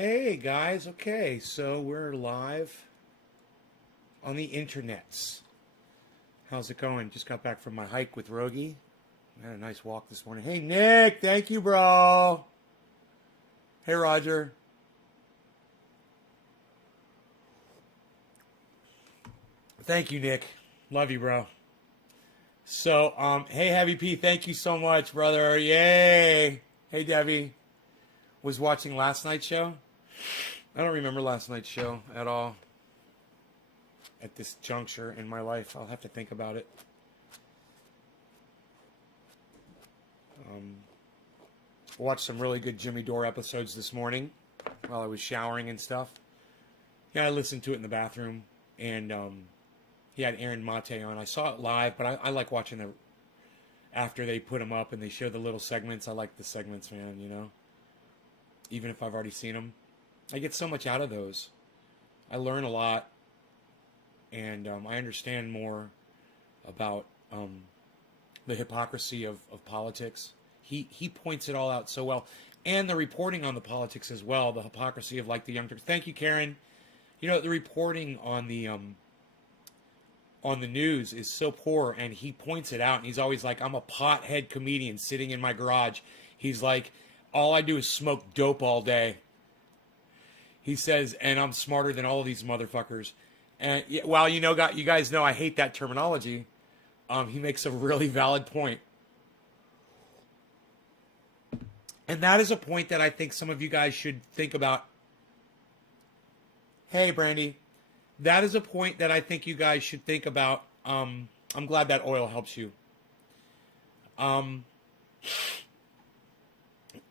Hey guys, okay, so we're live on the internets. How's it going? Just got back from my hike with Rogie. I had a nice walk this morning. Hey Nick, thank you, bro. Hey Roger. Thank you, Nick. Love you, bro. So, hey Heavy P, thank you so much, brother. Yay. Hey Debbie. Was watching last night's show. I don't remember last night's show at all. At this juncture in my life, I'll have to think about it. Watched some really good Jimmy Dore episodes this morning while I was showering and stuff. Yeah, I listened to it in the bathroom, and he had Aaron Mate on. I saw it live, but I like watching the after they put them up and they show the little segments. I like the segments, man. You know, even if I've already seen them, I get so much out of those. I learn a lot, and I understand more about the hypocrisy of politics. He points it all out so well, and the reporting on the politics as well. The hypocrisy of like the young Turks. Thank you, Karen. You know, the reporting on the news is so poor, and he points it out. And he's always like, "I'm a pothead comedian sitting in my garage." He's like, "All I do is smoke dope all day." He says, "And I'm smarter than all of these motherfuckers." And well, you guys know I hate that terminology. He makes a really valid point. And that is a point that I think some of you guys should think about. Hey, Brandy. That is a point that I think you guys should think about. I'm glad that oil helps you.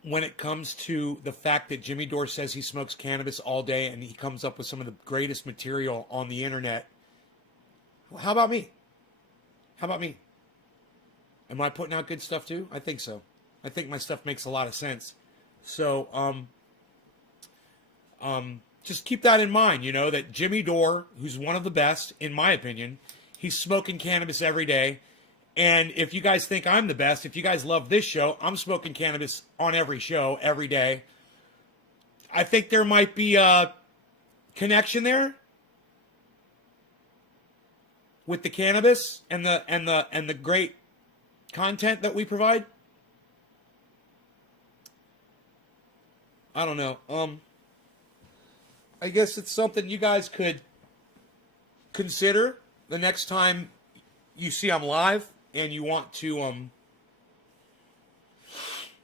When it comes to the fact that Jimmy Dore says he smokes cannabis all day and he comes up with some of the greatest material on the internet. Well, how about me? How about me? Am I putting out good stuff too? I think so. I think my stuff makes a lot of sense. So, just keep that in mind, you know, that Jimmy Dore, who's one of the best, in my opinion, he's smoking cannabis every day. And if you guys think I'm the best, if you guys love this show, I'm smoking cannabis on every show, every day. I think there might be a connection there with the cannabis and the great content that we provide. I don't know. I guess it's something you guys could consider the next time you see I'm live and you want to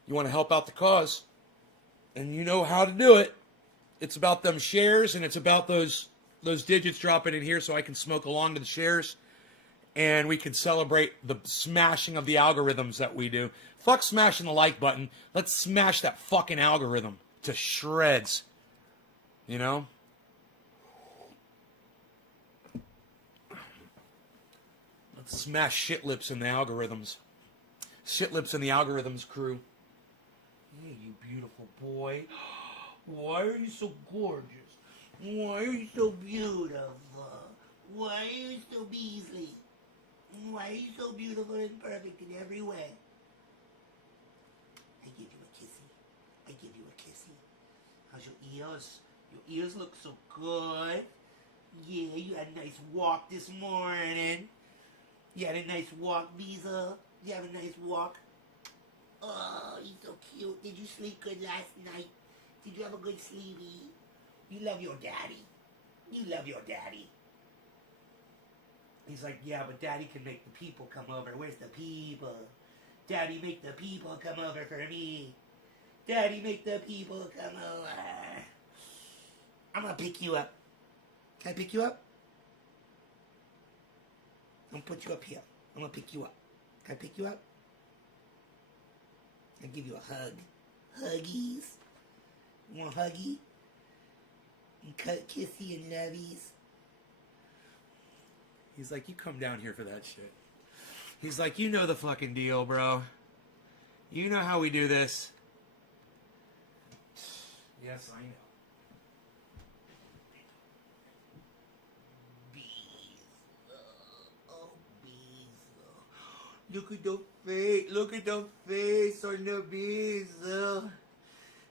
help out the cause, and you know how to do it. It's about them shares, and it's about those digits dropping in here so I can smoke along to the shares, and we can celebrate the smashing of the algorithms that we do. Fuck smashing the like button. Let's smash that fucking algorithm to shreds. You know? Let's smash shit lips in the algorithms. Shit lips in the algorithms crew. Hey, you beautiful boy. Why are you so gorgeous? Why are you so beautiful? Why are you so Beasley? Why are you so beautiful and perfect in every way? I give you a kissy. I give you a kissy. How's your ears? Your ears look so good. Yeah, you had a nice walk this morning. You had a nice walk, Visa. You have a nice walk. Oh, you're so cute. Did you sleep good last night? Did you have a good sleepy? You love your daddy. You love your daddy. He's like, yeah, but daddy can make the people come over. Where's the people? Daddy, make the people come over for me. Daddy, make the people come over. I'm gonna pick you up. Can I pick you up? I'm gonna put you up here. I'm gonna pick you up. Can I pick you up? I'll give you a hug. Huggies. You want a huggy? And kissy and lovies. He's like, you come down here for that shit. He's like, you know the fucking deal, bro. You know how we do this. Yes, I know. Look at the face. Look at the face on the bees.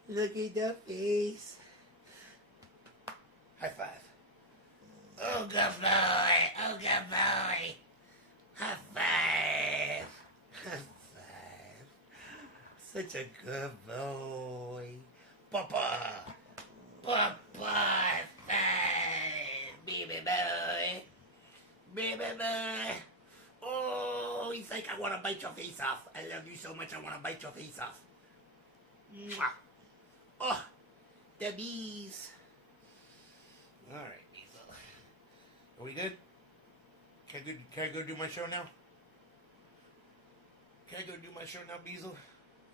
Look at the face. Oh, good boy. Oh, good boy. High five. High five. Such a good boy. Papa. Papa. High five. Baby boy. Baby boy. Oh, he's like, I want to bite your face off. I love you so much, I want to bite your face off. Mwah. Oh, the bees. All right, Beezle. Are we good? Can I go do my show now? Can I go do my show now, Beezle?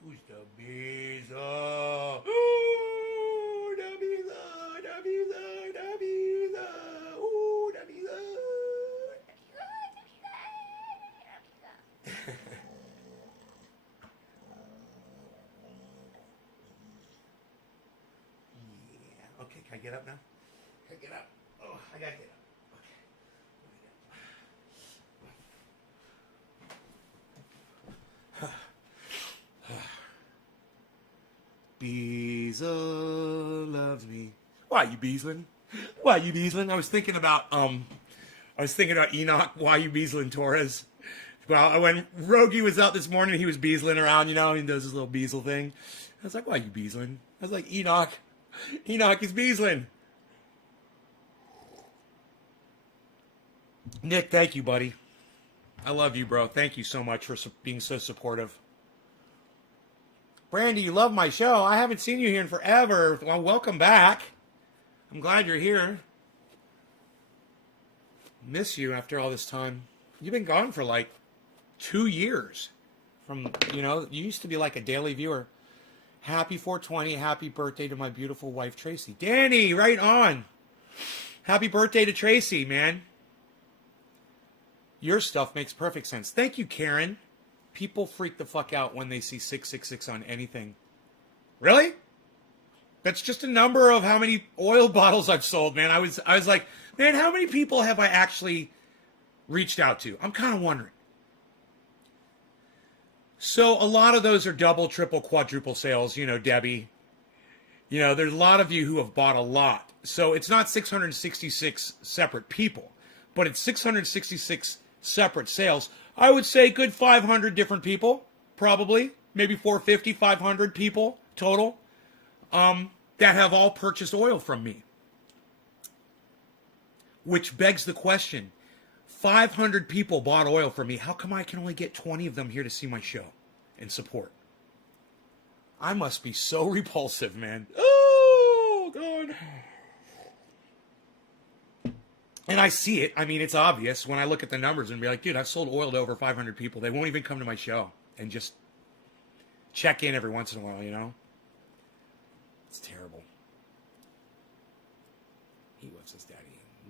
Who's the Beezle? Ooh, the Beezle, the Beezle, the Beezle. Ooh, the Beezle. Yeah. Okay, can I get up now? Can I get up? Oh, I gotta get up. Beezle loves me. Why you beezling? Why you beezling? I was thinking about Enoch. Why you beezling, Torres? Well, when Rogie was out this morning, he was beezling around. You know, he does his little beezle thing. I was like, why you beezling? I was like, Enoch is beezling. Nick, thank you, buddy. I love you, bro. Thank you so much for being so supportive. Brandy, you love my show. I haven't seen you here in forever. Well, welcome back. I'm glad you're here. Miss you after all this time. You've been gone for like 2 years. You used to be like a daily viewer. Happy 420. Happy birthday to my beautiful wife, Tracy. Danny, right on. Happy birthday to Tracy, man. Your stuff makes perfect sense. Thank you, Karen. People freak the fuck out when they see 666 on anything. Really? That's just a number of how many oil bottles I've sold, man. I was like, man, how many people have I actually reached out to? I'm kind of wondering. So a lot of those are double, triple, quadruple sales, Debbie. There's a lot of you who have bought a lot. So it's not 666 separate people, but it's 666 separate sales. I would say good 500 different people, probably, maybe 450, 500 people total, that have all purchased oil from me. Which begs the question, 500 people bought oil from me. How come I can only get 20 of them here to see my show and support? I must be so repulsive, man. Oh, God. And I see it. I mean, it's obvious when I look at the numbers and be like, dude, I've sold oil to over 500 people. They won't even come to my show and just check in every once in a while, It's terrible. He loves his daddy.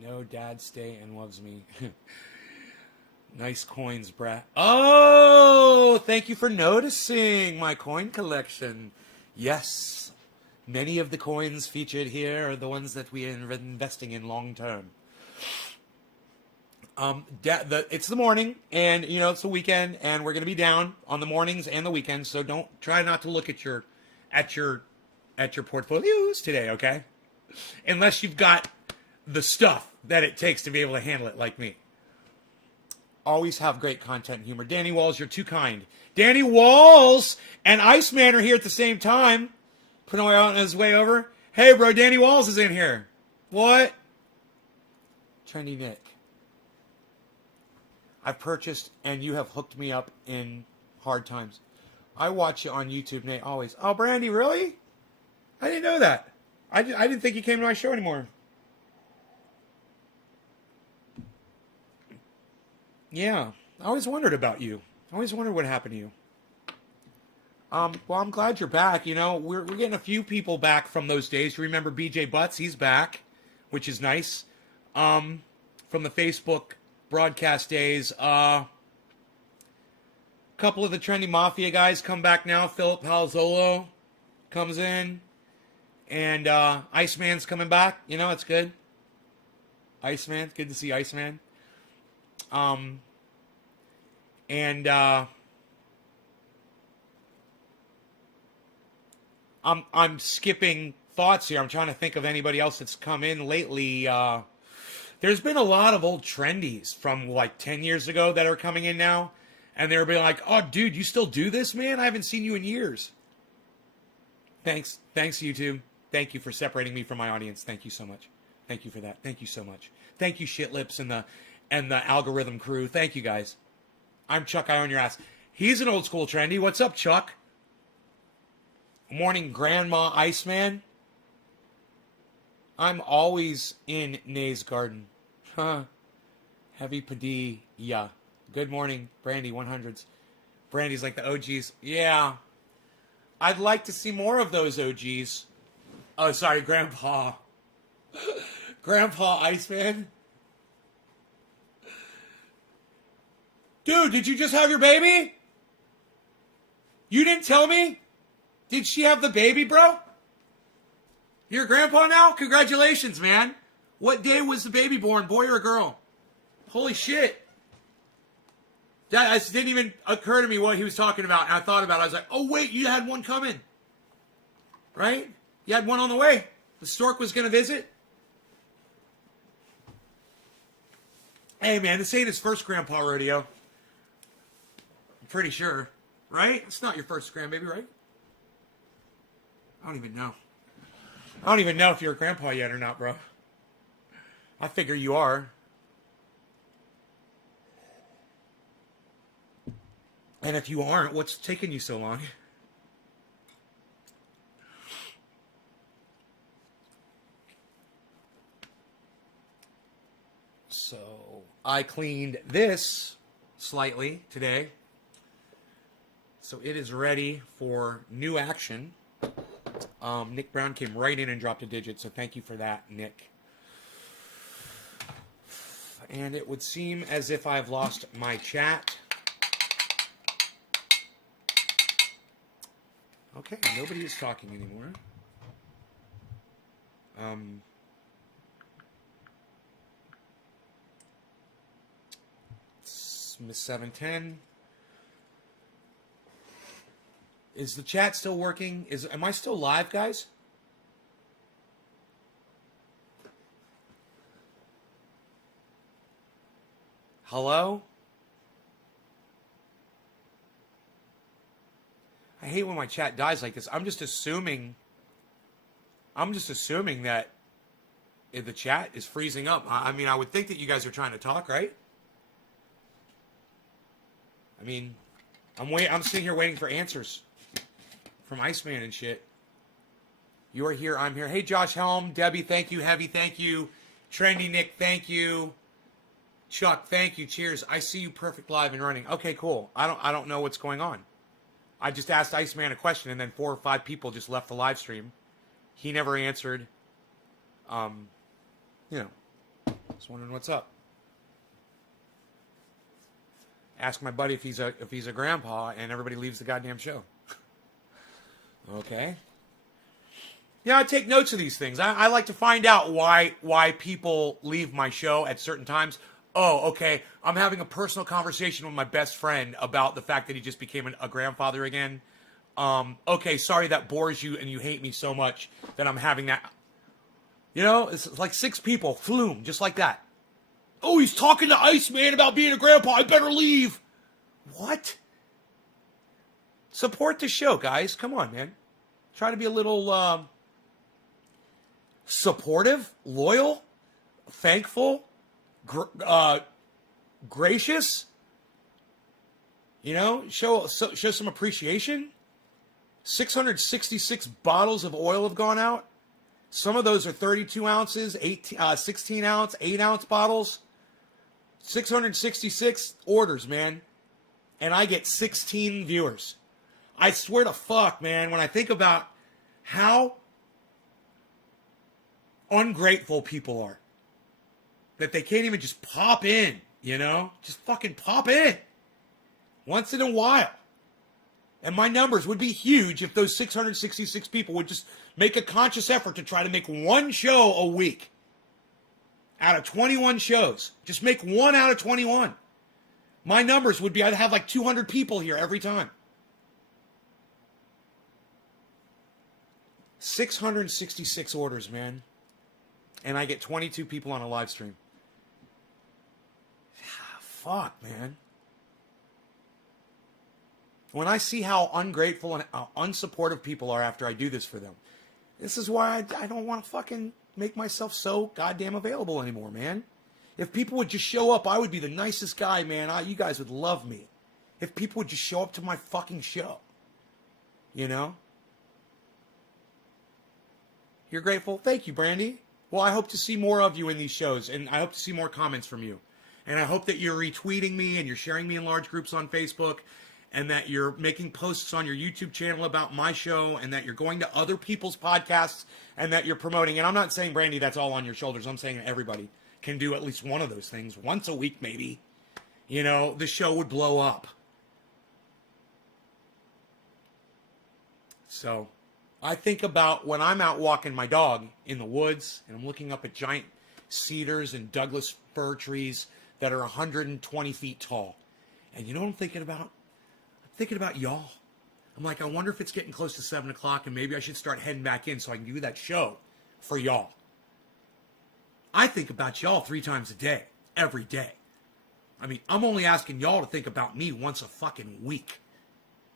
No, dad stay and loves me. Nice coins, Brett. Oh, thank you for noticing my coin collection. Yes, many of the coins featured here are the ones that we are investing in long term. It's the morning, and it's the weekend, and we're going to be down on the mornings and the weekends. So try not to look at your portfolios today, okay? Unless you've got the stuff that it takes to be able to handle it, like me. Always have great content and humor. Danny Walls, you're too kind. Danny Walls and Iceman are here at the same time. Putting away on his way over. Hey, bro, Danny Walls is in here. What? Trendy Nick. I've purchased and you have hooked me up in hard times. I watch you on YouTube, Nate, always. Oh, Brandy, really? I didn't know that. I didn't think you came to my show anymore. Yeah, I always wondered about you. I always wondered what happened to you. Well, I'm glad you're back. We're getting a few people back from those days. You remember BJ Butts? He's back, which is nice. From the Facebook broadcast days. A couple of the Trendy Mafia guys come back now. Philip Palzolo comes in. And Iceman's coming back. It's good. Iceman. Good to see Iceman. I'm skipping thoughts here. I'm trying to think of anybody else that's come in lately. There's been a lot of old trendies from like 10 years ago that are coming in now. And they're being like, oh, dude, you still do this, man? I haven't seen you in years. Thanks, YouTube. Thank you for separating me from my audience. Thank you so much. Thank you for that. Thank you so much. Thank you, Shitlips and the algorithm crew. Thank you, guys. I'm Chuck. I own your ass. He's an old school trendy. What's up, Chuck? Morning, Grandma Iceman. I'm always in Nay's garden. Huh. Heavy Padilla. Good morning, Brandy 100s. Brandy's like the OGs. Yeah. I'd like to see more of those OGs. Oh, sorry, Grandpa. Grandpa Iceman. Dude, did you just have your baby? You didn't tell me? Did she have the baby, bro? You're a grandpa now? Congratulations, man. What day was the baby born, boy or girl? Holy shit. That didn't even occur to me what he was talking about. And I thought about it. I was like, oh, wait, you had one coming. Right? You had one on the way. The stork was going to visit. Hey, man, this ain't his first grandpa rodeo. I'm pretty sure. Right? It's not your first grandbaby, right? I don't even know. I don't even know if you're a grandpa yet or not, bro. I figure you are. And if you aren't, what's taking you so long? So, I cleaned this slightly today. So it is ready for new action. Nick Brown came right in and dropped a digit, so thank you for that, Nick. And it would seem as if I've lost my chat. Okay, nobody is talking anymore. Miss 710. Is the chat still working? Am I still live, guys? Hello? I hate when my chat dies like this. I'm just assuming that if the chat is freezing up. I mean, I would think that you guys are trying to talk, right? I mean, I'm sitting here waiting for answers from Iceman and shit. You are here, I'm here. Hey, Josh Helm, Debbie, thank you. Heavy, thank you. Trendy Nick, thank you. Chuck, thank you. Cheers. I see you perfect live and running. Okay, cool. I don't know what's going on. I just asked Iceman a question, and then 4 or 5 people just left the live stream. He never answered. Just wondering what's up. Ask my buddy if he's a grandpa, and everybody leaves the goddamn show. Okay. Yeah, I take notes of these things. I like to find out why people leave my show at certain times. Oh, okay. I'm having a personal conversation with my best friend about the fact that he just became a grandfather again. Okay, sorry that bores you and you hate me so much that I'm having that. You know, it's like 6 people, flume, just like that. Oh, he's talking to Iceman about being a grandpa. I better leave. What? Support the show, guys. Come on, man. Try to be a little supportive, loyal, thankful, gracious. You know, show some appreciation. 666 bottles of oil have gone out. Some of those are 32 ounces, 16 ounce, 8 ounce bottles. 666 orders, man. And I get 16 viewers. I swear to fuck, man, when I think about how ungrateful people are. That they can't even just pop in, you know? Just fucking pop in. Once in a while. And my numbers would be huge if those 666 people would just make a conscious effort to try to make one show a week. Out of 21 shows. Just make one out of 21. My numbers would be, I'd have like 200 people here every time. 666 orders, man. And I get 22 people on a live stream. fuck, man. When I see how ungrateful and how unsupportive people are after I do this for them, this is why I don't want to fucking make myself so goddamn available anymore, man. If people would just show up, I would be the nicest guy, man. You guys would love me. If people would just show up to my fucking show. You know? You're grateful? Thank you, Brandy. Well, I hope to see more of you in these shows, and I hope to see more comments from you. And I hope that you're retweeting me and you're sharing me in large groups on Facebook, and that you're making posts on your YouTube channel about my show, and that you're going to other people's podcasts, and that you're promoting. And I'm not saying, Brandy, that's all on your shoulders. I'm saying everybody can do at least one of those things once a week, maybe. You know, the show would blow up. So I think about when I'm out walking my dog in the woods and I'm looking up at giant cedars and Douglas fir trees that are 120 feet tall. And you know what I'm thinking about? I'm thinking about y'all. I'm like, I wonder if it's getting close to 7 o'clock and maybe I should start heading back in so I can do that show for y'all. I think about y'all 3 times a day, every day. I mean, I'm only asking y'all to think about me once a fucking week.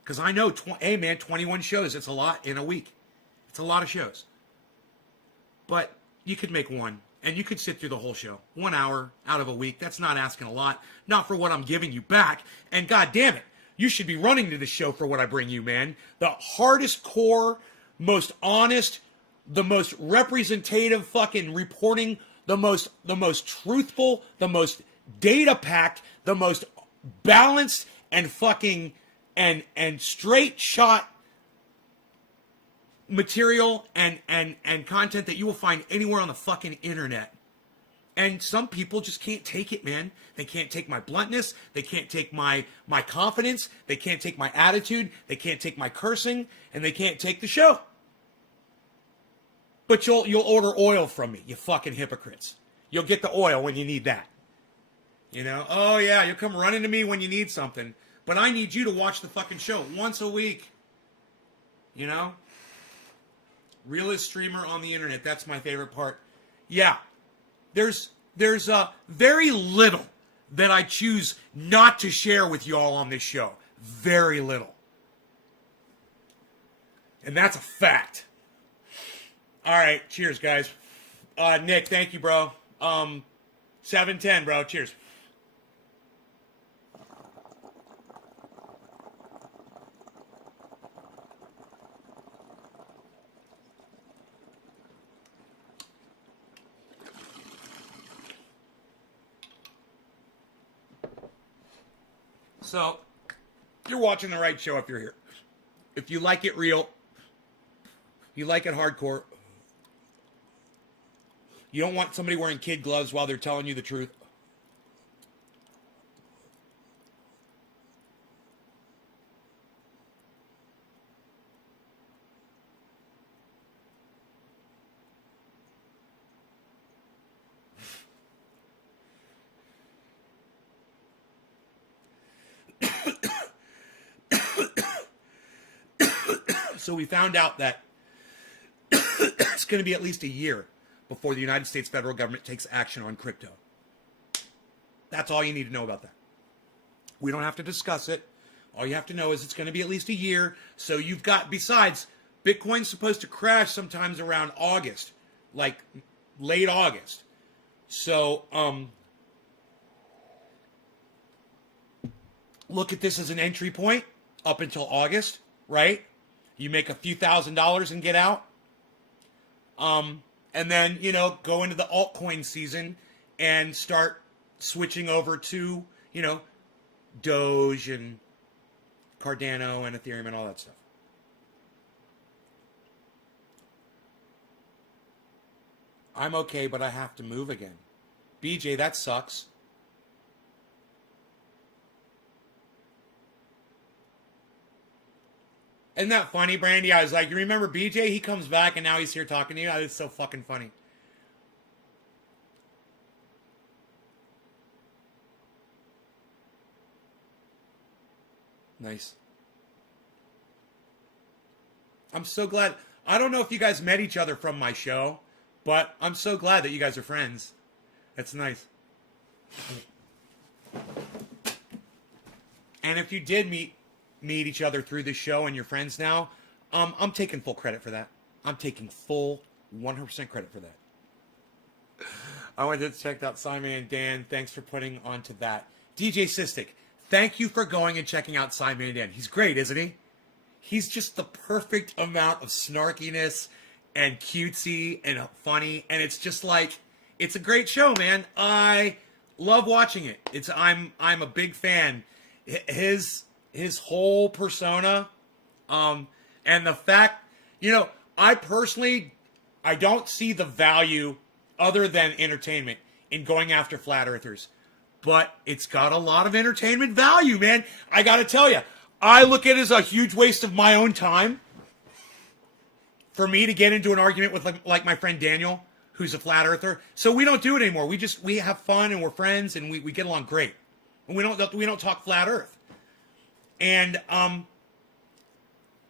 Because I know, hey man, 21 shows, it's a lot in a week. It's a lot of shows. But you could make one, and you could sit through the whole show. 1 hour out of a week, that's not asking a lot. Not for what I'm giving you back. And god damn it, you should be running to the show for what I bring you, man. The hardest core, most honest, the most representative fucking reporting, the most truthful, the most data-packed, the most balanced and fucking and straight shot material and content that you will find anywhere on the fucking internet. And some people just can't take it, man. They can't take my bluntness. They can't take my confidence. They can't take my attitude. They can't take my cursing. And they can't take the show. But you'll order oil from me, you fucking hypocrites. You'll get the oil when you need that. You know? Oh yeah, you'll come running to me when you need something. But I need you to watch the fucking show once a week. You know? Realest streamer on the internet. That's my favorite part. Yeah. There's very little that I choose not to share with y'all on this show. Very little. And that's a fact. All right. Cheers, guys. Nick, thank you, bro. 710, bro. Cheers. So, you're watching the right show if you're here. If you like it real, you like it hardcore, you don't want somebody wearing kid gloves while they're telling you the truth. So we found out that it's going to be at least a year before the United States federal government takes action on crypto. That's all you need to know about that. We don't have to discuss it. All you have to know is it's going to be at least a year. So you've got, besides, Bitcoin's supposed to crash sometimes around August, like late August. So, look at this as an entry point up until August, right? You make a few $1,000s and get out. And then, you know, go into the altcoin season and start switching over to, you know, Doge and Cardano and Ethereum and all that stuff. I'm okay, but I have to move again. BJ, that sucks. Isn't that funny, Brandy? I was like, you remember BJ? He comes back and now he's here talking to you. It's so fucking funny. Nice. I'm so glad. I don't know if you guys met each other from my show, but I'm so glad that you guys are friends. That's nice. And if you did meet each other through this show and you're friends now, I'm taking full credit for that. I'm taking full 100% credit for that. I went to check out Simon and Dan. Thanks for putting onto that. DJ Sistik, thank you for going and checking out Simon and Dan. He's great, isn't he? He's just the perfect amount of snarkiness and cutesy and funny. And it's just like, it's a great show, man. I love watching it. I'm a big fan. His whole persona, and the fact, I personally, I don't see the value other than entertainment in going after flat earthers, but it's got a lot of entertainment value, man. I got to tell you, I look at it as a huge waste of my own time for me to get into an argument with like my friend Daniel, who's a flat earther. So we don't do it anymore. We have fun and we're friends and we get along great. And we don't talk flat earth. And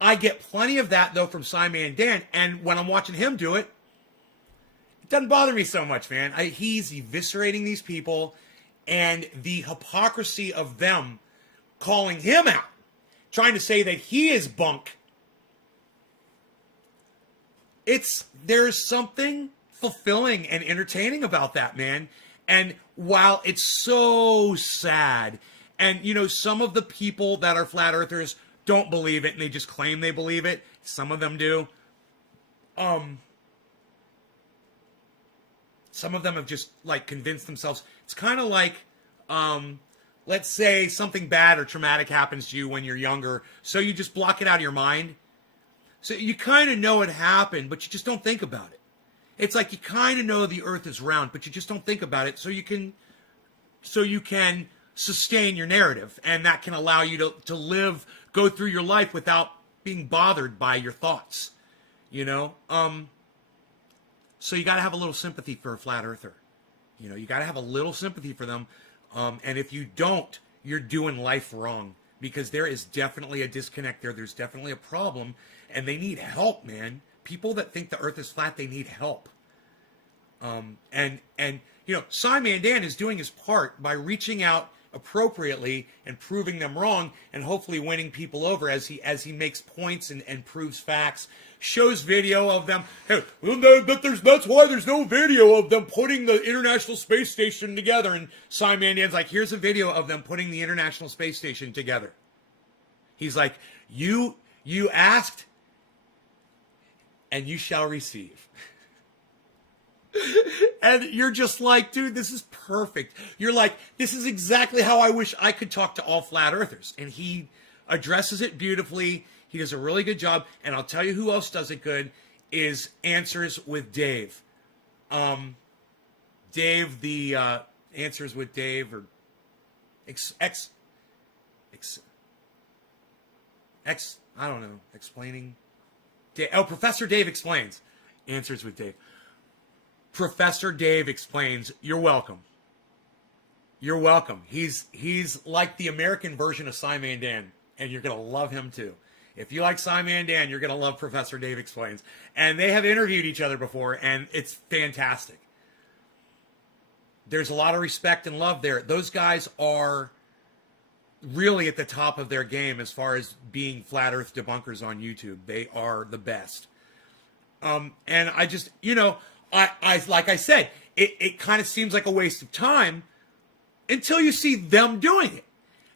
I get plenty of that though from Simon and Dan, and when I'm watching him do it, it doesn't bother me so much, man. He's eviscerating these people, and the hypocrisy of them calling him out, trying to say that he is bunk. There's something fulfilling and entertaining about that, man. And while it's so sad, and some of the people that are flat earthers don't believe it and they just claim they believe it, some of them do. Some of them have just convinced themselves. It's kind of like, let's say something bad or traumatic happens to you when you're younger, so you just block it out of your mind. So you kind of know it happened, but you just don't think about it. It's like you kind of know the earth is round, but you just don't think about it, so you can sustain your narrative, and that can allow you to go through your life without being bothered by your thoughts. So you got to have a little sympathy for a flat earther. You got to have a little sympathy for them. And if you don't, you're doing life wrong, because there is definitely a disconnect there. There's definitely a problem, and they need help, man. People that think the earth is flat, they need help. And Simon and Dan is doing his part by reaching out appropriately and proving them wrong, and hopefully winning people over as he makes points and proves facts, shows video of them. Hey, that's why there's no video of them putting the International Space Station together. And Simon and Dan's like, here's a video of them putting the International Space Station together. He's like, you asked, and you shall receive. And you're just like, dude, this is perfect. You're like, this is exactly how I wish I could talk to all flat earthers. And he addresses it beautifully. He does a really good job. And I'll tell you who else does it good is Answers with Dave. Dave, the Answers with Dave, or I don't know, explaining. Professor Dave Explains. Answers with Dave. Professor Dave Explains. You're welcome. You're welcome. He's like the American version of Simon and Dan, and you're going to love him too. If you like Simon and Dan, you're going to love Professor Dave Explains. And they have interviewed each other before, and it's fantastic. There's a lot of respect and love there. Those guys are really at the top of their game as far as being flat earth debunkers on YouTube. They are the best. And I just, I like I said, it kind of seems like a waste of time until you see them doing it.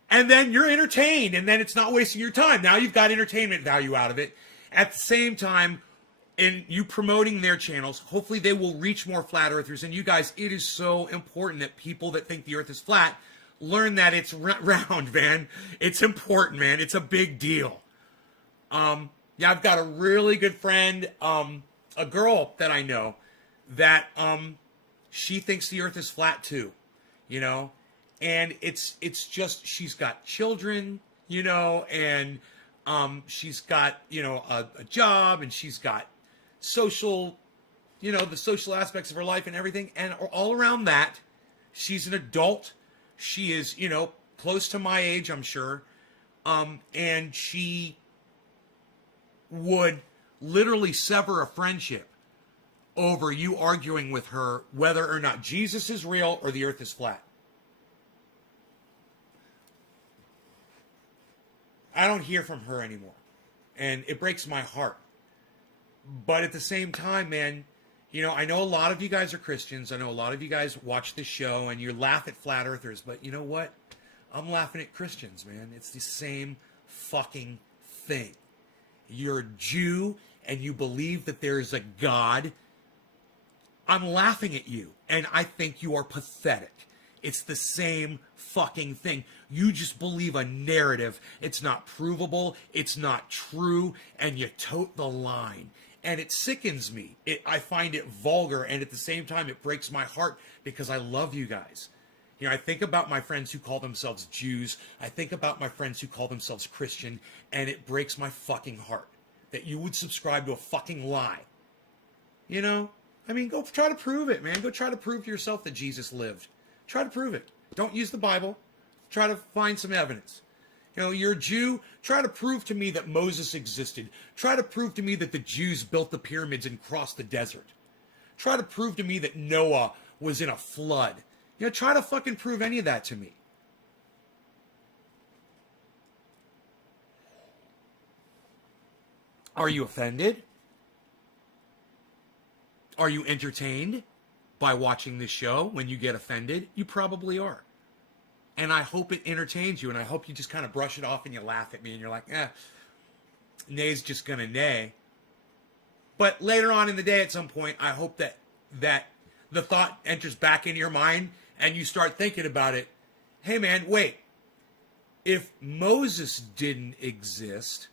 And then you're entertained, and then it's not wasting your time. Now you've got entertainment value out of it. At the same time, in you promoting their channels, hopefully they will reach more flat earthers. And you guys, it is so important that people that think the earth is flat learn that it's round, man. It's important, man. It's a big deal. Yeah, I've got a really good friend, a girl that I know that she thinks the earth is flat too, and it's just, she's got children, and she's got, a job, and she's got social, the social aspects of her life and everything. And all around that, she's an adult. She is, close to my age, I'm sure. And she would literally sever a friendship over you arguing with her whether or not Jesus is real or the earth is flat. I don't hear from her anymore. And it breaks my heart. But at the same time, man, you know, I know a lot of you guys are Christians. I know a lot of you guys watch this show and you laugh at flat earthers. But you know what? I'm laughing at Christians, man. It's the same fucking thing. You're a Jew and you believe that there is a God. I'm laughing at you. And I think you are pathetic. It's the same fucking thing. You just believe a narrative. It's not provable. It's not true. And you tote the line. And it sickens me. I find it vulgar. And at the same time, it breaks my heart because I love you guys. You know, I think about my friends who call themselves Jews. I think about my friends who call themselves Christian. And it breaks my fucking heart that you would subscribe to a fucking lie. You know? I mean, go try to prove it, man. Go try to prove to yourself that Jesus lived. Try to prove it. Don't use the Bible. Try to find some evidence. You know, you're a Jew. Try to prove to me that Moses existed. Try to prove to me that the Jews built the pyramids and crossed the desert. Try to prove to me that Noah was in a flood. You know, try to fucking prove any of that to me. Are you offended? Are you entertained by watching this show when you get offended? You probably are. And I hope it entertains you, and I hope you just kind of brush it off and you laugh at me and you're like, nay's just going to nay. But later on in the day at some point, I hope that the thought enters back into your mind and you start thinking about it. Hey man, wait. If Moses didn't exist,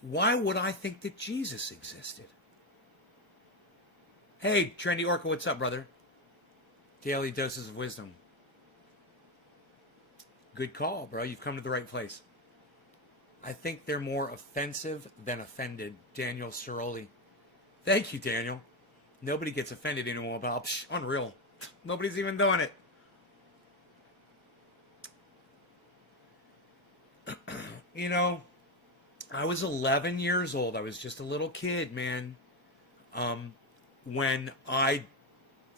why would I think that Jesus existed? Hey, Trendy Orca, what's up, brother? Daily Doses of Wisdom. Good call, bro. You've come to the right place. I think they're more offensive than offended. Daniel Ciroli. Thank you, Daniel. Nobody gets offended anymore about unreal. Nobody's even doing it. You know, I was 11 years old. I was just a little kid, man. When I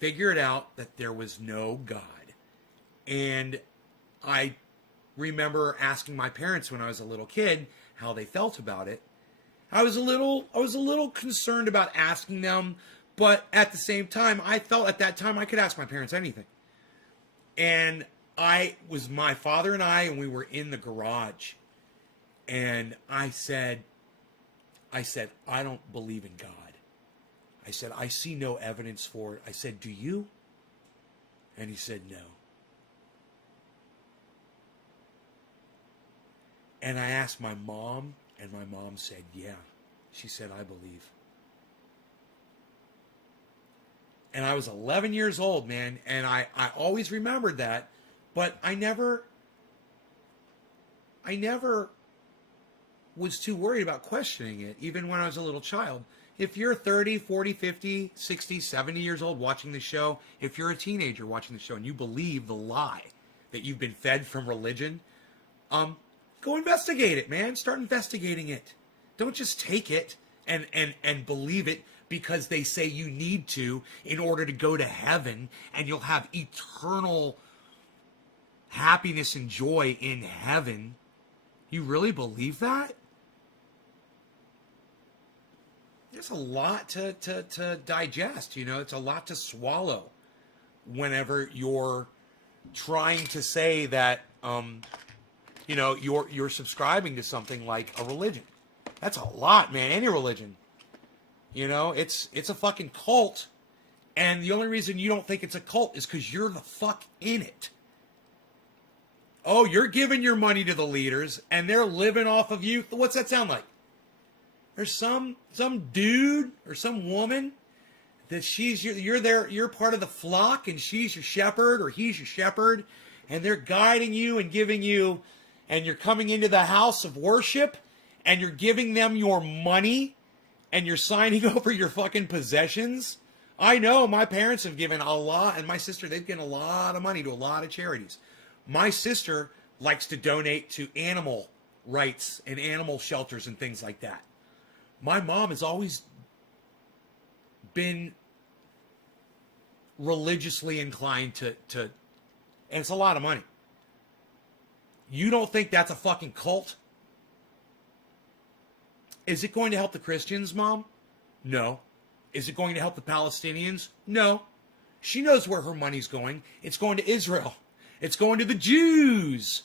figured out that there was no God. And I remember asking my parents when I was a little kid how they felt about it. I was a little concerned about asking them, but at the same time, I felt at that time I could ask my parents anything. And my father and we were in the garage. And I said, I don't believe in God. I said, I see no evidence for it. I said, do you? And he said, no. And I asked my mom, and my mom said, yeah. She said, I believe. And I was 11 years old, man, and I always remembered that, but I never was too worried about questioning it, even when I was a little child. If you're 30, 40, 50, 60, 70 years old watching the show, if you're a teenager watching the show and you believe the lie that you've been fed from religion, go investigate it, man. Start investigating it. Don't just take it and believe it because they say you need to in order to go to heaven and you'll have eternal happiness and joy in heaven. You really believe that? There's a lot to digest, you know. It's a lot to swallow whenever you're trying to say that, you know, you're subscribing to something like a religion. That's a lot, man. Any religion. You know, it's a fucking cult. And the only reason you don't think it's a cult is because you're the fuck in it. Oh, you're giving your money to the leaders and they're living off of you. What's that sound like? There's some dude or some woman that you're part of the flock and she's your shepherd or he's your shepherd and they're guiding you and giving you, and you're coming into the house of worship and you're giving them your money and you're signing over your fucking possessions. I know my parents have given a lot, and my sister, they've given a lot of money to a lot of charities. My sister likes to donate to animal rights and animal shelters and things like that. My mom has always been religiously inclined to And it's a lot of money. You don't think that's a fucking cult? Is it going to help the Christians, Mom? No. Is it going to help the Palestinians? No. She knows where her money's going. It's going to Israel. It's going to the Jews.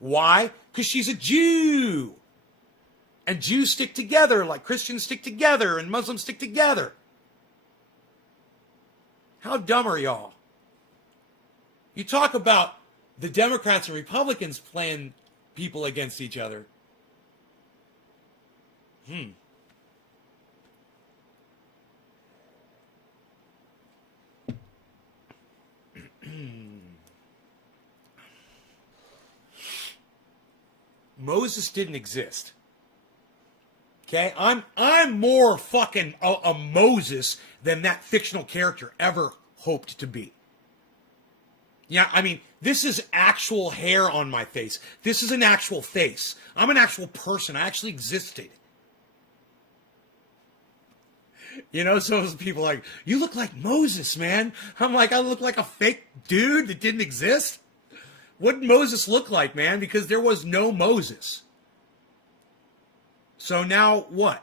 Why? Because she's a Jew. And Jews stick together like Christians stick together and Muslims stick together. How dumb are y'all? You talk about the Democrats and Republicans playing people against each other. Moses didn't exist. Okay? I'm more fucking a Moses than that fictional character ever hoped to be. Yeah, I mean, this is actual hair on my face. This is an actual face. I'm an actual person. I actually existed. You know, so people are like, you look like Moses, man. I'm like, I look like a fake dude that didn't exist? What did Moses look like, man? Because there was no Moses. So now what?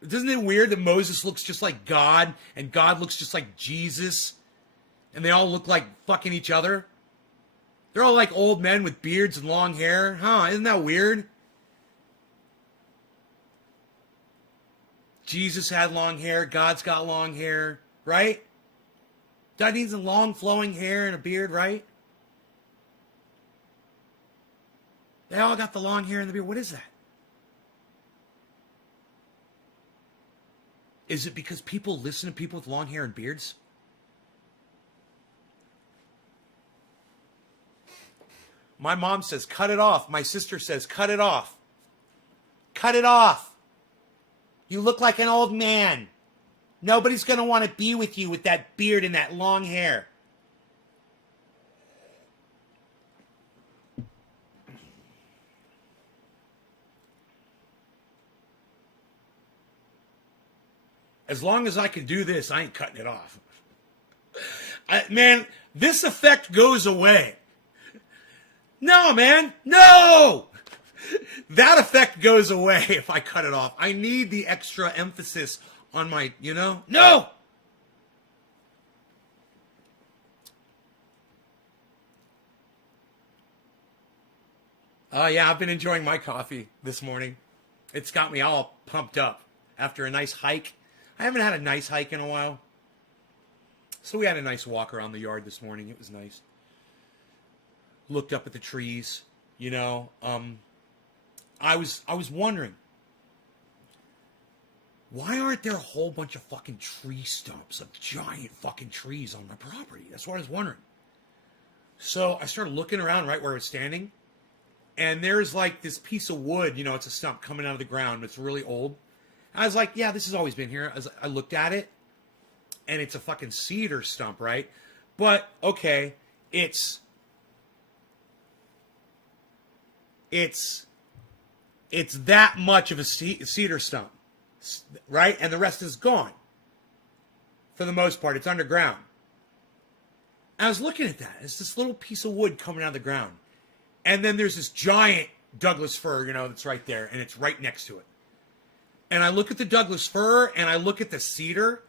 Isn't it weird that Moses looks just like God and God looks just like Jesus? And they all look like fucking each other? They're all like old men with beards and long hair. Huh? Isn't that weird? Jesus had long hair. God's got long hair. Right? God needs a long flowing hair and a beard, right? They all got the long hair and the beard. What is that? Is it because people listen to people with long hair and beards? My mom says, cut it off. My sister says, cut it off. Cut it off. You look like an old man. Nobody's going to want to be with you with that beard and that long hair. As long as I can do this, I ain't cutting it off. Man, this effect goes away. No, man. No! That effect goes away if I cut it off. I need the extra emphasis on my, you know? No! Yeah, I've been enjoying my coffee this morning. It's got me all pumped up after a nice hike. I haven't had a nice hike in a while. So we had a nice walk around the yard this morning. It was nice. Looked up at the trees, you know. I was wondering, why aren't there a whole bunch of fucking tree stumps of giant fucking trees on my property? That's what I was wondering. So I started looking around right where I was standing, and there's like this piece of wood, you know, it's a stump coming out of the ground. It's really old. I was like, yeah, this has always been here. I looked at it, and it's a fucking cedar stump, right? But, okay, it's that much of a cedar stump, right? And the rest is gone. For the most part, it's underground. I was looking at that. It's this little piece of wood coming out of the ground. And then there's this giant Douglas fir, you know, that's right there, and it's right next to it. And I look at the Douglas fir, and I look at the cedar,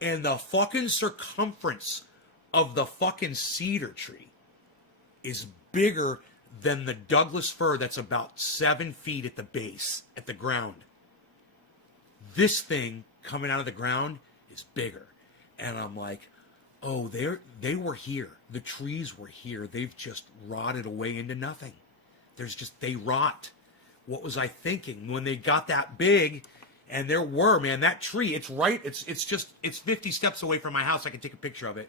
and the fucking circumference of the fucking cedar tree is bigger than the Douglas fir that's about 7 feet at the base, at the ground. This thing coming out of the ground is bigger. And I'm like, oh, they were here. The trees were here. They've just rotted away into nothing. They rot. What was I thinking when they got that big? And there were, man, that tree, it's 50 steps away from my house. I can take a picture of it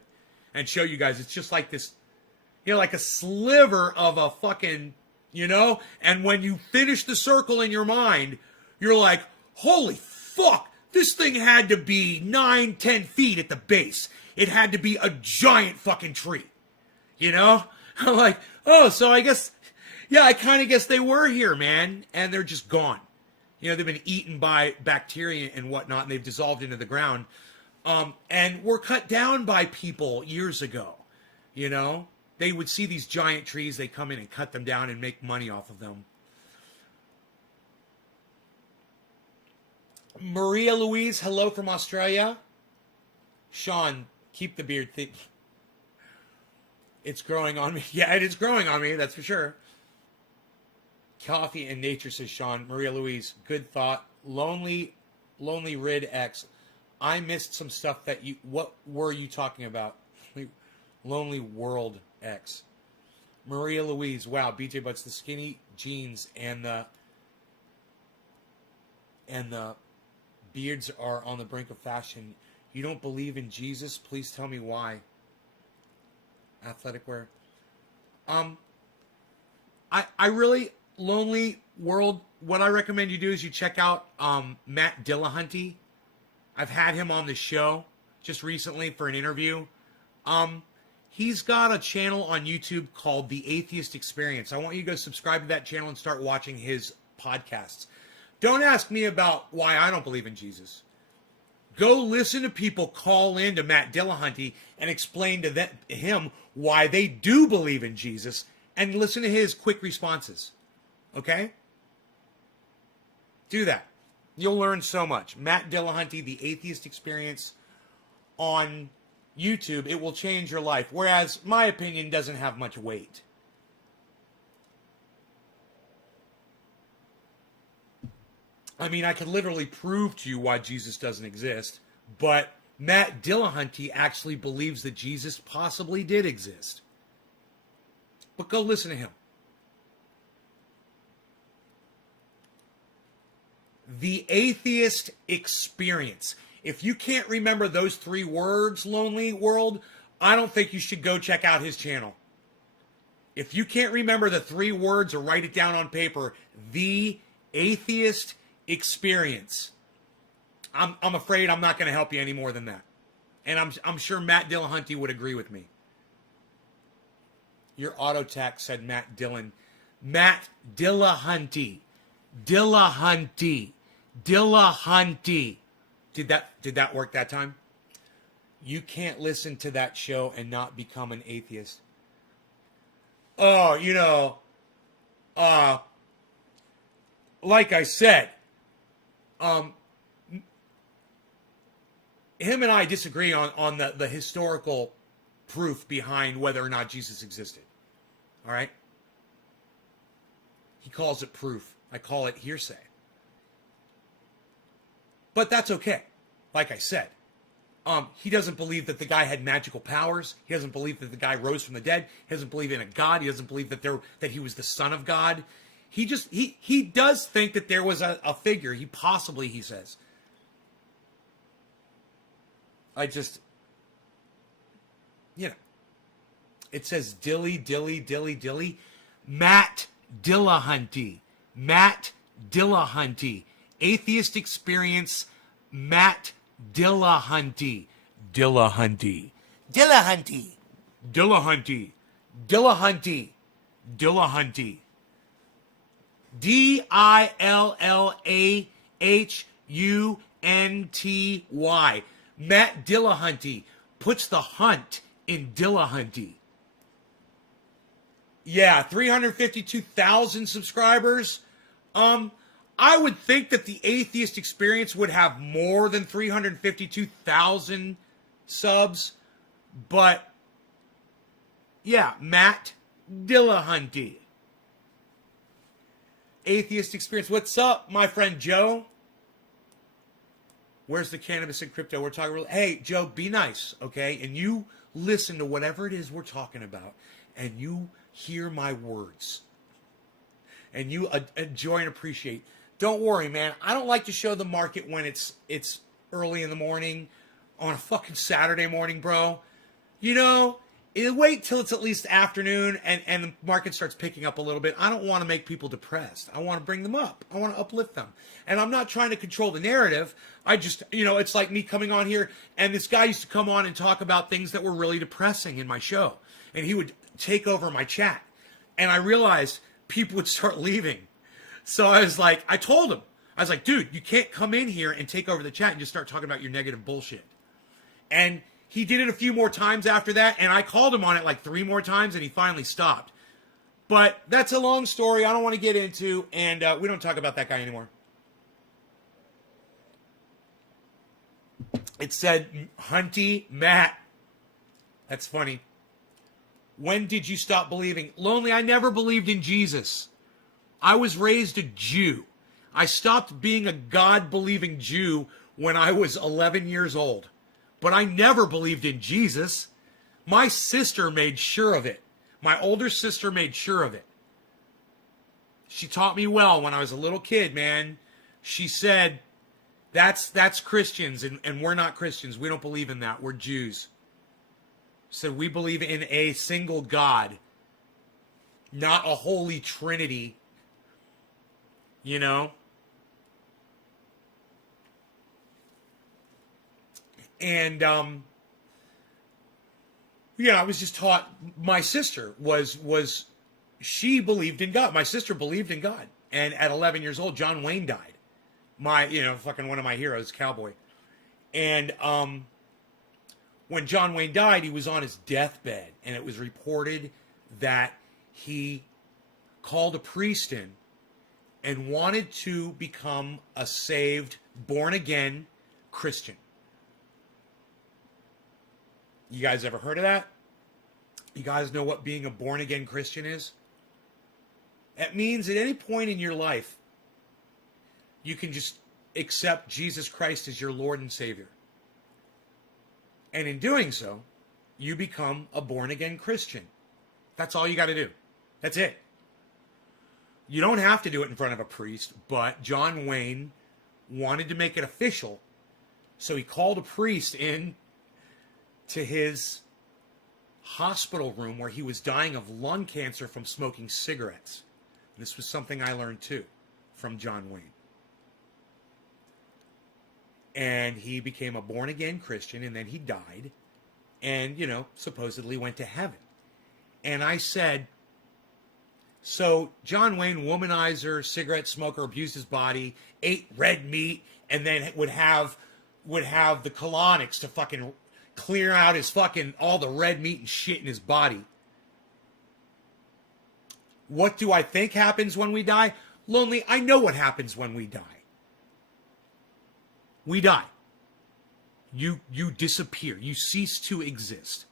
and show you guys. It's just like this, you know, like a sliver of a fucking, you know? And when you finish the circle in your mind, you're like, holy fuck, this thing had to be 9-10 feet at the base. It had to be a giant fucking tree, you know? I'm like, oh, so I guess, yeah, I kind of guess they were here, man. And they're just gone. You know, they've been eaten by bacteria and whatnot, and they've dissolved into the ground. and were cut down by people years ago. You know, they would see these giant trees, they come in and cut them down and make money off of them. Maria Louise, hello from Australia. Sean, keep the beard thick. It's growing on me. Yeah, it is growing on me, that's for sure. Coffee and nature, says Sean. Maria Louise, good thought. Lonely Rid X. I missed some stuff that you... What were you talking about? Lonely World X. Maria Louise, wow, BJ Butts, the skinny jeans and the beards are on the brink of fashion. You don't believe in Jesus? Please tell me why. Athletic wear. I really, Lonely World, what I recommend you do is you check out Matt Dillahunty. I've had him on the show just recently for an interview. He's got a channel on YouTube called The Atheist Experience. I want you to go subscribe to that channel and start watching his podcasts. Don't ask me about why I don't believe in Jesus. Go listen to people call in to Matt Dillahunty and explain to him why they do believe in Jesus, and listen to his quick responses. Okay? Do that. You'll learn so much. Matt Dillahunty, The Atheist Experience on YouTube. It will change your life. Whereas my opinion doesn't have much weight. I mean, I could literally prove to you why Jesus doesn't exist, but Matt Dillahunty actually believes that Jesus possibly did exist. But go listen to him. The Atheist Experience. If you can't remember those 3 words, Lonely World, I don't think you should go check out his channel. If you can't remember the 3 words or write it down on paper, The Atheist Experience. I'm afraid I'm not going to help you any more than that. And I'm sure Matt Dillahunty would agree with me. Your auto tax said Matt Dillon. Matt Dillahunty. Dillahunty. Dillahunty. Did that work that time? You can't listen to that show and not become an atheist. Oh, you know, like I said, him and I disagree on the historical proof behind whether or not Jesus existed. All right? He calls it proof. I call it hearsay. But that's okay. Like I said, he doesn't believe that the guy had magical powers. He doesn't believe that the guy rose from the dead. He doesn't believe in a God. He doesn't believe that he was the son of God. He does think that there was a figure. He says. It says Dilly. Matt Dillahunty. Matt Dillahunty. Atheist Experience, Matt Dillahunty. Dillahunty. Dillahunty. Dillahunty. Dillahunty. Dillahunty. Dillahunty. Matt Dillahunty puts the hunt in Dillahunty. Yeah, 352,000 subscribers. I would think that the Atheist Experience would have more than 352,000 subs, but yeah, Matt Dillahunty. Atheist Experience. What's up, my friend Joe? Where's the cannabis and crypto? We're talking. Hey, Joe, be nice, okay? And you listen to whatever it is we're talking about, and you hear my words, and you enjoy and appreciate. Don't worry, man. I don't like to show the market when it's early in the morning on a fucking Saturday morning, bro. You know, wait till it's at least afternoon and the market starts picking up a little bit. I don't want to make people depressed. I want to bring them up. I want to uplift them. And I'm not trying to control the narrative. I just, it's like me coming on here, and this guy used to come on and talk about things that were really depressing in my show. And he would take over my chat. And I realized people would start leaving. So I told him, I was like, dude, you can't come in here and take over the chat and just start talking about your negative bullshit. And he did it a few more times after that, and I called him on it like 3 more times, and he finally stopped. But that's a long story I don't want to get into, and we don't talk about that guy anymore. It said, Hunty Matt. That's funny. When did you stop believing? Lonely, I never believed in Jesus. I was raised a Jew. I stopped being a God-believing Jew when I was 11 years old. But I never believed in Jesus. My sister made sure of it. My older sister made sure of it. She taught me well when I was a little kid, man. She said, that's Christians, and we're not Christians. We don't believe in that. We're Jews. She said, we believe in a single God, not a holy trinity. You know? And, yeah, I was just taught, my sister she believed in God. My sister believed in God. And at 11 years old, John Wayne died. Fucking one of my heroes, cowboy. And, when John Wayne died, he was on his deathbed. And it was reported that he called a priest in and wanted to become a saved, born-again Christian. You guys ever heard of that? You guys know what being a born-again Christian is? It means at any point in your life, you can just accept Jesus Christ as your Lord and Savior. And in doing so, you become a born-again Christian. That's all you got to do. That's it. You don't have to do it in front of a priest, but John Wayne wanted to make it official, so he called a priest in to his hospital room where he was dying of lung cancer from smoking cigarettes. This was something I learned too from John Wayne. And he became a born-again Christian, and then he died and, supposedly went to heaven. And I said, so John Wayne, womanizer, cigarette smoker, abused his body, ate red meat, and then would have the colonics to fucking clear out his fucking, all the red meat and shit in his body. What do I think happens when we die? Lonely, I know what happens when we die. We die. You disappear. You cease to exist.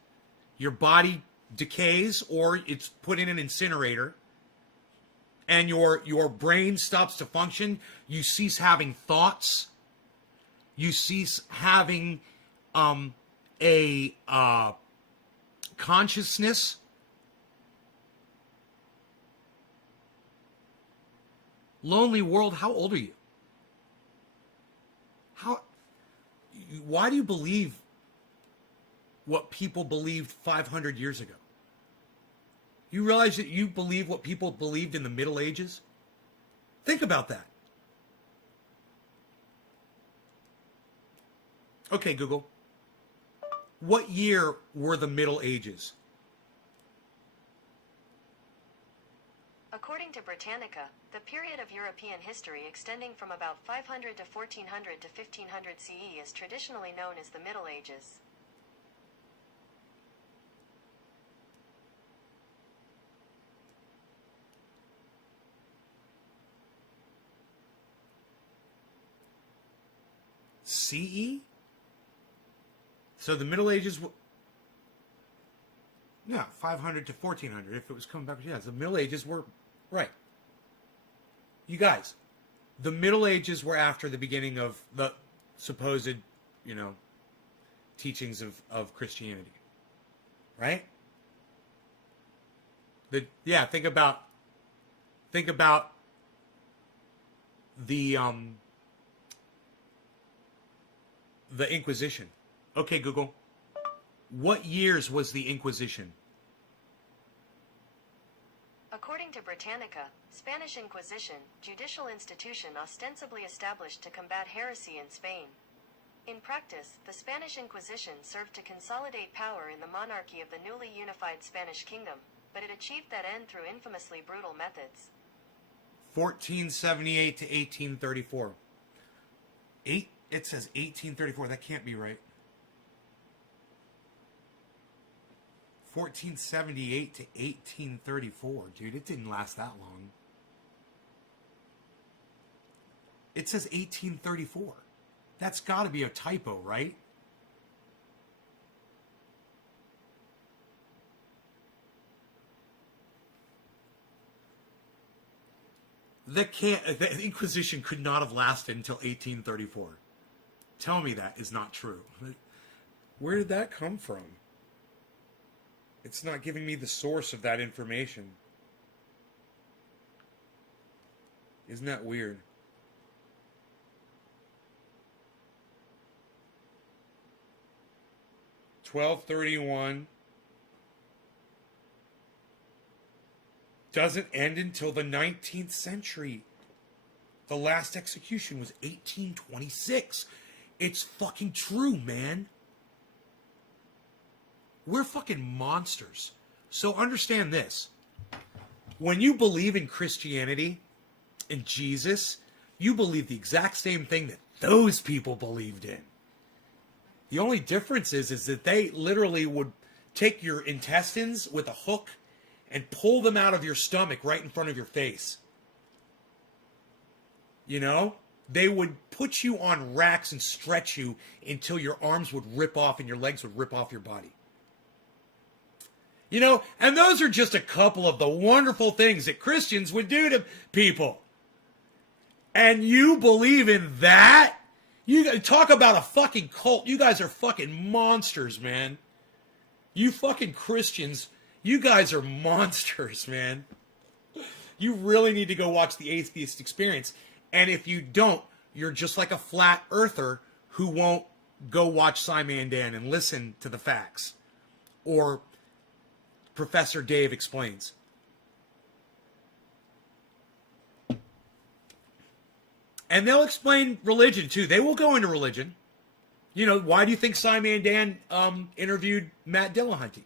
Your body decays, or it's put in an incinerator, and your brain stops to function. You cease having thoughts. You cease having a consciousness. Lonely world, how old are you? Why do you believe what people believed 500 years ago? You realize that you believe what people believed in the Middle Ages? Think about that. Okay, Google. What year were the Middle Ages? According to Britannica, the period of European history extending from about 500 to 1400 to 1500 CE is traditionally known as the Middle Ages. CE? So the Middle Ages were... Yeah, 500 to 1400. If it was coming back... Yeah, the Middle Ages were... Right. You guys, the Middle Ages were after the beginning of the supposed, teachings of Christianity. Right? Think about the Inquisition. Okay, Google. What years was the Inquisition? According to Britannica, Spanish Inquisition, judicial institution ostensibly established to combat heresy in Spain. In practice, the Spanish Inquisition served to consolidate power in the monarchy of the newly unified Spanish kingdom, but it achieved that end through infamously brutal methods. 1478 to 1834. It says 1834. That can't be right. 1478 to 1834. Dude, it didn't last that long. It says 1834. That's got to be a typo, right? The Inquisition could not have lasted until 1834. Tell me that is not true. Where did that come from? It's not giving me the source of that information. Isn't that weird? (1231) doesn't end until the 19th century. The last execution was 1826. It's fucking true, man. We're fucking monsters. So understand this. When you believe in Christianity and Jesus, you believe the exact same thing that those people believed in. The only difference is that they literally would take your intestines with a hook and pull them out of your stomach right in front of your face. You know? They would put you on racks and stretch you until your arms would rip off and your legs would rip off your body. You know, and those are just a couple of the wonderful things that Christians would do to people. And you believe in that? You talk about a fucking cult. You guys are fucking monsters, man. You fucking Christians, you guys are monsters, man. You really need to go watch The Atheist Experience. And if you don't, you're just like a flat earther who won't go watch Simon Dan and listen to the facts. Or Professor Dave Explains. And they'll explain religion, too. They will go into religion. You know, why do you think Simon Dan interviewed Matt Dillahunty?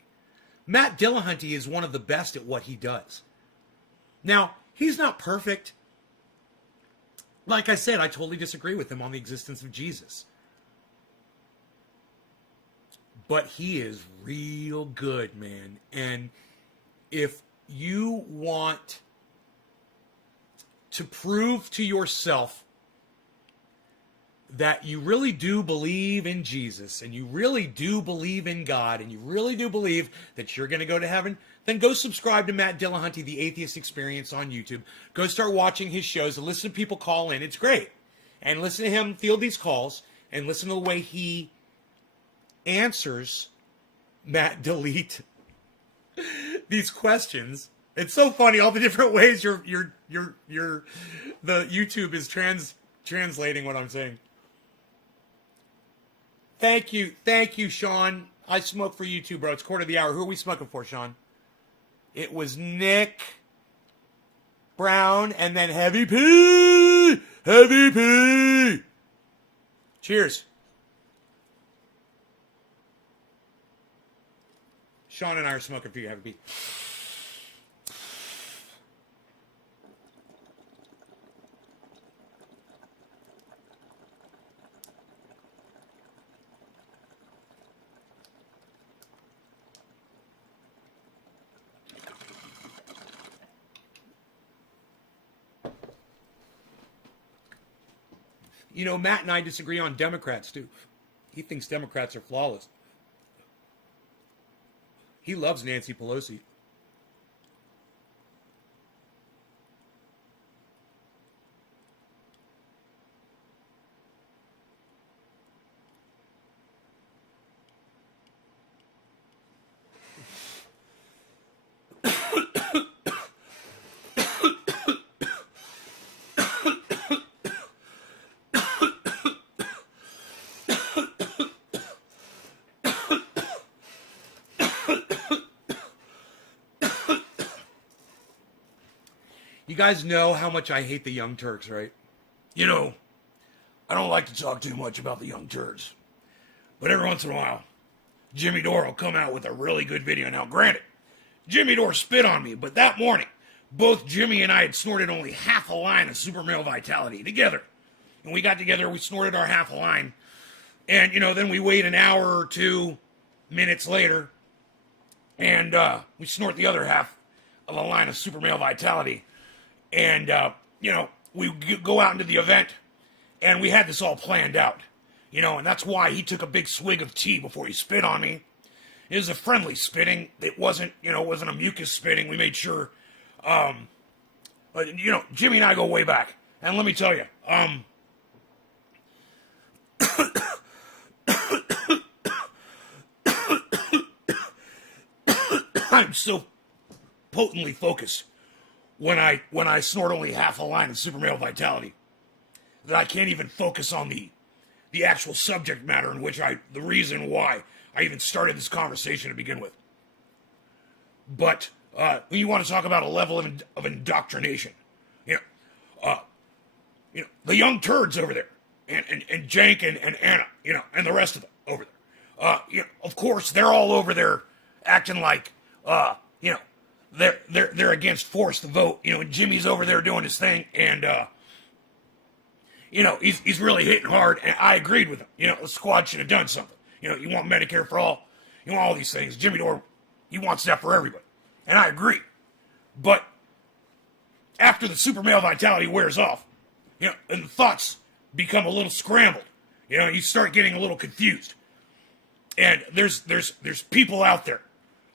Matt Dillahunty is one of the best at what he does. Now, he's not perfect. Like I said, I totally disagree with him on the existence of Jesus. But he is real good, man. And if you want to prove to yourself that you really do believe in Jesus, and you really do believe in God, and you really do believe that you're going to go to heaven, then go subscribe to Matt Dillahunty, The Atheist Experience on YouTube. Go start watching his shows and listen to people call in. It's great. And listen to him field these calls and listen to the way he answers Matt Delete these questions. It's so funny, all the different ways the YouTube is translating what I'm saying. Thank you, Sean. I smoke for you too, bro. It's quarter of the hour. Who are we smoking for, Sean? It was Nick Brown and then Heavy P. Heavy P. Cheers. Sean and I are smoking for you, Heavy P. You know, Matt and I disagree on Democrats, too. He thinks Democrats are flawless. He loves Nancy Pelosi. You guys know how much I hate the Young Turks, right? You know, I don't like to talk too much about the Young Turks. But every once in a while, Jimmy Dore will come out with a really good video. Now, granted, Jimmy Dore spit on me, but that morning, both Jimmy and I had snorted only half a line of Super Male Vitality together. And we got together, we snorted our half a line. And, you know, then we wait an hour or 2 minutes later, and we snort the other half of a line of super male vitality. And, we go out into the event, and we had this all planned out. And that's why he took a big swig of tea before he spit on me. It was a friendly spitting. It wasn't a mucus spitting. We made sure, Jimmy and I go way back. And let me tell you, I'm so potently focused when I snort only half a line of super male vitality that I can't even focus on the actual subject matter in which the reason why I even started this conversation to begin with. But you want to talk about a level of indoctrination, the young turds over there, and Jank and Anna, and the rest of them over there. Of course they're all over there acting like, they're against forced vote, and Jimmy's over there doing his thing, and he's really hitting hard, and I agreed with him. The squad should have done something. You want Medicare for all, you want all these things. Jimmy Dore, he wants that for everybody, and I agree. But after the super male vitality wears off, and the thoughts become a little scrambled, you start getting a little confused, and there's people out there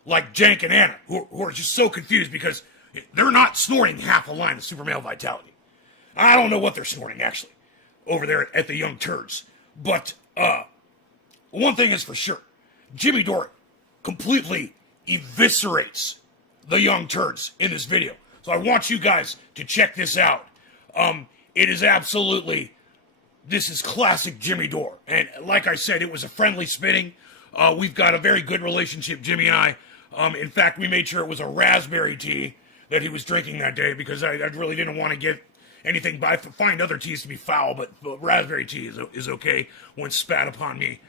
like Jank and Anna who are just so confused because they're not snorting half a line of super male vitality. I don't know what they're snorting actually over there at the young turds, but one thing is for sure, Jimmy Dore completely eviscerates the young turds in this video. So I want you guys to check this out. It is this is classic Jimmy Dore. And like I said, it was a friendly spitting. We've got a very good relationship, Jimmy and I. In fact, we made sure it was a raspberry tea that he was drinking that day because I really didn't want to get anything. But I find other teas to be foul, but raspberry tea is okay when spat upon me.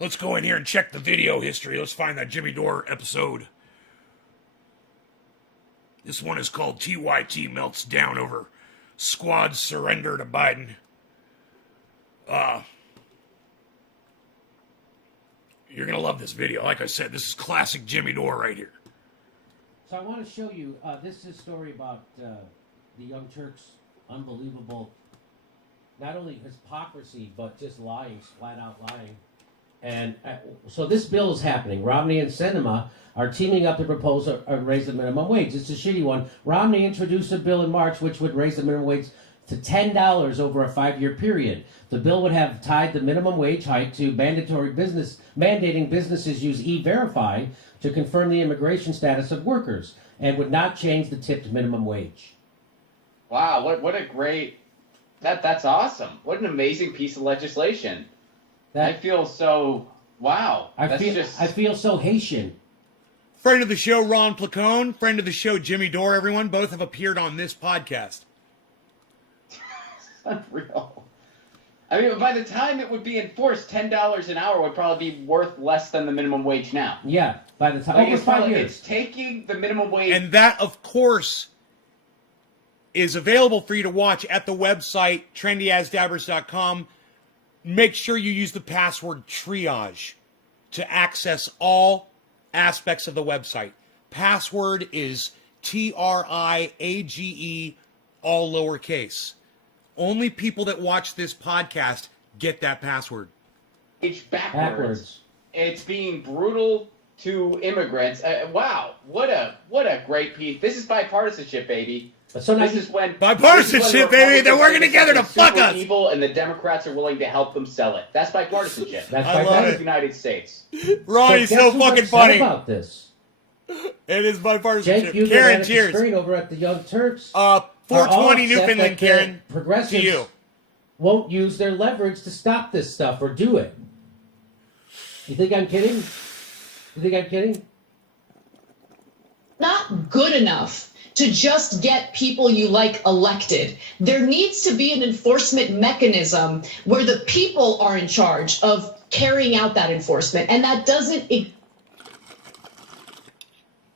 Let's go in here and check the video history. Let's find that Jimmy Dore episode. This one is called TYT Melts Down Over Squad's Surrender to Biden. You're going to love this video. Like I said, this is classic Jimmy Dore right here. So I want to show you, this is a story about the Young Turks' unbelievable, not only hypocrisy, but just lying, flat out lying. And so this bill is happening. Romney and Sinema are teaming up to propose a raise the minimum wage. It's a shitty one. Romney introduced a bill in March which would raise the minimum wage to $10 over a 5-year period. The bill would have tied the minimum wage hike to mandating businesses use E-Verify to confirm the immigration status of workers, and would not change the tipped minimum wage. Wow, what a great... That's awesome. What an amazing piece of legislation. I feel so... Wow. I feel so Haitian. Friend of the show, Ron Placone. Friend of the show, Jimmy Dore, everyone. Both have appeared on this podcast. Unreal. I mean, by the time it would be enforced, $10 an hour would probably be worth less than the minimum wage now. Yeah, by the time... Like, over it's 5 years. It's taking the minimum wage... And that, of course, is available for you to watch at the website, trendyasdabbers.com. Make sure you use the password triage to access all aspects of the website. Password is TRIAGE, all lowercase. Only people that watch this podcast get that password. Backwards. It's being brutal to immigrants. Wow, what a great piece. This is bipartisanship, baby. So this is when bipartisanship, baby. They're working together to fuck us. Evil, and the Democrats are willing to help them sell it. That's bipartisanship. That's the United States. Ronnie's so fucking funny about this. It is bipartisanship. Jake, you Karen, at cheers. The screen over at the Young Turks. 420 Newfoundland, Karen. Progressives to you. Won't use their leverage to stop this stuff or do it. You think I'm kidding? Not good enough to just get people you like elected. There needs to be an enforcement mechanism where the people are in charge of carrying out that enforcement, and that doesn't...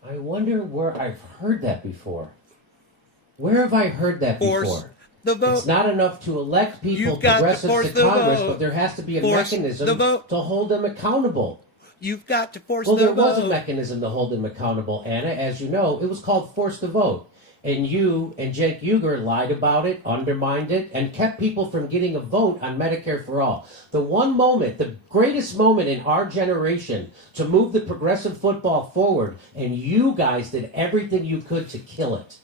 I wonder where I've heard that before. Where have I heard that before? The vote. It's not enough to elect people, progressives to Congress, but there has to be a mechanism to hold them accountable. You've got to force Well, the there was a vote. mechanism to hold him accountable, Anna. As you know, it was called Force the Vote. And you and Cenk Uygur lied about it, undermined it, and kept people from getting a vote on Medicare for All. The one moment, the greatest moment in our generation to move the progressive football forward, and you guys did everything you could to kill it.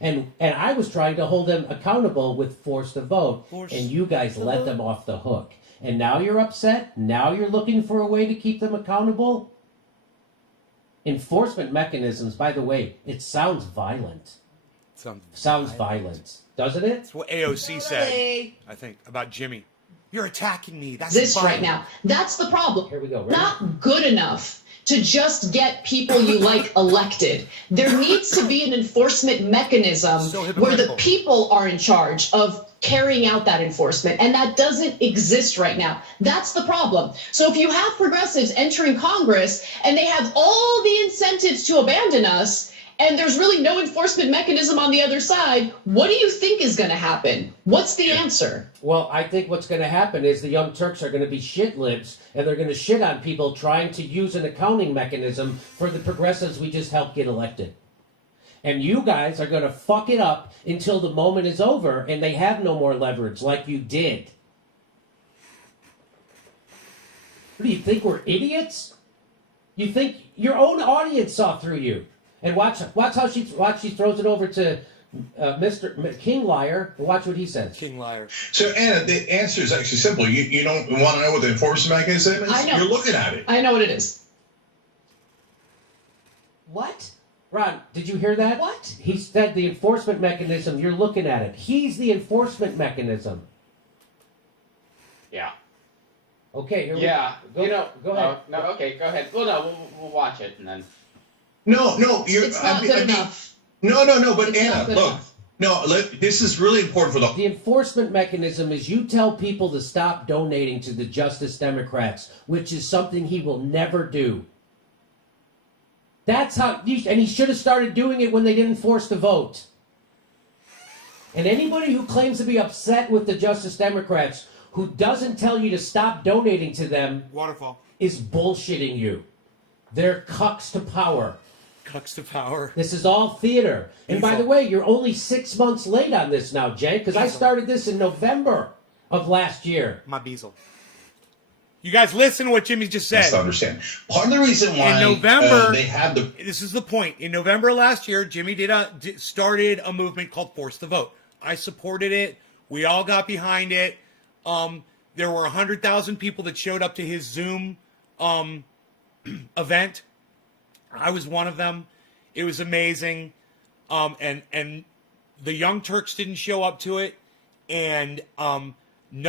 And I was trying to hold them accountable with Force the Vote, and you guys let them off the hook. And now you're upset? Now you're looking for a way to keep them accountable? Enforcement mechanisms, by the way, it sounds violent. Sounds violent, doesn't it? That's what AOC said, I think, about Jimmy. You're attacking me. That's This violent. right now. That's the problem. Here we go. Ready? Not good enough to just get people you like elected. There needs to be an enforcement mechanism So where the hypocritical. people are in charge of carrying out that enforcement, and that doesn't exist right now. That's the problem. So if you have progressives entering Congress and they have all the incentives to abandon us, and there's really no enforcement mechanism on the other side, what do you think is going to happen? What's the answer? Well, I think what's going to happen is the Young Turks are going to be shit libs, and they're going to shit on people trying to use an accounting mechanism for the progressives we just helped get elected. And you guys are going to fuck it up until the moment is over and they have no more leverage like you did. What do you think, we're idiots? You think your own audience saw through you? And watch how she throws it over to Mr. King Liar. And watch what he says. King liar. So, Anna, the answer is actually simple. You don't want to know what the enforcement mechanism is? I know. You're looking at it. I know what it is. What? Ron, did you hear that? What? He said the enforcement mechanism, you're looking at it. He's the enforcement mechanism. Yeah. Okay, here Yeah. we go. Go ahead. No, okay, go ahead. Well, no, we'll watch it and then. No, you're. It's not good enough. No. But It's not Anna, good look. enough. No, this is really important for the. The enforcement mechanism is you tell people to stop donating to the Justice Democrats, which is something he will never do. That's how, and he should have started doing it when they didn't force the vote. And anybody who claims to be upset with the Justice Democrats, who doesn't tell you to stop donating to them, Waterfall. is bullshitting you. They're cucks to power. Cucks to power. This is all theater. And by the way, you're only 6 months late on this now, Jay, because I started this in November of last year. My Beazle. You guys listen to what Jimmy just said. To understand. Part of the reason why November, they have the. This is the point. In November last year, Jimmy started a movement called Force the Vote. I supported it. We all got behind it. There were 100,000 people that showed up to his Zoom event. I was one of them. It was amazing. And the Young Turks didn't show up to it. And none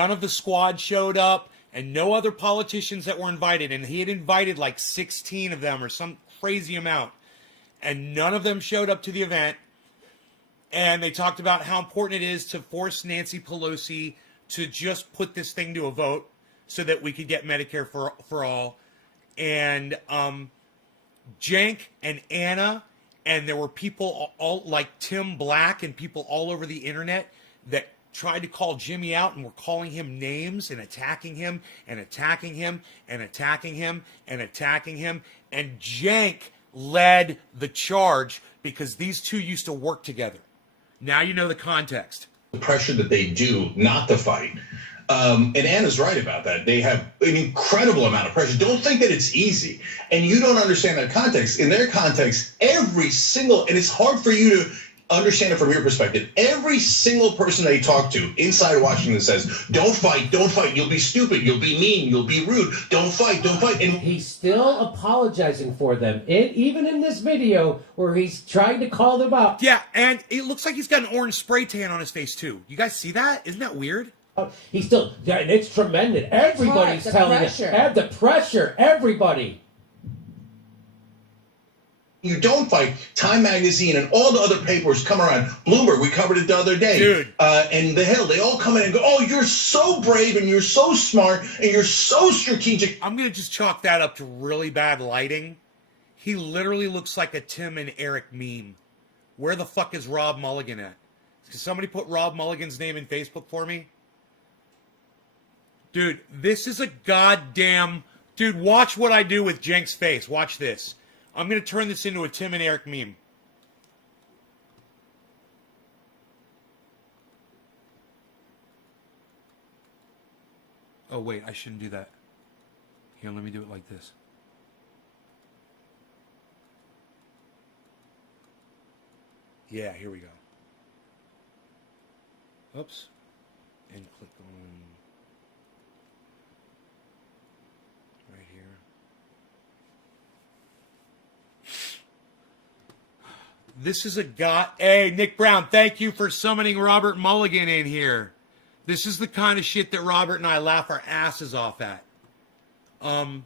of the squad showed up. And no other politicians that were invited. And he had invited like 16 of them or some crazy amount. And none of them showed up to the event. And they talked about how important it is to force Nancy Pelosi to just put this thing to a vote so that we could get Medicare for all. And Cenk and Anna, and there were people all like Tim Black and people all over the internet that tried to call Jimmy out and were calling him names and attacking him and attacking him and attacking him and attacking him. And Cenk led the charge because these two used to work together. Now you know the context. The pressure that they do not to fight. And Anna's right about that. They have an incredible amount of pressure. Don't think that it's easy. And you don't understand their context. In their context, every single, and it's hard for you to understand it from your perspective. Every single person they talk to inside Washington says, don't fight, you'll be stupid, you'll be mean, you'll be rude, don't fight. And he's still apologizing for them, even in this video where he's trying to call them out. Yeah, and it looks like he's got an orange spray tan on his face too. You guys see that? Isn't that weird? He's still, and it's tremendous. Everybody's telling it. Add the pressure, everybody. you don't fight, Time Magazine and all the other papers come around. Bloomberg, we covered it the other day. Dude. And The Hill, they all come in and go, oh, you're so brave and you're so smart and you're so strategic. I'm going to just chalk that up to really bad lighting. He literally looks like a Tim and Eric meme. Where the fuck is Rob Mulligan at? Can somebody put Rob Mulligan's name in Facebook for me? Dude, this is a goddamn Dude, watch what I do with Jenk's face. Watch this. I'm going to turn this into a Tim and Eric meme. Oh, wait, I shouldn't do that. Here, let me do it like this. Yeah, here we go. Oops. And click on right here. This is a guy. Hey, Nick Brown, thank you for summoning Robert Mulligan in here. This is the kind of shit that Robert and I laugh our asses off at. And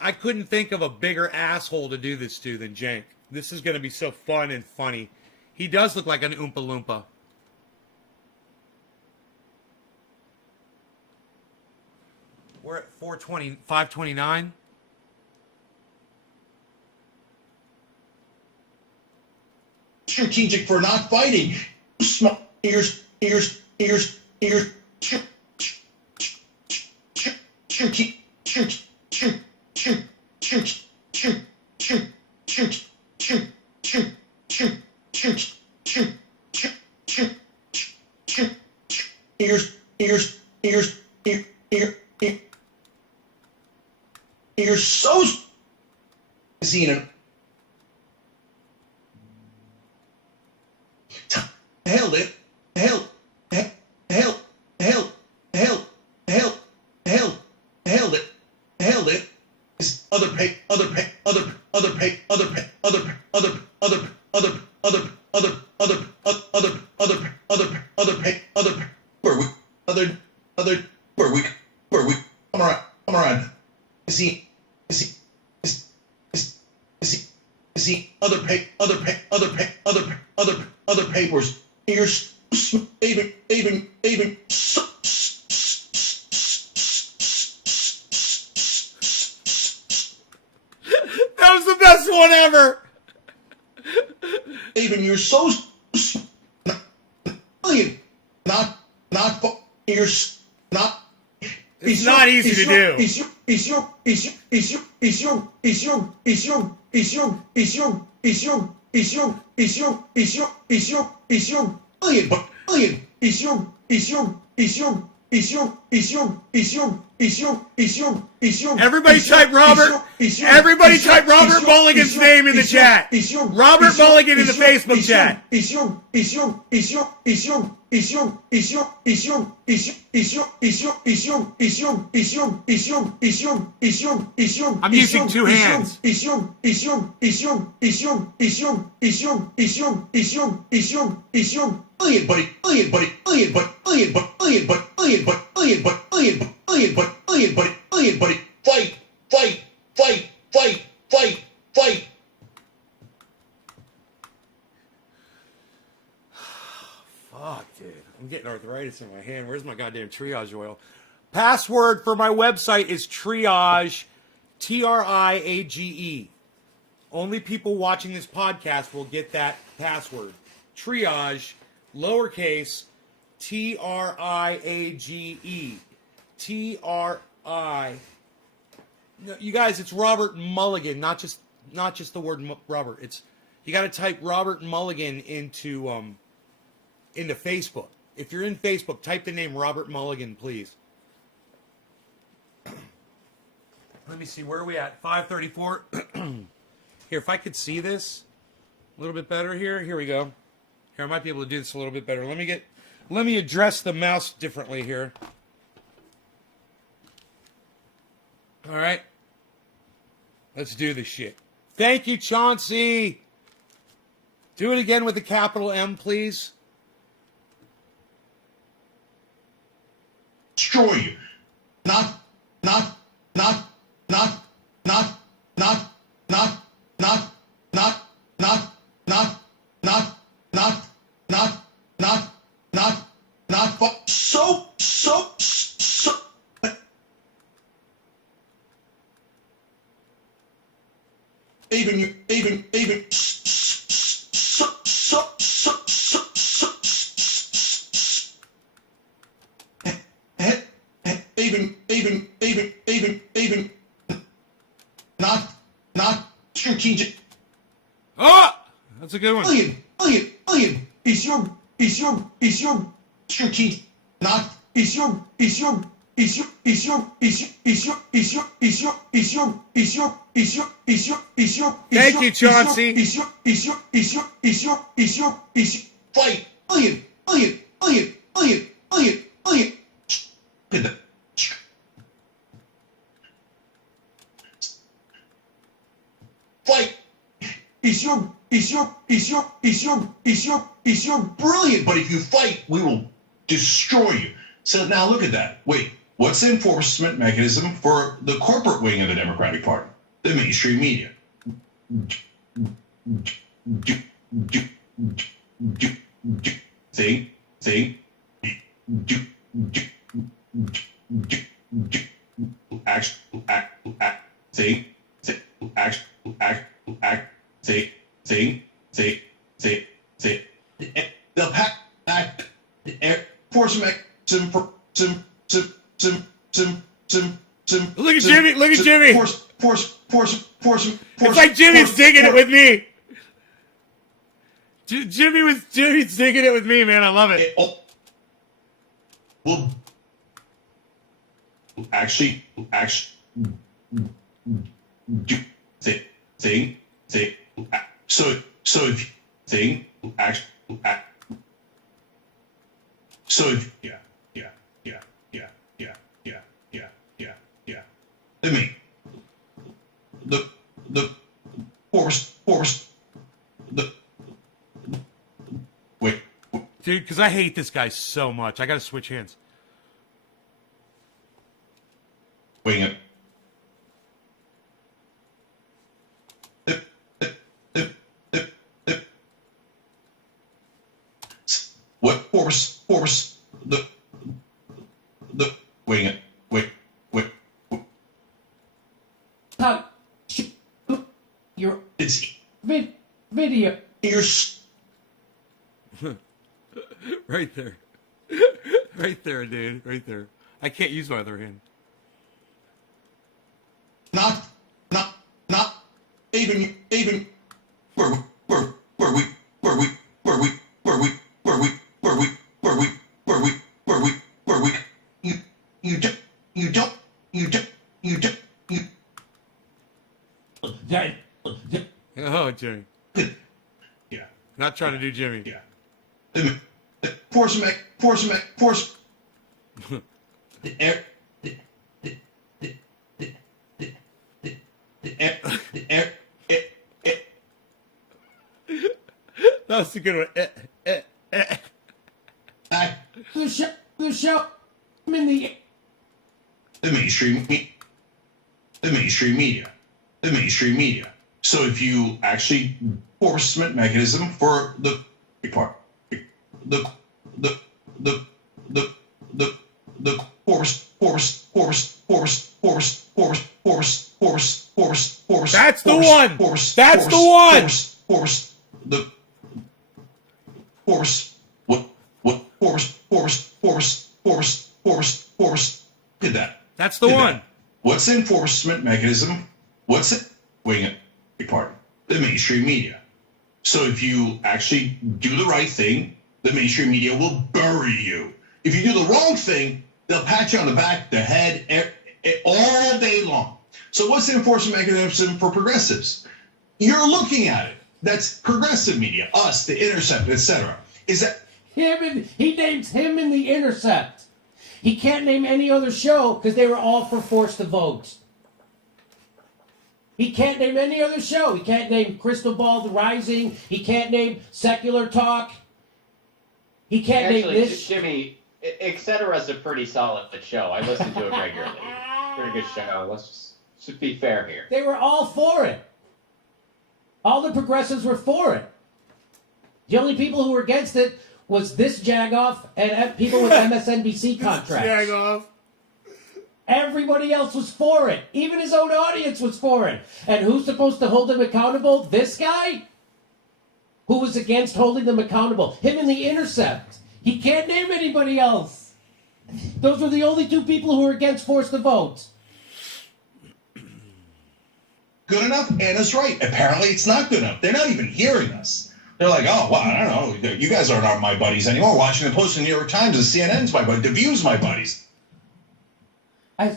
I couldn't think of a bigger asshole to do this to than Jenk. This is going to be so fun and funny. He does look like an Oompa Loompa. We're at 420, 529. Strategic for not fighting. Small ears. You're so seen him. Held it. Held it. Other pay. Where we come around. Is he other papers. Here's even That was the best one ever. even you're so not you're not. It's not easy to do. Everybody type Robert. Everybody type Robert Mulligan's name in the chat. Robert Mulligan in the Facebook chat. I'm using two hands. Fight. Fuck, dude. I'm getting arthritis in my hand. Where's my goddamn triage oil? Password for my website is triage, Triage. Only people watching this podcast will get that password. Triage, lowercase, Triage. Tri. No, you guys, it's Robert Mulligan, not just the word Robert. It's you got to type Robert Mulligan into Facebook. If you're in Facebook, type the name Robert Mulligan, please. Let me see, where are we at? 534. Here, if I could see this a little bit better here. Here we go. Here, I might be able to do this a little bit better. Let me address the mouse differently here. All right. Let's do this shit. Thank you, Chauncey. Do it again with a capital M, please. Destroy you. Not. So. Even. Even not strategic. Oh, that's a good one. Billion is your strategic, not is your Thank you, Chauncey. Is your fight billion. Fight is your brilliant. But if you fight, we will destroy you. So now look at that. Wait, what's the enforcement mechanism for the corporate wing of the Democratic Party? The mainstream media. The pack enforcement. Look at Jimmy. Look at Jimmy. Force. It's like Jimmy's digging it with me. Jimmy's digging it with me, man. I love it. Well, actually, do thing. So if thing actually. So yeah. I mean, the force the wait. Dude, because I hate this guy so much. I got to switch hands. Wing it. What force the wing it. Wait. Your It's video. you're Right there. Right there, dude. Right there. I can't use my other hand. not even where Oh, Jimmy. yeah. Not trying to do Jimmy. Yeah. Force. The air. That was a good one. The show. I'm in the mainstream media. So if you actually enforcement mechanism for the part, the force. That's the one. That's the one. The force. What force. Look at that. That's the one. What's the enforcement mechanism? What's it? Wing it. Pardon. The mainstream media. So if you actually do the right thing, the mainstream media will bury you. If you do the wrong thing, they'll pat you on the back, the head, all day long. So what's the enforcement mechanism for progressives? You're looking at it. That's progressive media, us, The Intercept, etc. Is that he names him in The Intercept. He can't name any other show because they were all for Force the Vote. He can't name any other show. He can't name Crystal Ball, The Rising. He can't name Secular Talk. He can't name this. Jimmy, etc. is a pretty solid show. I listen to it regularly. Pretty good show. Let's just be fair here. They were all for it. All the progressives were for it. The only people who were against it was this Jagoff and people with MSNBC contracts. Jagoff. Everybody else was for it. Even his own audience was for it. And who's supposed to hold him accountable? This guy? Who was against holding them accountable? Him in The Intercept. He can't name anybody else. Those were the only two people who were against Force the Vote. good enough? Anna's right. Apparently it's not good enough. They're not even hearing us. They're like, oh, well, I don't know. You guys aren't my buddies anymore. Washington Post and New York Times and CNN's my buddy. The View's my buddies.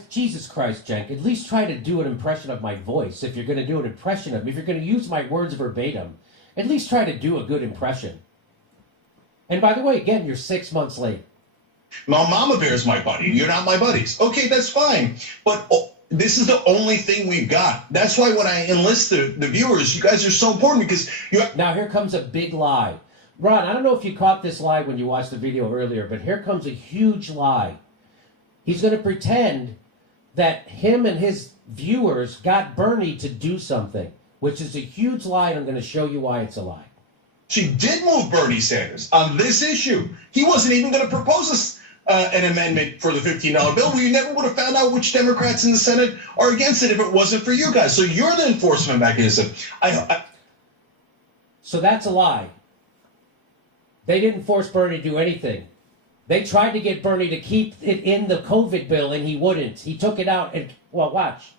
Jesus Christ, Cenk, at least try to do an impression of my voice. If you're going to do an impression of me, if you're going to use my words verbatim, at least try to do a good impression. And by the way, again, you're 6 months late. My Mama Bear's my buddy. You're not my buddies. Okay, that's fine. But this is the only thing we've got. That's why when I enlist the viewers, you guys are so important because you. Now here comes a big lie. Ron, I don't know if you caught this lie when you watched the video earlier, but here comes a huge lie. He's going to pretend that him and his viewers got Bernie to do something, which is a huge lie, and I'm going to show you why it's a lie. She did move Bernie Sanders on this issue. He wasn't even going to propose us an amendment for the $15 bill. We never would have found out which Democrats in the Senate are against it if it wasn't for you guys. So you're the enforcement mechanism. So that's a lie. They didn't force Bernie to do anything. They tried to get Bernie to keep it in the COVID bill, and he wouldn't. He took it out, and, well, watch.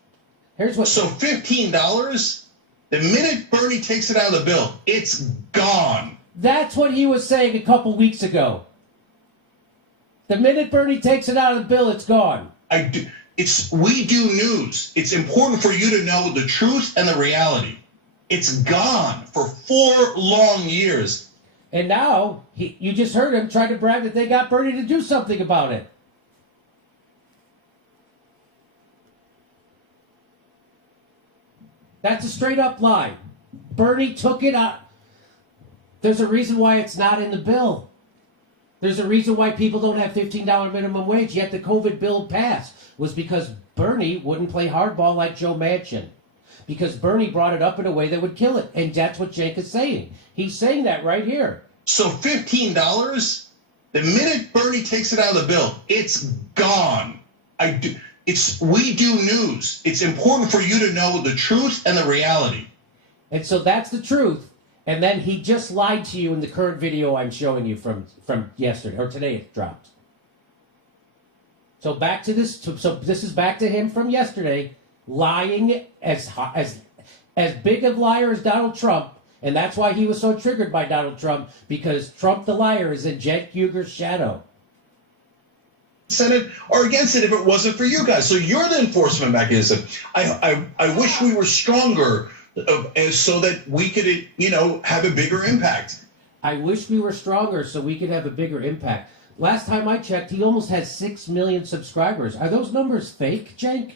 Here's what. So $15, the minute Bernie takes it out of the bill, it's gone. That's what he was saying a couple weeks ago. The minute Bernie takes it out of the bill, it's gone. We do news. It's important for you to know the truth and the reality. It's gone for 4 long years. And now, you just heard him try to brag that they got Bernie to do something about it. That's a straight up lie. Bernie took it out. There's a reason why it's not in the bill. There's a reason why people don't have $15 minimum wage, yet the COVID bill passed. Was because Bernie wouldn't play hardball like Joe Manchin. Because Bernie brought it up in a way that would kill it. And that's what Cenk is saying. He's saying that right here. So $15, the minute Bernie takes it out of the bill, it's gone. We do news. It's important for you to know the truth and the reality. And so that's the truth. And then he just lied to you in the current video I'm showing you from yesterday, or today it dropped. So back to this. So this is back to him from yesterday, lying as big a liar as Donald Trump. And that's why he was so triggered by Donald Trump, because Trump the liar is in Cenk Uger's shadow. Senate are against it if it wasn't for you guys. So you're the enforcement mechanism. I wish we were stronger so that we could, have a bigger impact. I wish we were stronger so we could have a bigger impact. Last time I checked, he almost has 6 million subscribers. Are those numbers fake, Cenk?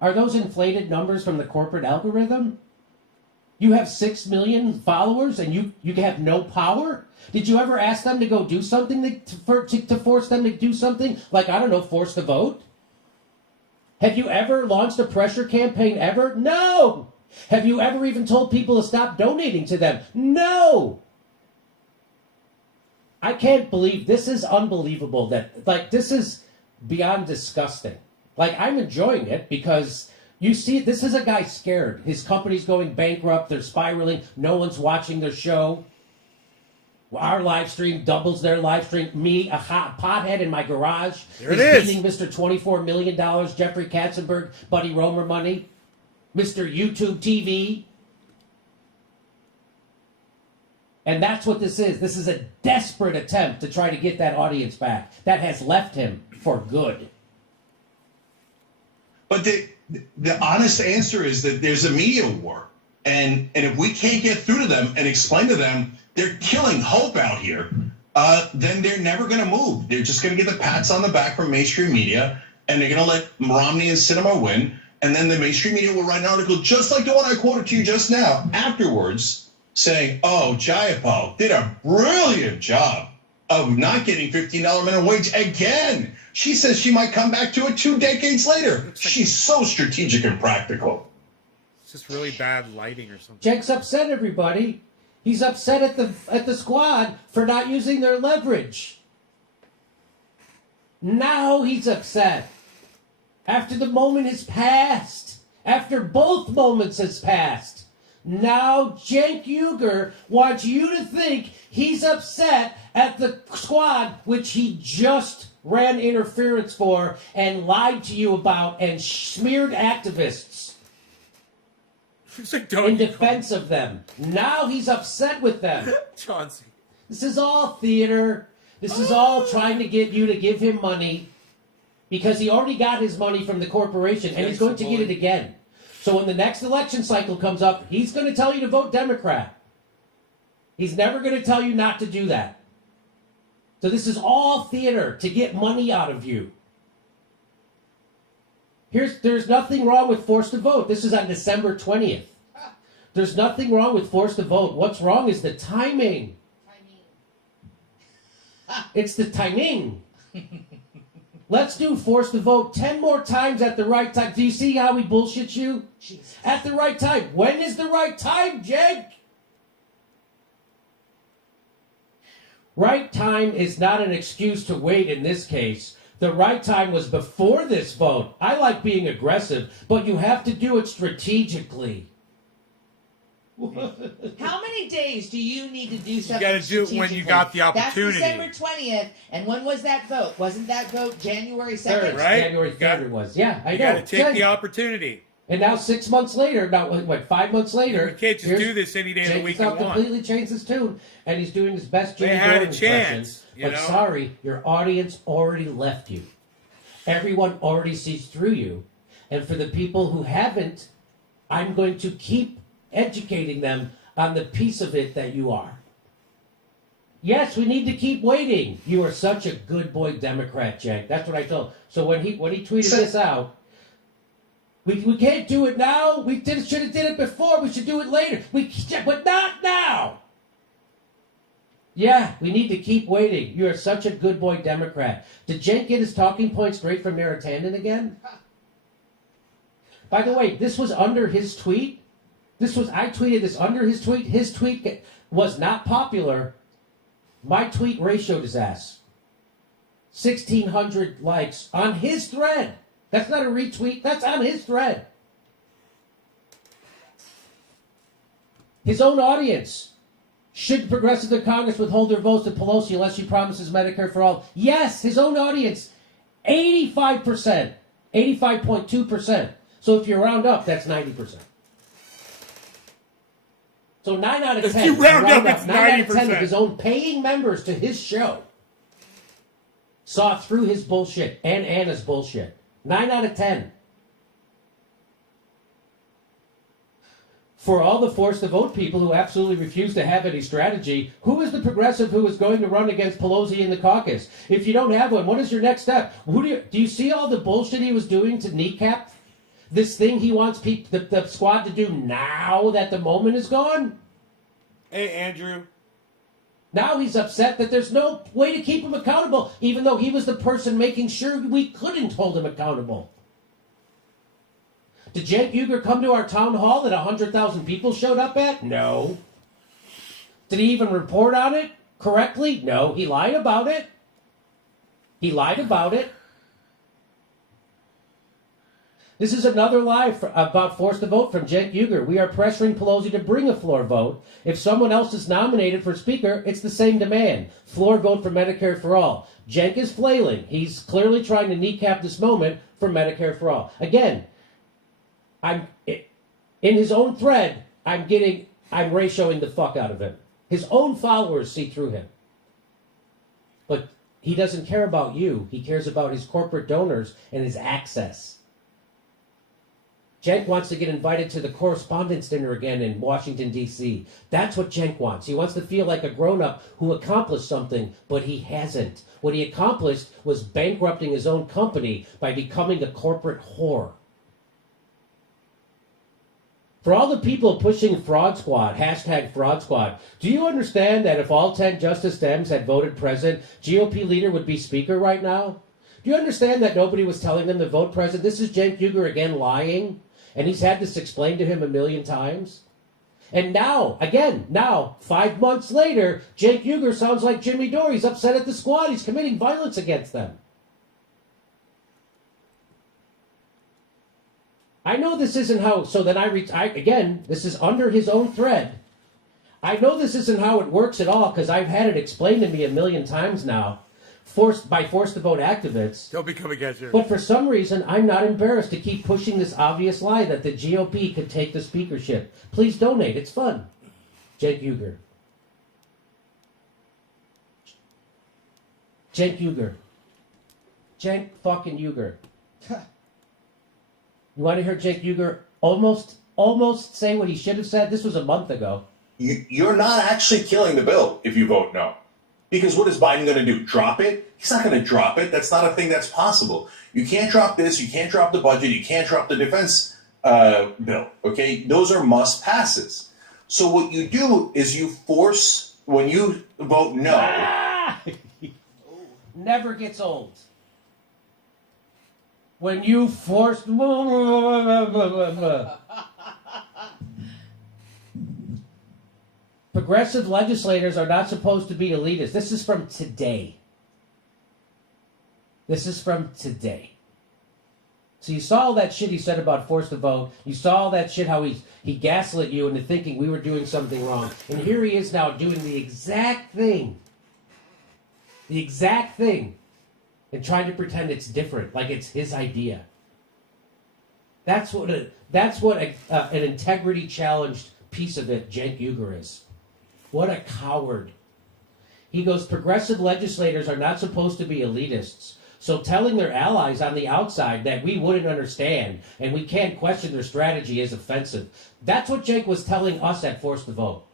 Are those inflated numbers from the corporate algorithm? You have 6 million followers and you have no power? Did you ever ask them to go do something to force them to do something? Like, I don't know, force the vote? Have you ever launched a pressure campaign ever? No! Have you ever even told people to stop donating to them? No! I can't believe, this is unbelievable this is beyond disgusting. I'm enjoying it because you see, this is a guy scared. His company's going bankrupt. They're spiraling. No one's watching their show. Our live stream doubles their live stream. Me, a hot pothead in my garage, there it is. Feeding Mr. $24 million, Jeffrey Katzenberg, Buddy Romer money, Mr. YouTube TV. And that's what this is. This is a desperate attempt to try to get that audience back. That has left him for good. But the honest answer is that there's a media war. And if we can't get through to them and explain to them they're killing hope out here, then they're never going to move. They're just going to get the pats on the back from mainstream media, and they're going to let Romney and Sinema win. And then the mainstream media will write an article just like the one I quoted to you just now afterwards saying, oh, Jayapal did a brilliant job of not getting $15 minimum wage again. She says she might come back to it 2 decades later. She's so strategic and practical. It's just really bad lighting or something. Cenk's upset, everybody. He's upset at the squad for not using their leverage. Now he's upset. After the moment has passed. After both moments has passed. Now Cenk Uygur wants you to think he's upset at the squad, which he just ran interference for and lied to you about and smeared activists. It's like, in defense of them. Now he's upset with them. Chauncey. This is all theater. This is all trying to get you to give him money because he already got his money from the corporation and he's going to get it again. So when the next election cycle comes up, he's going to tell you to vote Democrat. He's never going to tell you not to do that. So this is all theater to get money out of you. There's nothing wrong with forced to vote. This is on December 20th. There's nothing wrong with forced to vote. What's wrong is the timing. It's the timing. Let's do forced to vote 10 more times at the right time. Do you see how he bullshits you? Jesus. At the right time. When is the right time, Jake? Right time is not an excuse to wait in this case. The right time was before this vote. I like being aggressive, but you have to do it strategically. How many days do you need to do something? You got to do it when you got the opportunity. That's December 20th. And when was that vote? Wasn't that vote January 2nd? Right? January 3rd it was. Yeah, I know. You got to take the opportunity. And now 6 months later, now what, 5 months later... You can't just do this any day of the week you want. Completely changed his tune, and he's doing his best Jimmy They had Dore a impression. chance, But sorry, your audience already left you. Everyone already sees through you. And for the people who haven't, I'm going to keep educating them on the piece of it that you are. Yes, we need to keep waiting. You are such a good boy Democrat, Jake. That's what I told. So when he tweeted this out, we can't do it now. We should have did it before. We should do it later. But not now. Yeah, we need to keep waiting. You are such a good boy Democrat. Did Cenk get his talking point straight from Maritandon again? By the way, this was under his tweet. I tweeted this under his tweet. His tweet was not popular. My tweet ratioed his ass. 1,600 likes on his thread. That's not a retweet. That's on his thread. His own audience. Should progressives in Congress withhold their votes to Pelosi unless she promises Medicare for all? Yes, his own audience. 85%. 85.2%. So if you round up, that's 90%. So 9 out of 10. If you round up, it's 9 out of 10 90%. of his own paying members to his show saw through his bullshit and Anna's bullshit. 9 out of 10. For all the forced to vote people who absolutely refuse to have any strategy, who is the progressive who is going to run against Pelosi in the caucus? If you don't have one, what is your next step? Do you see all the bullshit he was doing to kneecap this thing he wants the squad to do now that the moment is gone? Hey, Andrew. Now he's upset that there's no way to keep him accountable, even though he was the person making sure we couldn't hold him accountable. Did Cenk Uygur come to our town hall that 100,000 people showed up at? No. Did he even report on it correctly? No. He lied about it. He lied about it. This is another lie about forced to vote from Cenk Uygur. We are pressuring Pelosi to bring a floor vote. If someone else is nominated for speaker, it's the same demand. Floor vote for Medicare for all. Cenk is flailing. He's clearly trying to kneecap this moment for Medicare for all. Again, in his own thread, I'm ratioing the fuck out of him. His own followers see through him. But he doesn't care about you. He cares about his corporate donors and his access. Cenk wants to get invited to the correspondence dinner again in Washington, D.C. That's what Cenk wants. He wants to feel like a grown-up who accomplished something, but he hasn't. What he accomplished was bankrupting his own company by becoming a corporate whore. For all the people pushing Fraud Squad, hashtag Fraud Squad, do you understand that if all 10 Justice Dems had voted president, GOP leader would be speaker right now? Do you understand that nobody was telling them to vote president? This is Cenk Uygur again lying, and he's had this explained to him a million times. And now, 5 months later, Cenk Uygur sounds like Jimmy Dore. He's upset at the squad. He's committing violence against them. I know this isn't how, so then again, this is under his own thread. I know this isn't how it works at all because I've had it explained to me a million times now. forced to vote activists. Don't become a guesser. But for some reason, I'm not embarrassed to keep pushing this obvious lie that the GOP could take the speakership. Please donate. It's fun. Cenk Uygur. Cenk Uygur. Cenk fucking Uygur. You want to hear Cenk Uygur almost say what he should have said? This was a month ago. You're not actually killing the bill if you vote no. Because what is Biden going to do? Drop it? He's not going to drop it. That's not a thing that's possible. You can't drop this. You can't drop the budget. You can't drop the defense bill. Okay? Those are must passes. So what you do is you force, when you vote no. Never gets old. When you force. Progressive legislators are not supposed to be elitists. This is from today. So you saw all that shit he said about force to vote. You saw all that shit how he gaslit you into thinking we were doing something wrong. And here he is now doing the exact thing. And trying to pretend it's different, like it's his idea. That's what an integrity challenged piece of it Cenk Uygur is. What a coward. He goes, progressive legislators are not supposed to be elitists. So telling their allies on the outside that we wouldn't understand and we can't question their strategy is offensive. That's what Cenk was telling us at Force to Vote.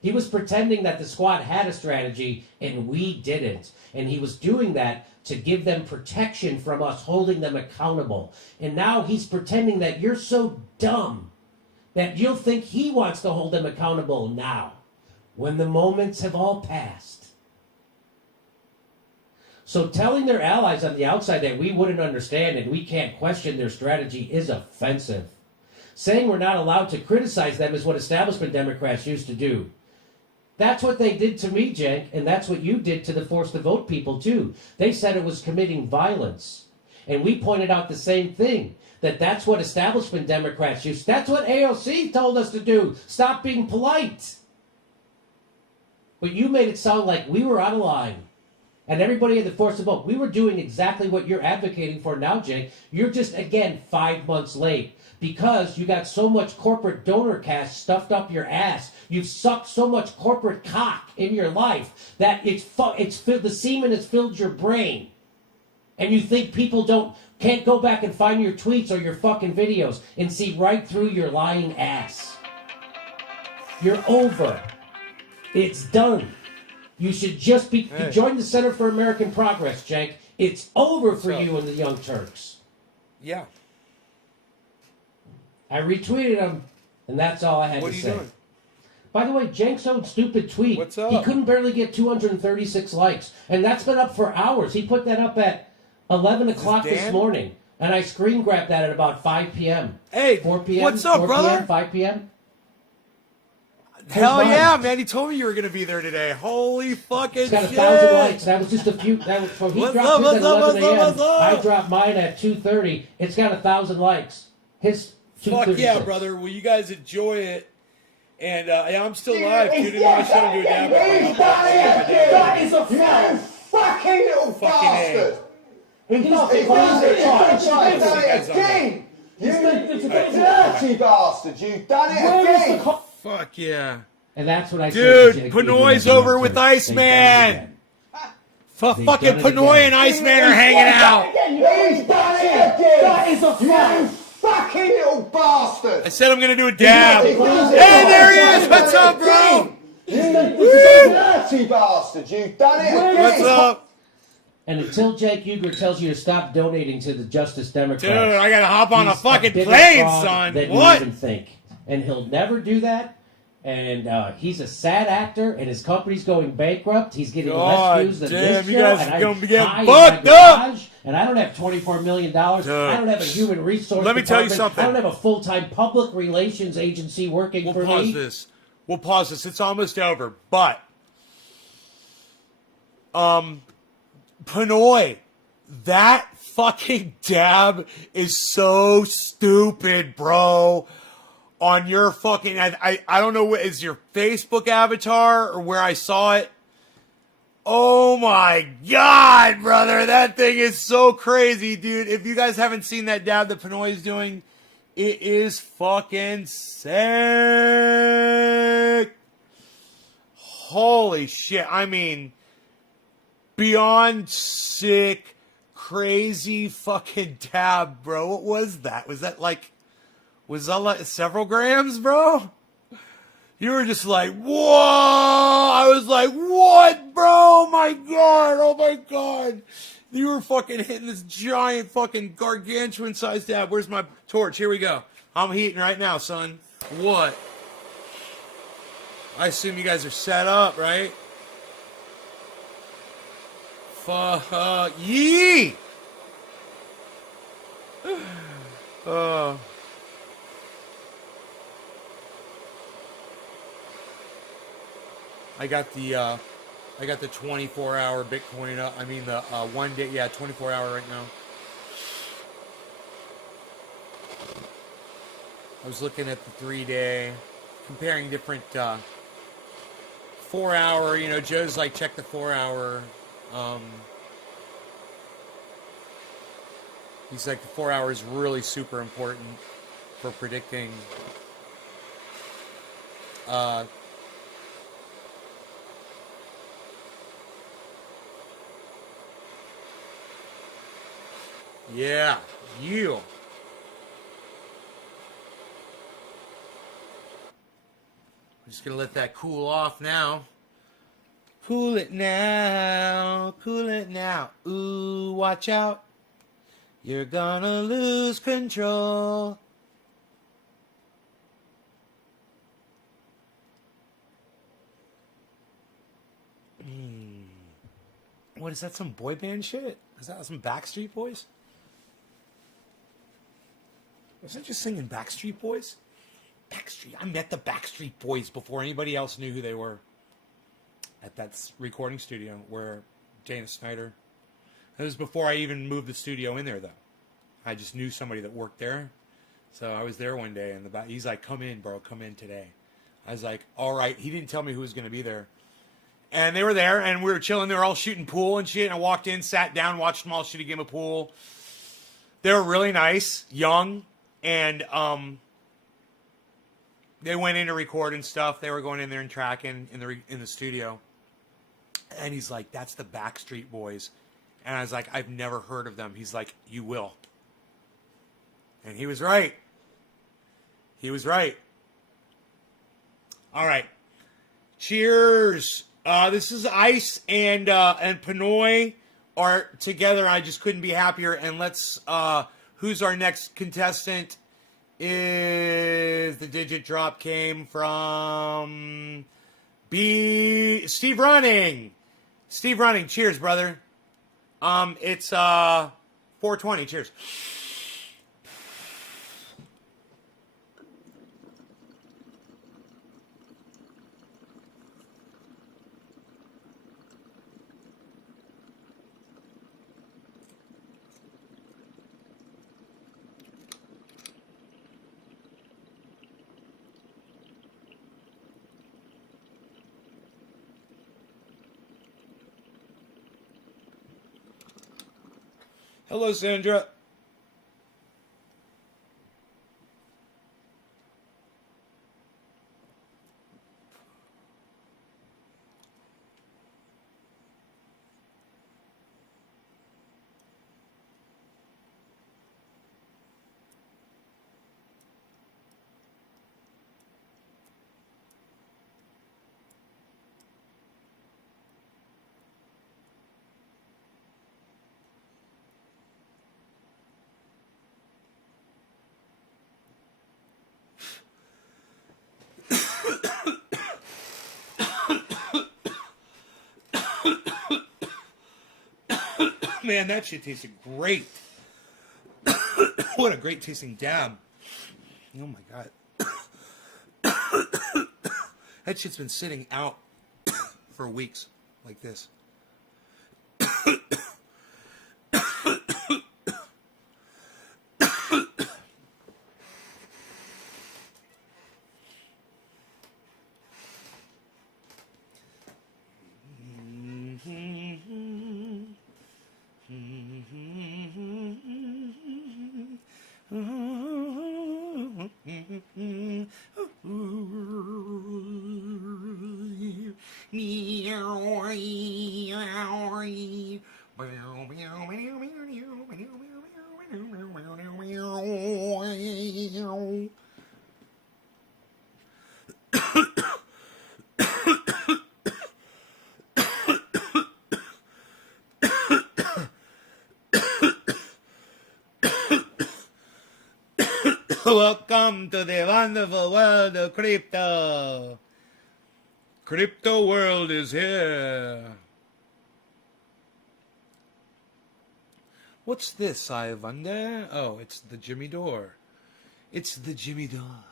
He was pretending that the squad had a strategy and we didn't. And he was doing that to give them protection from us holding them accountable. And now he's pretending that you're so dumb that you'll think he wants to hold them accountable now, when the moments have all passed. So telling their allies on the outside that we wouldn't understand and we can't question their strategy is offensive. Saying we're not allowed to criticize them is what establishment Democrats used to do. That's what they did to me, Cenk, and that's what you did to the Force to Vote people, too. They said it was committing violence. And we pointed out the same thing, that's what establishment Democrats used. That's what AOC told us to do. Stop being polite. But you made it sound like we were out of line. And everybody in the Force to Vote, we were doing exactly what you're advocating for now, Cenk. You're just, again, 5 months late. Because you got so much corporate donor cash stuffed up your ass. You've sucked so much corporate cock in your life that the semen has filled your brain. And you think people can't go back and find your tweets or your fucking videos and see right through your lying ass. You're over. It's done. You should just join the Center for American Progress, Cenk. It's over for you and the Young Turks. Yeah. I retweeted him, and that's all I had to say. What are you doing? By the way, Cenk's own stupid tweet. What's up? He couldn't barely get 236 likes, and that's been up for hours. He put that up at 11 o'clock this morning, and I screen grabbed that at about 5 p.m. Hey, 4 p.m. What's up, 4 brother? p.m., 5 p.m. Hell yeah, man! He told me you were going to be there today. Holy fucking shit! It's got 1,000 likes. That was just a few. That was from he What's dropped up, his what's at up, 11 what's up, a.m. what's up? I dropped mine at 2:30. It's got 1,000 likes. His Fuck 236. yeah, brother! Well, you guys enjoy it. And I'm still live. Tune into my show and do a dab. That is a fucking little bastard. He's not He's done it again. You dirty bastard. You've done it again. Fuck yeah. And that's what I Dude, said. Panoy's over with Iceman. Fucking Panoy and Iceman are hanging out. He's done it again. That is a fucking little bastard. I said I'm going to do a dab. Hey, there he is. What's up, bro? You dirty bastard. You've done it again. What's up? And until Cenk Uygur tells you to stop donating to the Justice Democrats, Dude, I got to hop on a he's fucking bigger plane, fraud son. than What? you even think. And he'll never do that. And he's a sad actor, and his company's going bankrupt. He's getting God less views than damn, this you show. guys And are gonna be getting hide in fucked my up. garage, and I don't have $24 million. I don't have a human resource Let me tell you department. something. I don't have a full-time public relations agency working We'll for pause me. this. We'll pause this. It's almost over. But, Panoy, that fucking dab is so stupid, bro. On your fucking, I don't know, is your Facebook avatar or where I saw it? Oh my God, brother. That thing is so crazy, dude. If you guys haven't seen that dab that Pinoy is doing, it is fucking sick. Holy shit. I mean, beyond sick, crazy fucking dab, bro. What was that? Was that like several grams, bro? You were just like, whoa! I was like, what, bro? Oh my God! Oh my God! You were fucking hitting this giant fucking gargantuan sized dab. Where's my torch? Here we go. I'm heating right now, son. What? I assume you guys are set up, right? Fuck yee! I got the 24-hour Bitcoin up. I mean the 1 day, 24-hour right now. I was looking at the 3-day, comparing different 4-hour. You know, Joe's like, check the 4-hour. He's like, the 4-hour is really super important for predicting. Yeah, you. I'm just gonna let that cool off now. Cool it now, cool it now. Ooh, watch out. You're gonna lose control. What is that, some boy band shit? Is that some Backstreet Boys? Was I just singing Backstreet Boys? Backstreet. I met the Backstreet Boys before anybody else knew who they were. At that recording studio where Dana Snyder. It was before I even moved the studio in there, though. I just knew somebody that worked there. So I was there one day, and he's like, come in, bro. Come in today. I was like, all right. He didn't tell me who was going to be there. And they were there, and we were chilling. They were all shooting pool and shit. And I walked in, sat down, watched them all shoot a game of pool. They were really nice, young. And they went in to record and stuff. They were going in there and tracking in the studio. And he's like, that's the Backstreet Boys. And I was like, I've never heard of them. He's like, you will. And he was right. He was right. All right. Cheers. This is Ice and Pinoy are together. I just couldn't be happier. And let's... who's our next contestant? Is the digit drop came from Steve Running. Steve Running. Cheers, brother. It's 420. Cheers. Hello, Sandra. Man, that shit tasted great. What a great tasting dab. Oh my God. That shit's been sitting out for weeks like this. Welcome to the wonderful world of crypto. Crypto world is here. What's this, I wonder? Oh, it's the Jimmy Door. It's the Jimmy Door.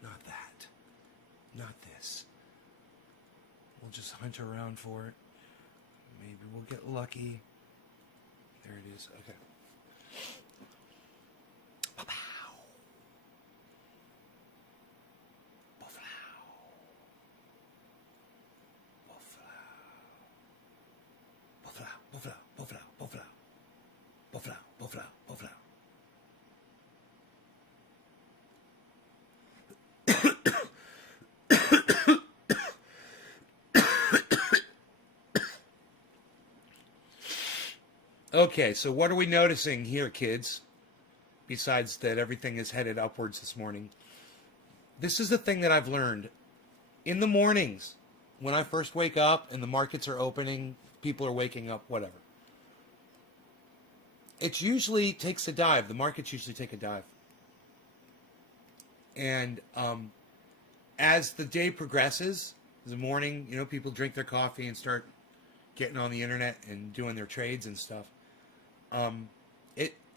Not that. Not this. We'll just hunt around for it. Maybe we'll get lucky. There it is. Okay. Pow. Buffalo. Buffalo. Buffalo. Buffalo. Buffalo. Buffalo. Buffalo. Buffalo. Okay, so what are we noticing here, kids? Besides that everything is headed upwards this morning. This is the thing that I've learned. In the mornings, when I first wake up and the markets are opening, people are waking up, whatever. It usually takes a dive. The markets usually take a dive. And as the day progresses, the morning, you know, people drink their coffee and start getting on the internet and doing their trades and stuff.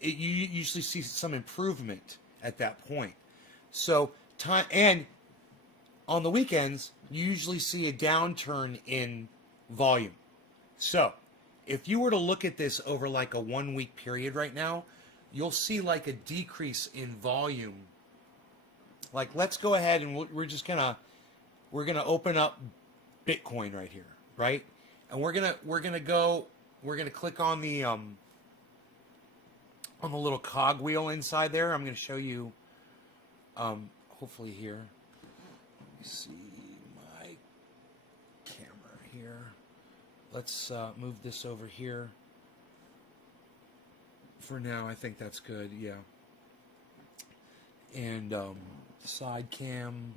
You usually see some improvement at that point. So time, and on the weekends, you usually see a downturn in volume. So if you were to look at this over like a 1 week period right now, you'll see like a decrease in volume. Like, let's go ahead and we're gonna open up Bitcoin right here, right? And we're gonna click on the little cog wheel inside there. I'm gonna show you, hopefully here. Let me see my camera here. Let's move this over here. For now, I think that's good. Yeah. And side cam.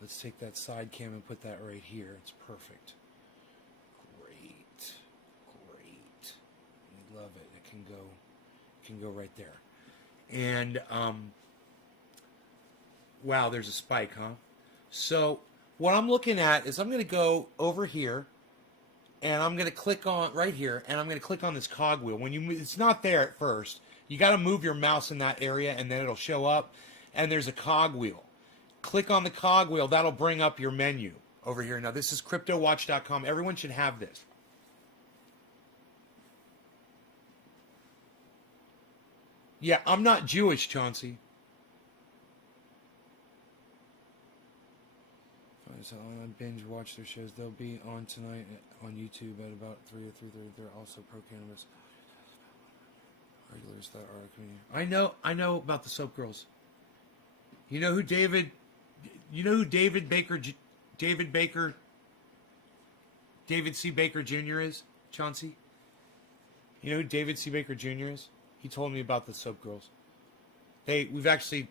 Let's take that side cam and put that right here. It's perfect. Great. We love it. It can go right there. And wow, there's a spike, huh? So what I'm looking at is I'm going to go over here, and I'm going to click on right here, and I'm going to click on this cogwheel. When you move, it's not there at first. You got to move your mouse in that area, and then it'll show up. And there's a cogwheel. Click on the cogwheel. That'll bring up your menu over here. Now, this is CryptoWatch.com. Everyone should have this. Yeah, I'm not Jewish, Chauncey. So I binge watch their shows. They'll be on tonight on YouTube at about 3 or 3:30. They're also pro-cannabis regulars that are a community. I know about the Soap Girls. You know who David C. Baker Jr. is, Chauncey? You know who David C. Baker Jr. is? He told me about the Soap Girls. We've actually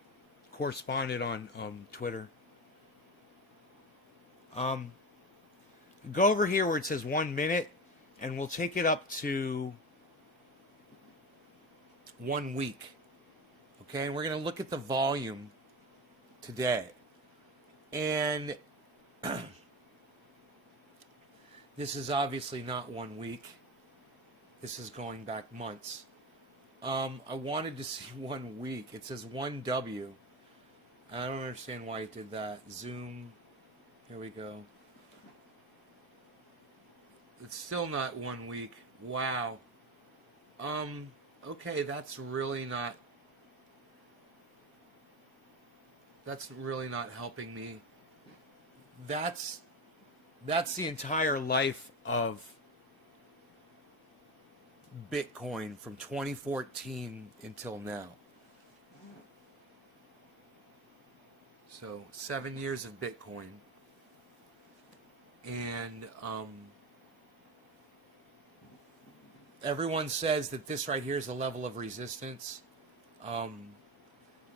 corresponded on Twitter. Go over here where it says 1 minute, and we'll take it up to 1 week. Okay, and we're going to look at the volume today. And this is obviously not 1 week. This is going back months. I wanted to see 1 week. It says 1W. I don't understand why it did that. Zoom. Here we go. It's still not 1 week. Wow. Okay, that's really not helping me. That's the entire life of Bitcoin from 2014 until now. So 7 years of Bitcoin. And everyone says that this right here is the level of resistance.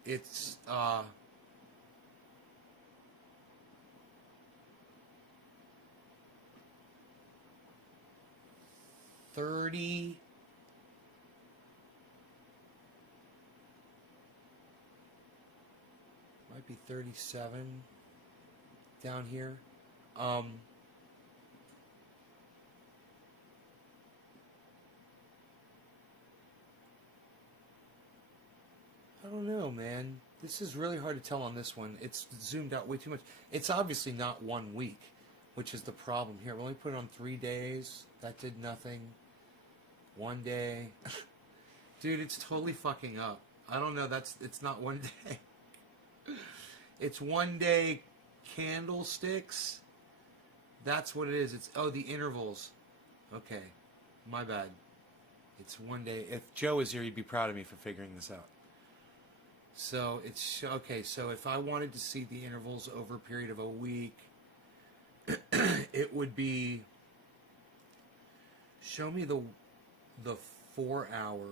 It's 30. Might be 37 down here. I don't know, man. This is really hard to tell on this one. It's zoomed out way too much. It's obviously not 1 week, which is the problem here. We only put it on 3 days. That did nothing. 1 day. Dude, it's totally fucking up. I don't know. It's not 1 day. It's 1 day candlesticks. That's what it is. It's the intervals. Okay. My bad. It's 1 day. If Joe was here, he'd be proud of me for figuring this out. So it's okay. So if I wanted to see the intervals over a period of a week, it would be show me the 4 hour.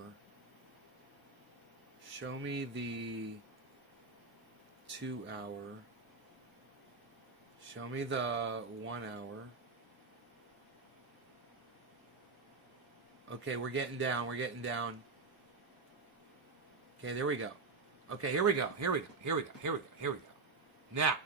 Show me the 2 hour. Show me the 1 hour. Okay, we're getting down. We're getting down. Okay, there we go. Okay, here we go. Here we go. Here we go. Here we go. Here we go. Now,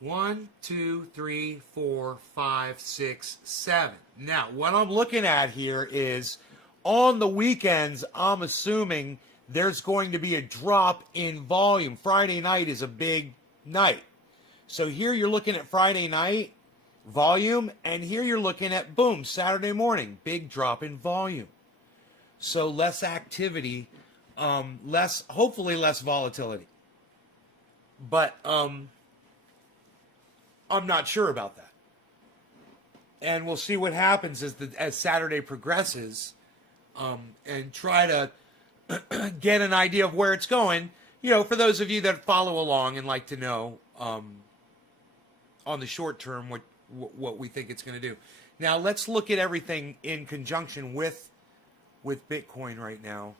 1, 2, 3, 4, 5, 6, 7. Now, what I'm looking at here is on the weekends, I'm assuming there's going to be a drop in volume. Friday night is a big night. So here you're looking at Friday night volume, and here you're looking at, boom, Saturday morning, big drop in volume. So less activity, hopefully less volatility. But I'm not sure about that. And we'll see what happens as Saturday progresses, and try to get an idea of where it's going. You know, for those of you that follow along and like to know on the short term what we think it's going to do. Now let's look at everything in conjunction with Bitcoin right now.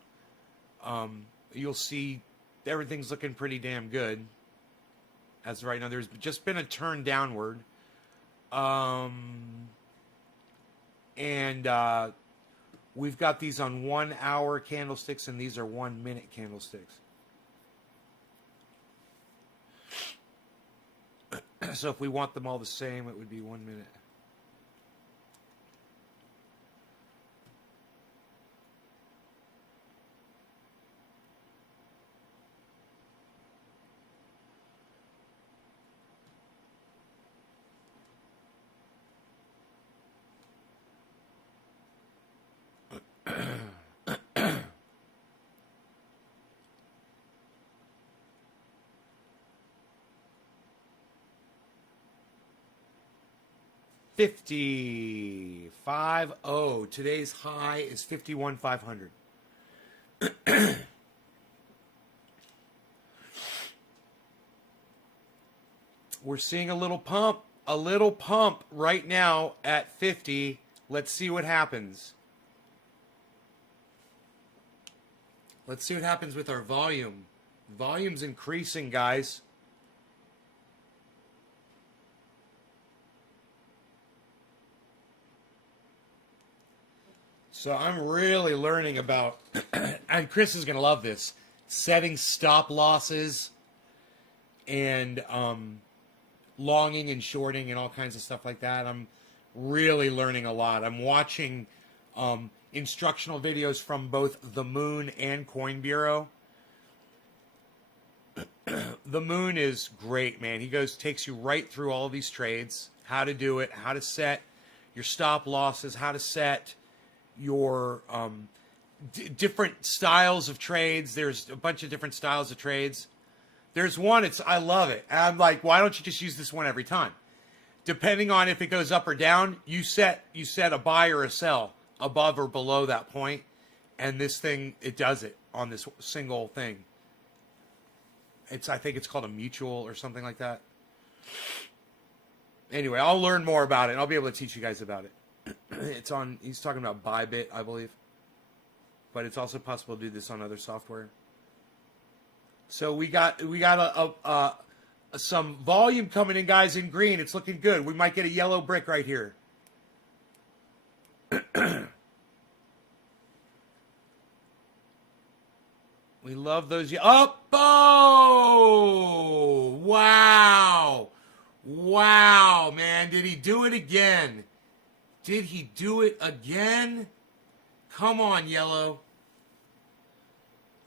You'll see everything's looking pretty damn good as of right now. There's just been a turn downward. And we've got these on 1 hour candlesticks, and these are 1 minute candlesticks. So if we want them all the same, it would be 1 minute. $50.50. Today's high is 51,500. We're seeing a little pump right now at 50. Let's see what happens. Let's see what happens with our volume. Volume's increasing, guys. So I'm really learning about, and Chris is going to love this, setting stop losses and longing and shorting and all kinds of stuff like that. I'm really learning a lot. I'm watching instructional videos from both The Moon and Coin Bureau. The Moon is great, man. He takes you right through all of these trades, how to do it, how to set your stop losses, how to set your different styles of trades. There's a bunch of different styles of trades. There's one, I love it. And I'm like, why don't you just use this one every time? Depending on if it goes up or down, you set a buy or a sell above or below that point, and this thing, it does it on this single thing. I think it's called a mutual or something like that. Anyway, I'll learn more about it, and I'll be able to teach you guys about it. He's talking about Bybit, I believe. But it's also possible to do this on other software. So we got some volume coming in, guys, in green. It's looking good. We might get a yellow brick right here. We love those. Oh, it again? Did he do it again? Come on, Yellow.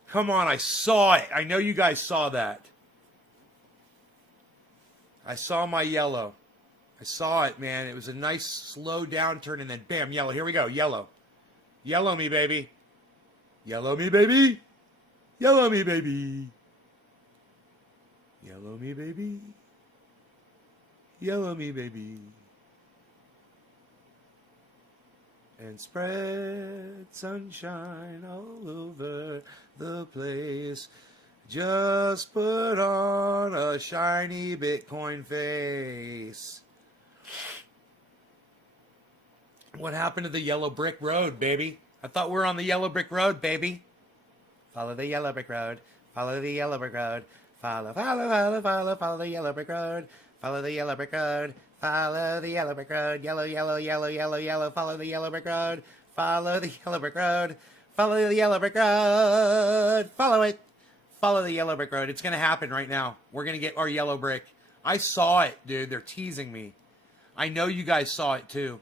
Come on, I saw it. I know you guys saw that. I saw my Yellow. I saw it, man. It was a nice slow downturn, and then bam, Yellow. Here we go, Yellow. Yellow me, baby. Yellow me, baby. Yellow me, baby. Yellow me, baby. Yellow me, baby. And spread sunshine all over the place. Just put on a shiny Bitcoin face. What happened to the yellow brick road, baby? I thought we were on the yellow brick road, baby. Follow the yellow brick road. Follow the yellow brick road. Follow, follow, follow, follow, follow the yellow brick road. Follow the yellow brick road. Follow the yellow brick road. Yellow, yellow, yellow, yellow, yellow. Follow the yellow brick road. Follow the yellow brick road. Follow the yellow brick road. Follow it. Follow the yellow brick road. It's going to happen right now. We're going to get our yellow brick. I saw it, dude. They're teasing me. I know you guys saw it too.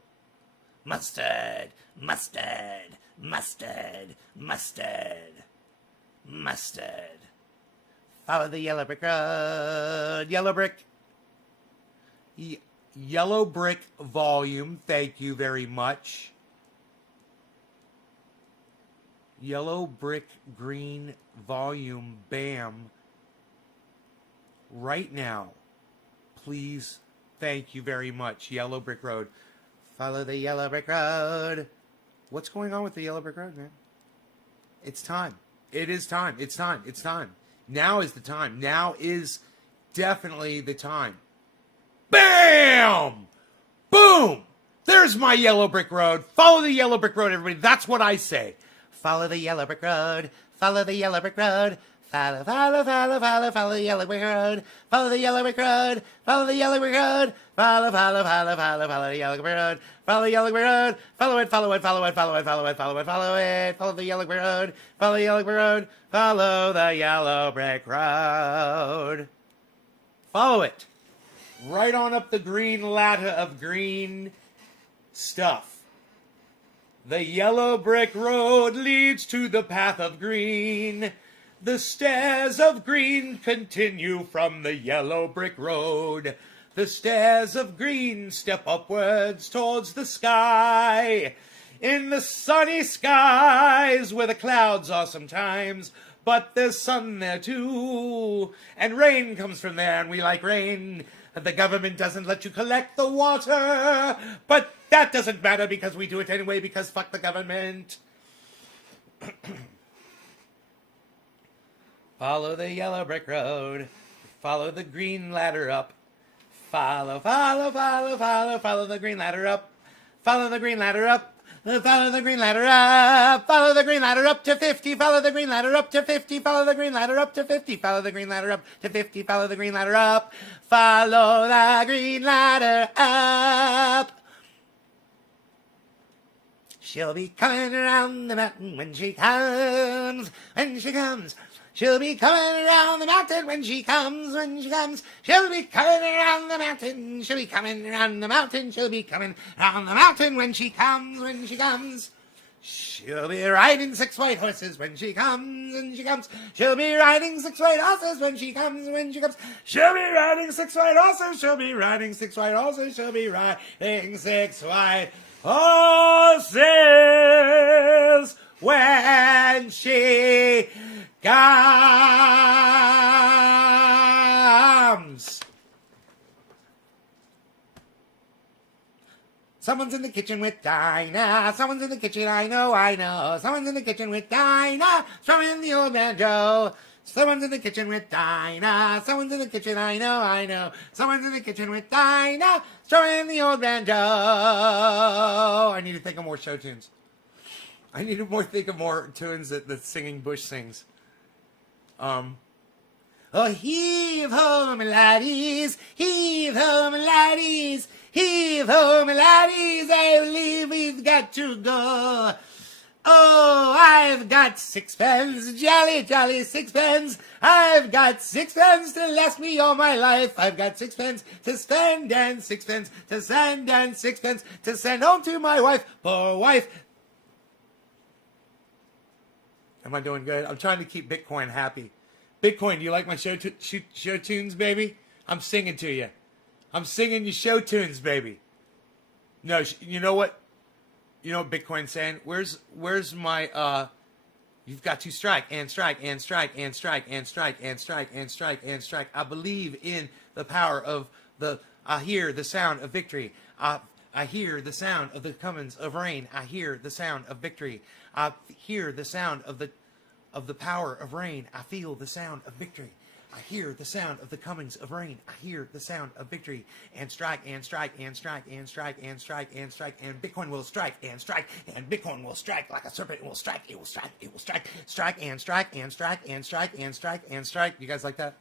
Mustard, mustard, mustard, mustard, mustard. Follow the yellow brick road. Yellow brick. Yellow brick volume. Thank you very much. Yellow brick green volume. Bam. Right now. Please. Thank you very much. Yellow brick road. Follow the yellow brick road. What's going on with the yellow brick road, man? It's time. It is time. It's time. It's time. Now is the time. Now is definitely the time. Bam! Boom! There's my yellow brick road. Follow the yellow brick road, everybody. That's what I say. Follow the yellow brick road. Follow the yellow brick road. Follow, follow, follow, follow, follow the yellow brick road. Follow the yellow brick road. Follow the yellow brick road. Follow, follow, follow, follow, follow the yellow brick road. Follow the yellow brick road. Follow it, follow it, follow it, follow it, follow it, follow it, follow it. Follow the yellow brick road. Follow the yellow brick road. Follow the yellow brick road. Follow it. Right on up the green ladder of green stuff. The yellow brick road leads to the path of green. The stairs of green continue from the yellow brick road. The stairs of green step upwards towards the sky. In the sunny skies where the clouds are sometimes, but there's sun there too. And rain comes from there, and we like rain. The government doesn't let you collect the water, but that doesn't matter because we do it anyway because fuck the government. Follow the yellow brick road. Follow the green ladder up. Follow, follow, follow, follow, follow the green ladder up. Follow the green ladder up. Follow the green ladder up. Follow the green ladder up to 50. Follow the green ladder up to 50. Follow the green ladder up to 50. Follow the green ladder up to 50. Follow the green ladder up. Follow the green ladder up. She'll be coming around the mountain when she comes. When she comes. She'll be coming around the mountain when she comes, when she comes. She'll be coming around the mountain. She'll be coming around the mountain. She'll be coming around the mountain when she comes, when she comes. She'll be riding 6 white horses when she comes, when she comes. She'll be riding 6 white horses when she comes, when she comes. She'll be riding 6 white horses. She'll be riding 6 white horses. She'll be riding 6 white horses when she comes. Someone's in the kitchen with Dinah. Someone's in the kitchen, I know, I know. Someone's in the kitchen with Dinah, strumming the old banjo. Someone's in the kitchen with Dinah. Someone's in the kitchen, I know, I know. Someone's in the kitchen with Dinah, strumming the old banjo. I need to think of more show tunes. I need to think of more tunes that the singing bush sings. Oh, heave ho, my laddies, heave ho, my laddies, heave ho, my laddies, I believe we've got to go. Oh, I've got sixpence, jolly, jolly sixpence. I've got sixpence to last me all my life. I've got sixpence to spend and sixpence to send and sixpence to send home to my wife. Poor wife. Am I doing good? I'm trying to keep Bitcoin happy. Bitcoin, do you like my show tunes, baby? I'm singing to you. I'm singing your show tunes, baby. No, you know what? You know what Bitcoin's saying? Where's my you've got to strike and strike and strike and strike and strike and strike and strike and strike. I believe in the power of I hear the sound of victory. I hear the sound of the comings of rain. I hear the sound of victory. I hear the sound of the power of rain. I feel the sound of victory. I hear the sound of the comings of rain. I hear the sound of victory. And strike, and strike, and strike, and strike, and strike, and strike, and Bitcoin will strike, and strike, and Bitcoin will strike like a serpent. It will strike, it will strike, it will strike, strike, and strike, and strike, and strike, and strike, and strike. You guys like that?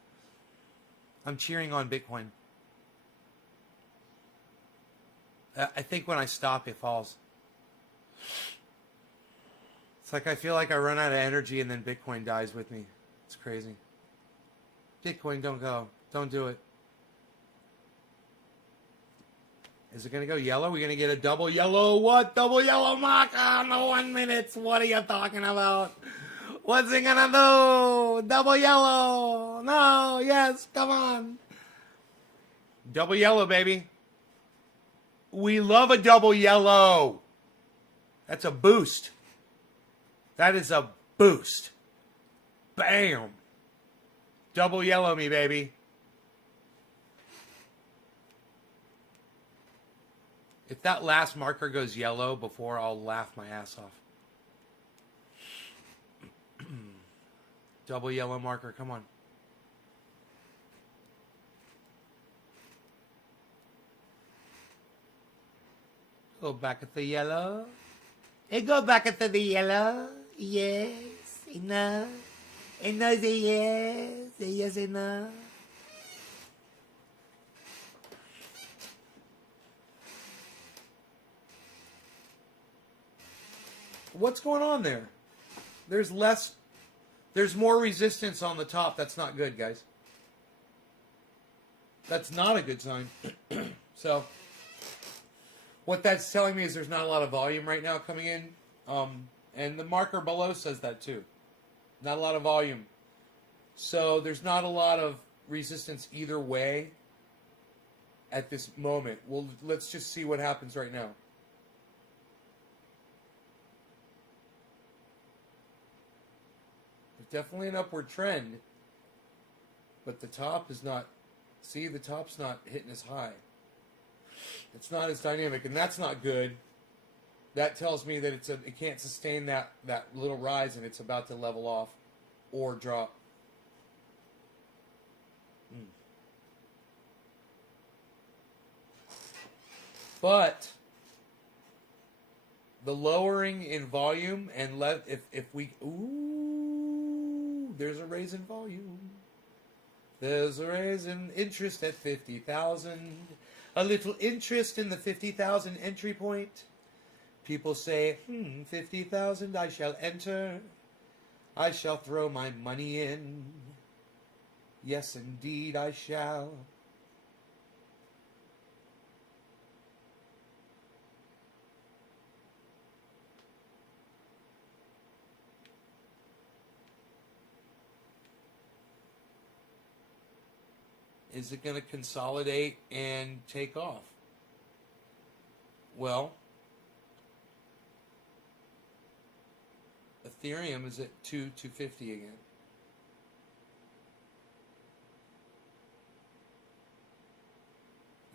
I'm cheering on Bitcoin. I think when I stop, it falls. It's like I feel like I run out of energy and then Bitcoin dies with me. It's crazy. Bitcoin, don't go. Don't do it. Is it going to go yellow? We're going to get a double yellow. What? Double yellow mark on the 1 minute. What are you talking about? What's it going to do? Double yellow. No. Yes. Come on. Double yellow, baby. We love a double yellow. That's a boost. That is a boost. Bam. Double yellow me, baby. If that last marker goes yellow before, I'll laugh my ass off. Double yellow marker, come on. Go back at the yellow. Hey, go back at the yellow. Yes, enough. Enough, yes. Yes, enough. What's going on there? There's more resistance on the top. That's not good, guys. That's not a good sign. So, what that's telling me is there's not a lot of volume right now coming in. And the marker below says that too. Not a lot of volume. So there's not a lot of resistance either way at this moment. Well, let's just see what happens right now. There's definitely an upward trend, but the top is not, see, the top's not hitting as high. It's not as dynamic, and that's not good. That tells me that it can't sustain that little rise, and it's about to level off or drop. But the lowering in volume and if we there's a raise in volume. There's a raise in interest at 50,000. A little interest in the 50,000 entry point. People say, 50,000 I shall enter. I shall throw my money in. Yes, indeed, I shall. Is it going to consolidate and take off? Well, Ethereum is at 250 again.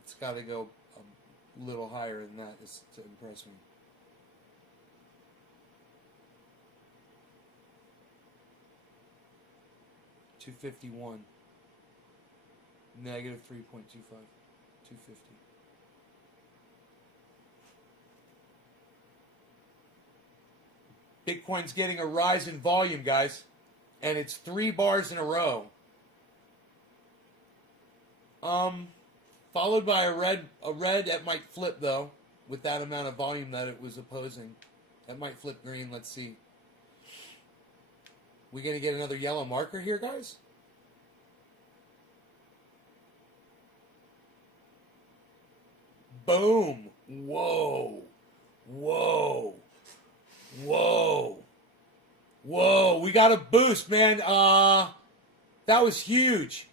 It's got to go a little higher than that to impress me. $251. Negative 3.25. 250. Bitcoin's getting a rise in volume, guys. And it's 3 bars in a row. Followed by a red that might flip, though, with that amount of volume that it was opposing. That might flip green. Let's see. We gonna get another yellow marker here, guys? Boom. Whoa. Whoa. Whoa. Whoa. We got a boost, man. That was huge.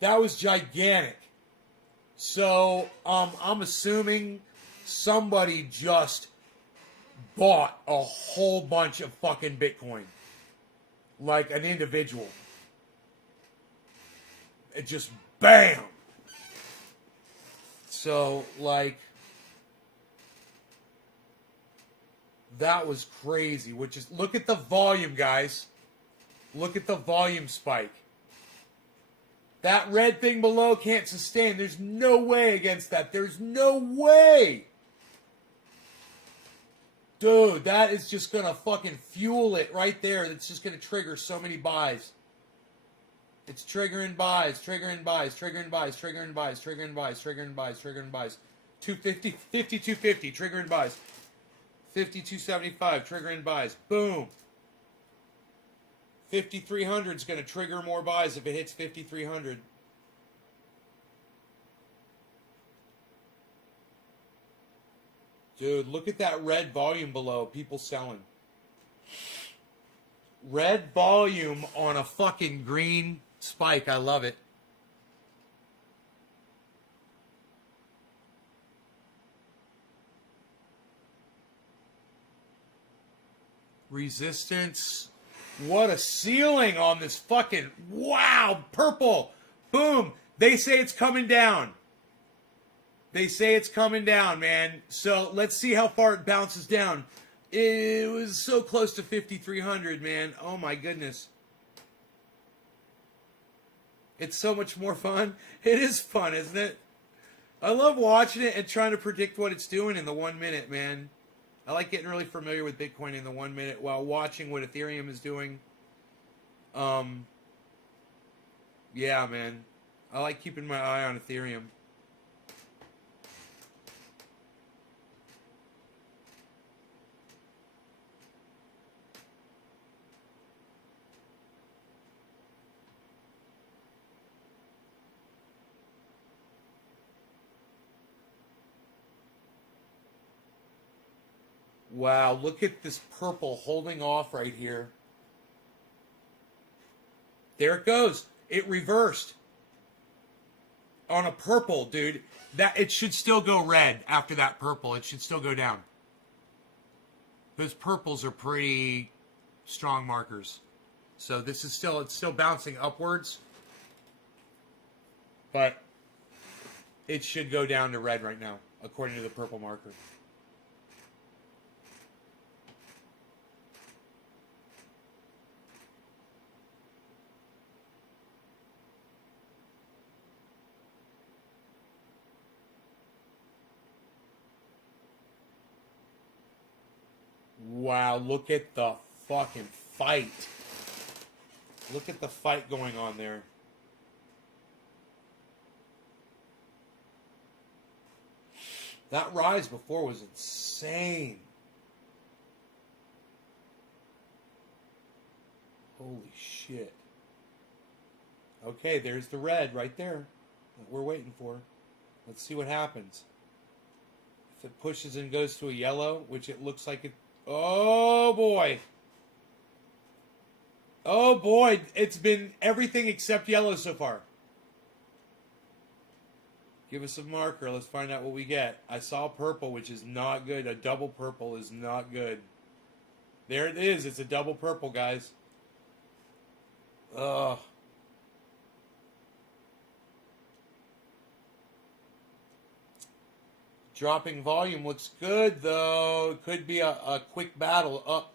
That was gigantic. So, I'm assuming somebody just bought a whole bunch of fucking Bitcoin. Like an individual. It just bam. So, like, that was crazy. Which is, look at the volume, guys. Look at the volume spike. That red thing below can't sustain. There's no way against that. There's no way. Dude, that is just going to fucking fuel it right there. It's just going to trigger so many buys. It's triggering buys, triggering buys, triggering buys, triggering buys, triggering buys, triggering buys, triggering buys. 250, 5250, triggering buys. 5275, triggering buys. Boom. 5300 is going to trigger more buys if it hits 5300. Dude, look at that red volume below. People selling. Red volume on a fucking green spike. I love it. Resistance. What a ceiling on this fucking... Wow, purple. Boom. They say it's coming down. They say it's coming down, man. So let's see how far it bounces down. It was so close to 5,300, man. Oh, my goodness. It's so much more fun. It is fun, isn't it? I love watching it and trying to predict what it's doing in the 1 minute, man. I like getting really familiar with Bitcoin in the 1 minute while watching what Ethereum is doing. Yeah, man. I like keeping my eye on Ethereum. Wow, look at this purple holding off right here. There it goes. It reversed. On a purple, dude. That it should still go red after that purple. It should still go down. Those purples are pretty strong markers. So this is still, it's still bouncing upwards. But it should go down to red right now, according to the purple marker. Wow, look at the fucking fight. Look at the fight going on there. That rise before was insane. Holy shit. Okay, there's the red right there that we're waiting for. Let's see what happens. If it pushes and goes to a yellow, which it looks like it... Oh, boy. Oh, boy. It's been everything except yellow so far. Give us a marker. Let's find out what we get. I saw purple, which is not good. A double purple is not good. There it is. It's a double purple, guys. Ugh. Dropping volume looks good, though. It could be a quick battle up.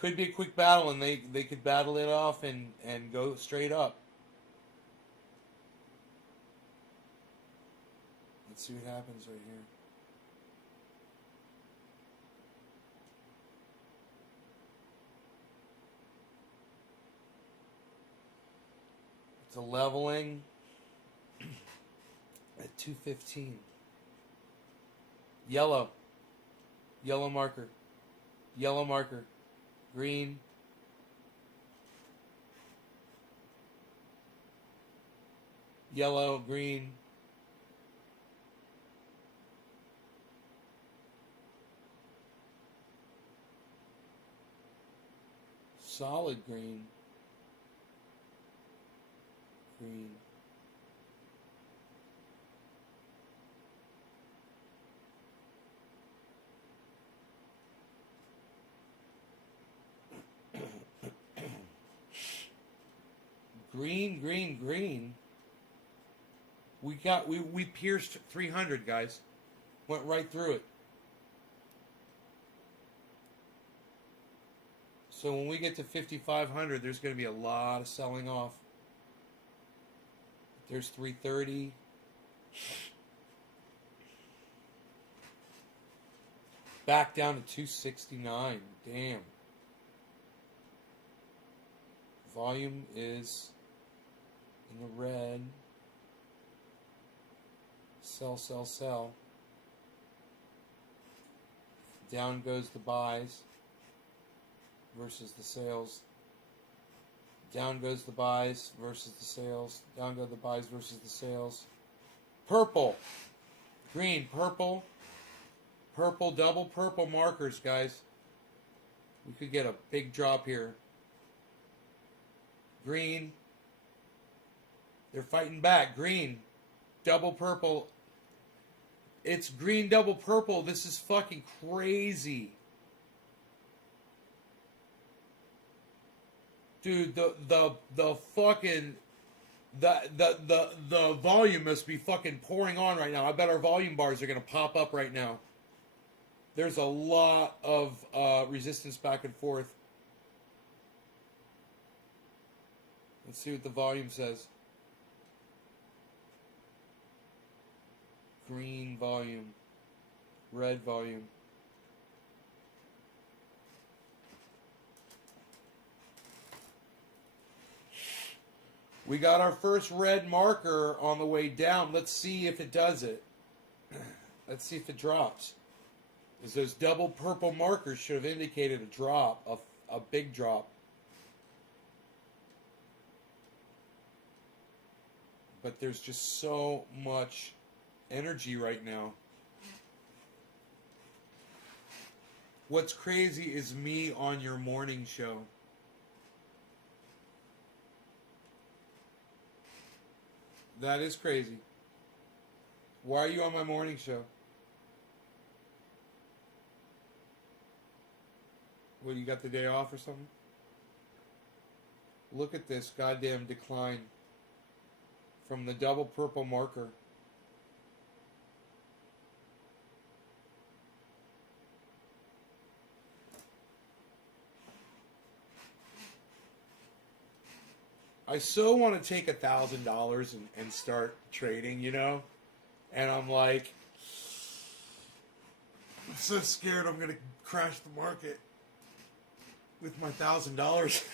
Could be a quick battle, and they could battle it off and go straight up. Let's see what happens right here. It's a leveling at 215. Yellow. Yellow marker. Yellow marker. Green. Yellow, green. Solid green. Green. Green, green, green. We pierced 300, guys. Went right through it. So when we get to 5,500, there's going to be a lot of selling off. There's 330. Back down to 269. Damn. Volume is in the red. Sell, sell, sell. Down goes the buys versus the sales. Down goes the buys versus the sales. Down go the buys versus the sales. Purple. Green, purple. Purple, double purple markers, guys. We could get a big drop here. Green. They're fighting back. Green. Double purple. It's green, double purple. This is fucking crazy. Dude, the fucking the volume must be fucking pouring on right now. I bet our volume bars are gonna pop up right now. There's a lot of resistance back and forth. Let's see what the volume says. Green volume. Red volume. We got our first red marker on the way down. Let's see if it does it. Let's see if it drops. Because those double purple markers should have indicated a drop, a big drop. But there's just so much energy right now. What's crazy is me on your morning show. That is crazy. Why are you on my morning show? What, you got the day off or something? Look at this goddamn decline from the double purple marker. I so want to take $1,000 and start trading, you know? And I'm like, I'm so scared I'm going to crash the market with my $1,000.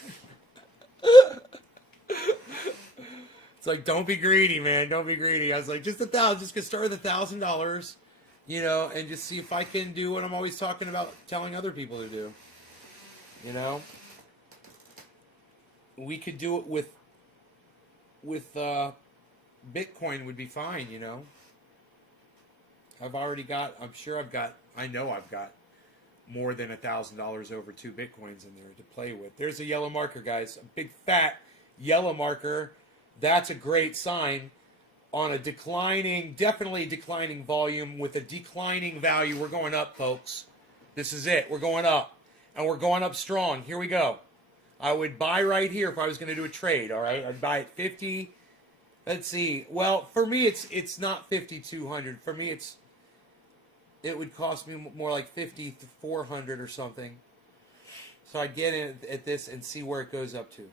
It's like, don't be greedy, man. Don't be greedy. I was like, just $1,000. Just gonna start with $1,000, you know, and just see if I can do what I'm always talking about, telling other people to do. You know, we could do it with Bitcoin would be fine. You know, I've already got. I know I've got more than $1,000 over 2 Bitcoins in there to play with. There's a yellow marker, guys. A big fat yellow marker. That's a great sign on a declining, definitely declining volume with a declining value. We're going up, folks. This is it. We're going up. And we're going up strong. Here we go. I would buy right here if I was going to do a trade, all right? I'd buy at 50. Let's see. Well, for me, it's not 5,200. For me, it would cost me more like 5,400 or something. So I'd get in at this and see where it goes up to.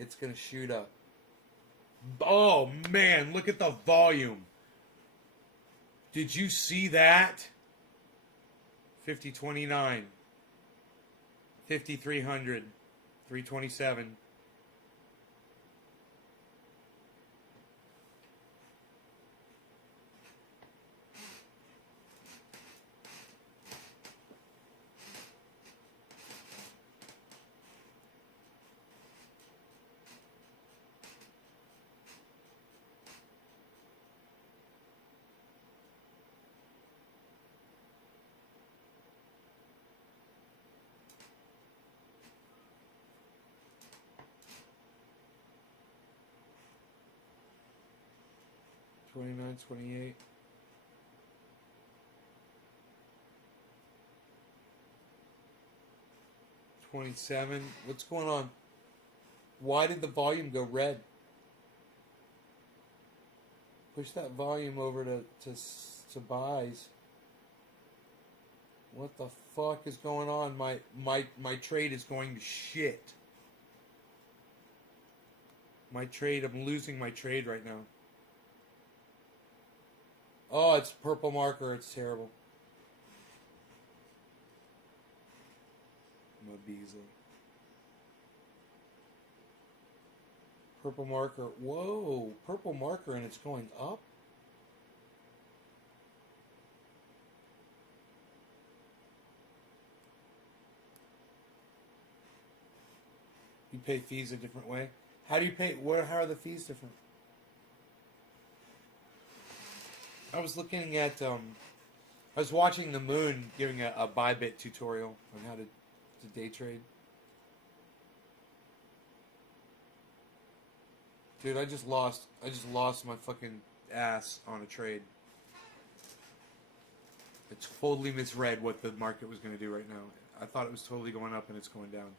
It's going to shoot up. Oh, man, look at the volume. Did you see that? 5029. 5,300. 327. 29, 28. $27. What's going on? Why did the volume go red? Push that volume over to buys. What the fuck is going on? My trade is going to shit. My trade, I'm losing my trade right now. Oh, it's purple marker. It's terrible. Beasley. Purple marker. Whoa, purple marker, and it's going up. You pay fees a different way. How do you pay? How are the fees different? I was looking at. I was watching the Moon giving a Bybit tutorial on how to day trade. Dude, I just lost my fucking ass on a trade. I totally misread what the market was going to do right now. I thought it was totally going up and it's going down.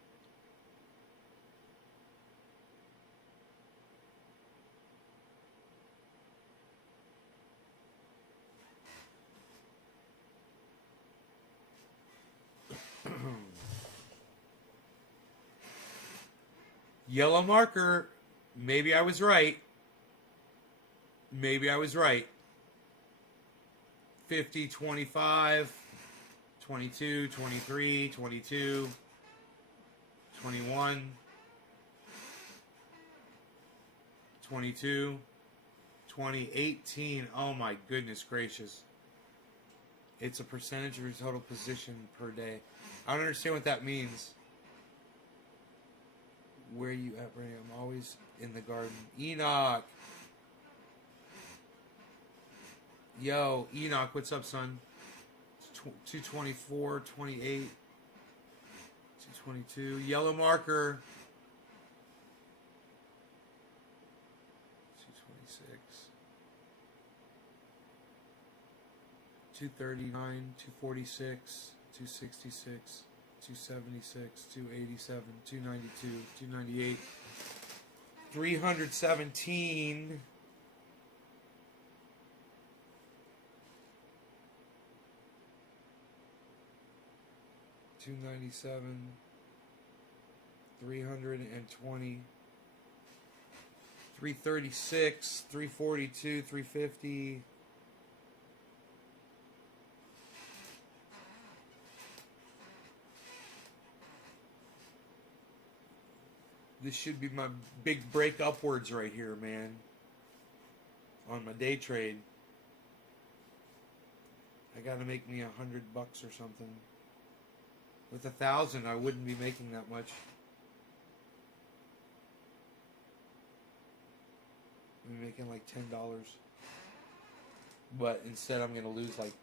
Yellow marker. Maybe I was right. Maybe I was right. 50, 25, 22, 23, 22, 21, 22, 20, 18. Oh my goodness gracious. It's a percentage of your total position per day. I don't understand what that means. Where you at, Brady? I'm always in the garden. Enoch. Yo, Enoch, what's up, son? 224, 28, 222. Yellow marker. 226. 239, 246, 266. 276, 287, 292, 298, 317, 297, 320, 336, 342, 350. This should be my big break upwards right here, man. On my day trade. I gotta make me $100 or something. With 1,000, I wouldn't be making that much. I'm making like $10. But instead I'm gonna lose like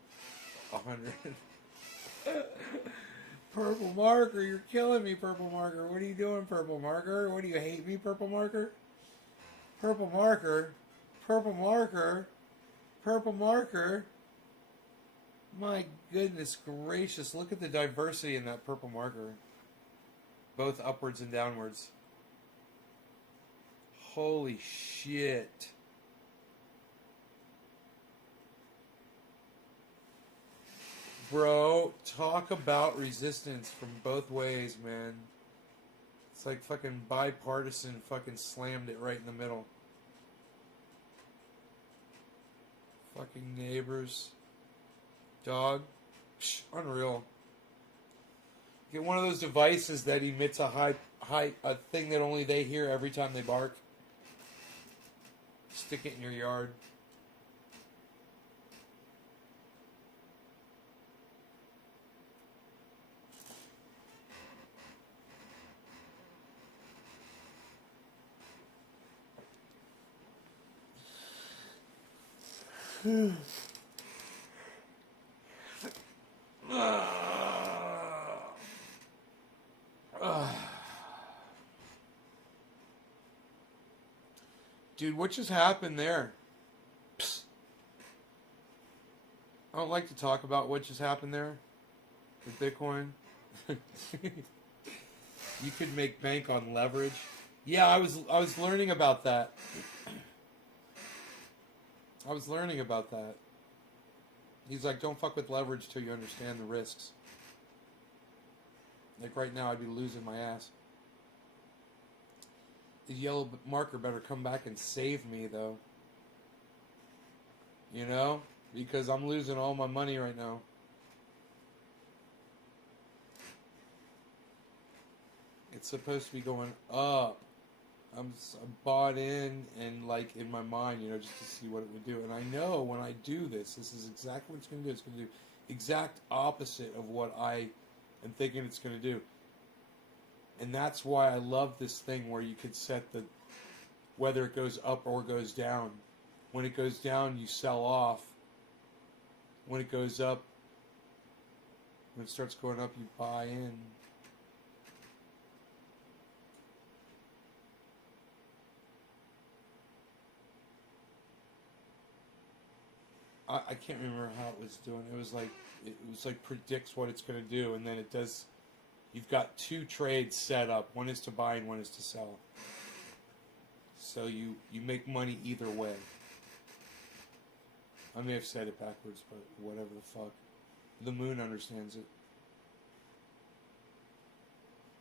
100. Purple marker, you're killing me, purple marker. What are you doing, purple marker? What do you hate me, purple marker? Purple marker, purple marker, purple marker. My goodness gracious, look at the diversity in that purple marker. Both upwards and downwards. Holy shit. Bro, talk about resistance from both ways, man. It's like fucking bipartisan fucking slammed it right in the middle. Fucking neighbors. Dog. Psh, unreal. Get one of those devices that emits a a thing that only they hear every time they bark. Stick it in your yard. Dude, what just happened there? Psst. don't like to talk about what just happened there with Bitcoin. You could make bank on leverage. Yeah, I was learning about that. I was learning about that. He's like, don't fuck with leverage till you understand the risks. Like right now, I'd be losing my ass. The yellow marker better come back and save me, though. You know? Because I'm losing all my money right now. It's supposed to be going up. I'm bought in and like in my mind, you know, just to see what it would do. And I know when I do this, this is exactly what it's going to do. It's going to do exact opposite of what I am thinking it's going to do. And that's why I love this thing where you could set the whether it goes up or goes down. When it goes down, you sell off. When it goes up, when it starts going up, you buy in. I can't remember how it was doing. It was like predicts what it's going to do, and then it does. You've got two trades set up. One is to buy and one is to sell. So you make money either way. I may have said it backwards, but whatever the fuck. The moon understands it.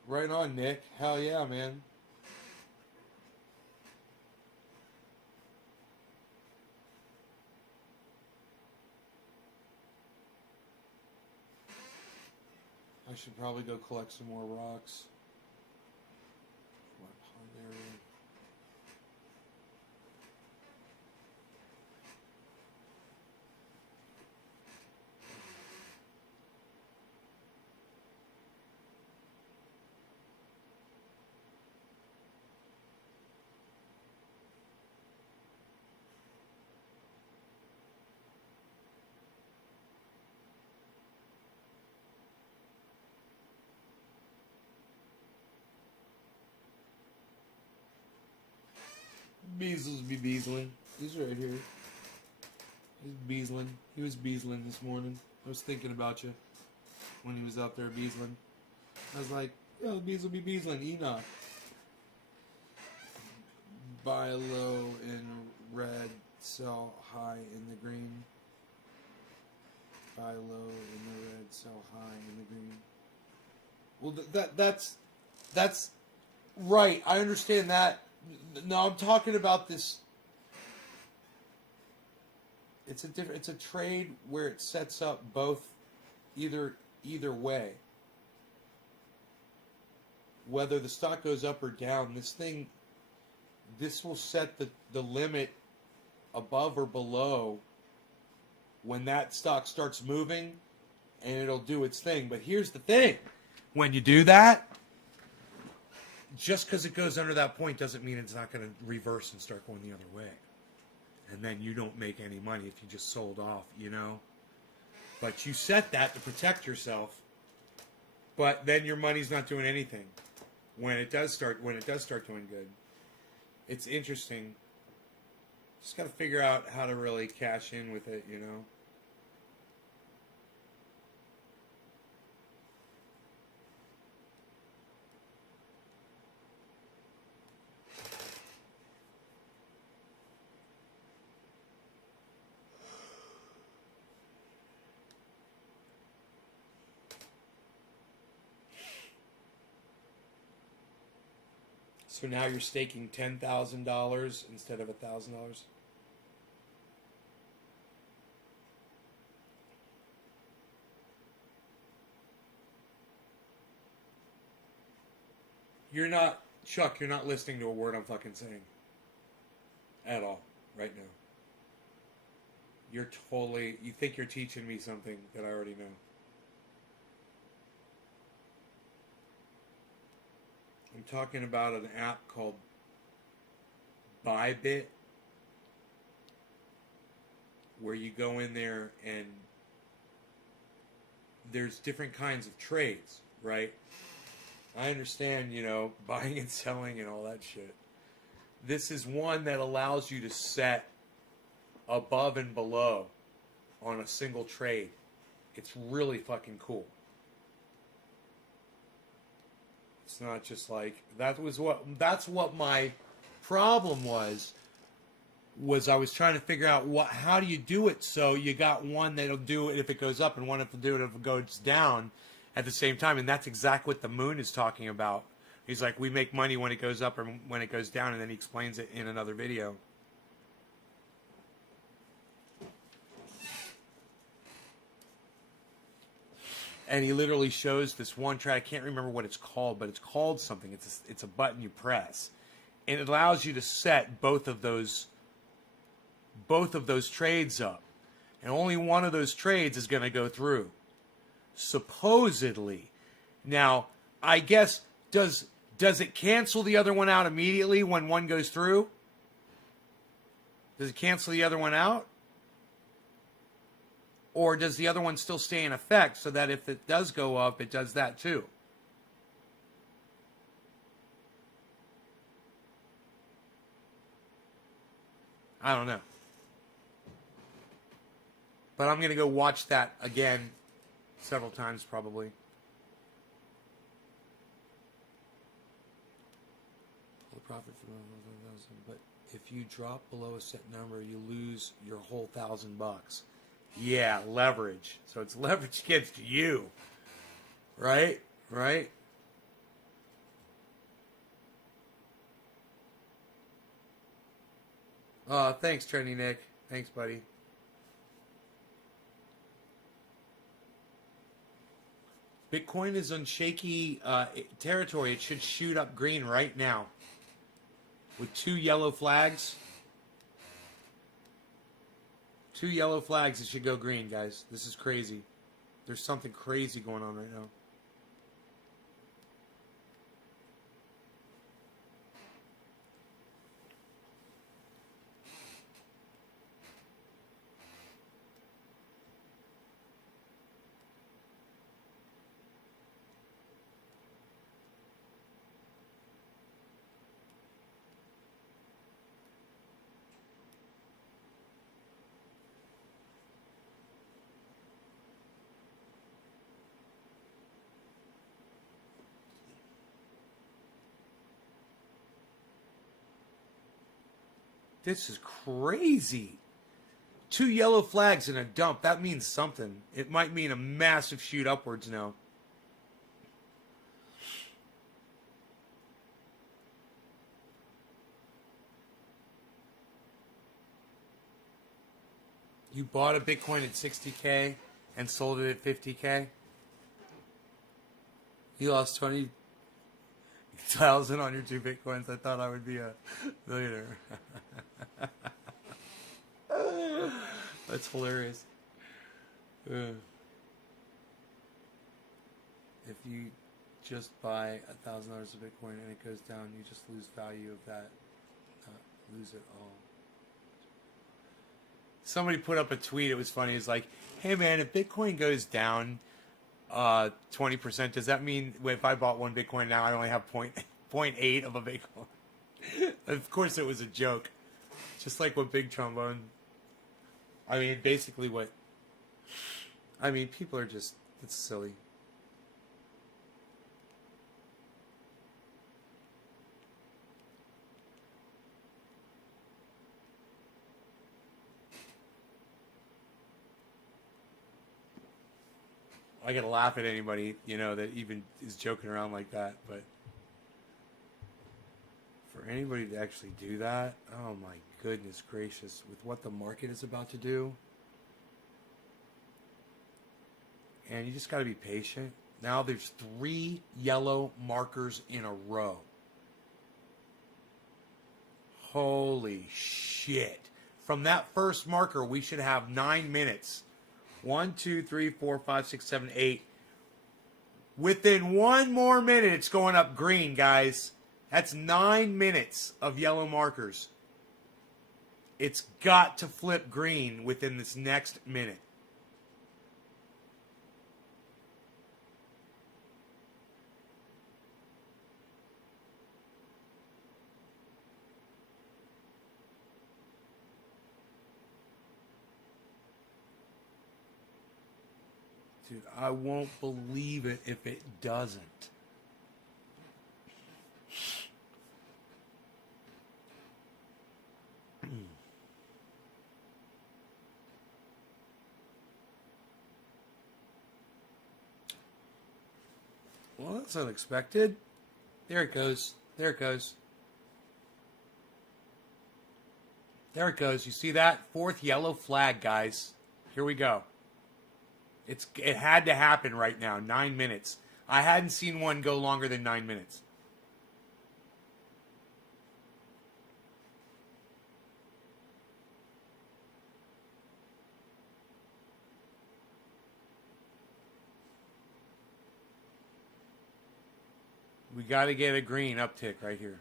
Right on, Nick. Hell yeah, man. I should probably go collect some more rocks. My pond area. Beazles be beazling. He's right here. He's beazling. He was beazling this morning. I was thinking about you when he was out there beazling. I was like, yo, Beazle be beazling. Enoch. Buy low in red, sell high in the green. Buy low in the red, sell high in the green. Well, that's right. I understand that. No, I'm talking about this. It's a trade where it sets up both, either way. Whether the stock goes up or down, this will set the limit above or below when that stock starts moving, and it'll do its thing. But here's the thing: when you do that, just because it goes under that point doesn't mean it's not going to reverse and start going the other way. And then you don't make any money if you just sold off, you know? But you set that to protect yourself, but then your money's not doing anything when it does start doing good. It's interesting. Just got to figure out how to really cash in with it, you know? So now you're staking $10,000 instead of $1,000. You're not, Chuck, you're not listening to a word I'm fucking saying. At all, right now. You think you're teaching me something that I already know. I'm talking about an app called Bybit, where you go in there and there's different kinds of trades, right? I understand, you know, buying and selling and all that shit. This is one that allows you to set above and below on a single trade. It's really fucking cool. It's not just like that's what my problem was I was trying to figure out how do you do it so you got one that'll do it if it goes up and one that'll do it if it goes down at the same time, and that's exactly what the Moon is talking about. He's like, we make money when it goes up and when it goes down, and then he explains it in another video. And he literally shows this one trade. I can't remember what it's called, but it's called something. It's a button you press, and it allows you to set both of those trades up, and only one of those trades is going to go through, supposedly. Now, I guess does it cancel the other one out immediately when one goes through? Does it cancel the other one out? Or does the other one still stay in effect so that if it does go up, it does that too? I don't know. But I'm going to go watch that again several times probably. Full profit for 1,000, but if you drop below a set number, you lose your whole $1,000. Yeah, leverage. So it's leverage against you. Right? Right? Thanks, Trendy Nick. Thanks, buddy. Bitcoin is on shaky territory. It should shoot up green right now. With 2 yellow flags. 2 yellow flags, it should go green, guys. This is crazy. There's something crazy going on right now. This is crazy. 2 yellow flags in a dump. That means something. It might mean a massive shoot upwards now. You bought a Bitcoin at 60K and sold it at 50K? You lost 20,000 on your 2 Bitcoins. I thought I would be a millionaire. That's hilarious. If you just buy $1,000 of Bitcoin and it goes down, you just lose value of that. Lose it all. Somebody put up a tweet. It was funny. It's like, hey man, if Bitcoin goes down 20%, does that mean if I bought 1 Bitcoin now, I only have 0.8 of a Bitcoin? Of course, it was a joke. Just like what Big Trombone. I mean, basically what. I mean, people are just. It's silly. I gotta laugh at anybody, that even is joking around like that, but for anybody to actually do that, oh my goodness gracious, with what the market is about to do, and you just gotta be patient. Now there's 3 yellow markers in a row. Holy shit. From that first marker, we should have 9 minutes. 1, 2, 3, 4, 5, 6, 7, 8. Within 1 more minute, it's going up green, guys. That's 9 minutes of yellow markers. It's got to flip green within this next minute. Dude, I won't believe it if it doesn't. Well, that's unexpected. There it goes. There it goes. There it goes. You see that? Fourth yellow flag, guys. Here we go. It had to happen right now. 9 minutes. I hadn't seen one go longer than 9 minutes. We got to get a green uptick right here.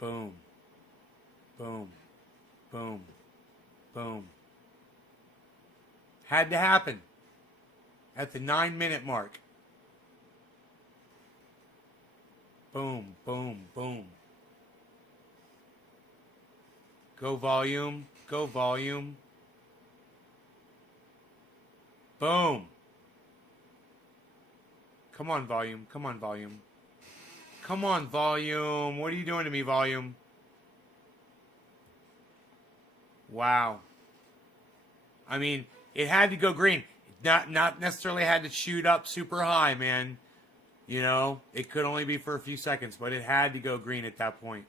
Boom. Boom. Boom. Boom. Had to happen at the 9 minute mark. Boom, boom, boom. Go volume. Go volume. Boom. Come on, volume. Come on, volume. Come on, volume. What are you doing to me, volume? Wow. I mean, it had to go green. Not necessarily had to shoot up super high, man. You know, it could only be for a few seconds, but it had to go green at that point.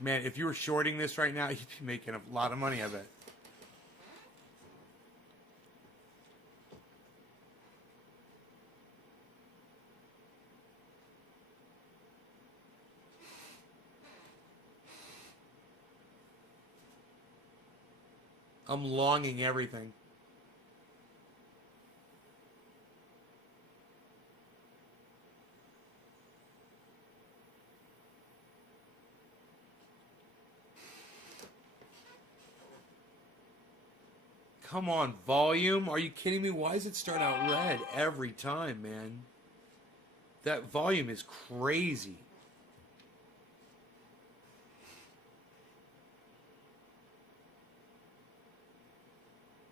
Man, if you were shorting this right now, you'd be making a lot of money, I bet. I'm longing everything. Come on, volume. Are you kidding me? Why does it start out red every time, man? That volume is crazy.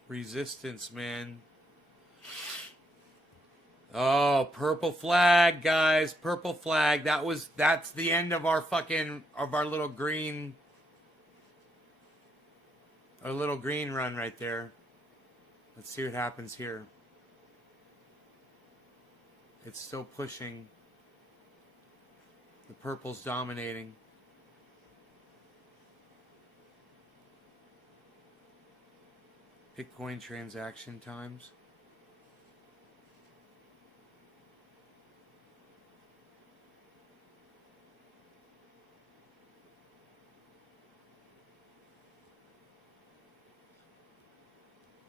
Resistance, man. Oh, purple flag, guys. Purple flag. That's the end of our little green run right there. Let's see what happens here. It's still pushing. The purple's dominating. Bitcoin transaction times.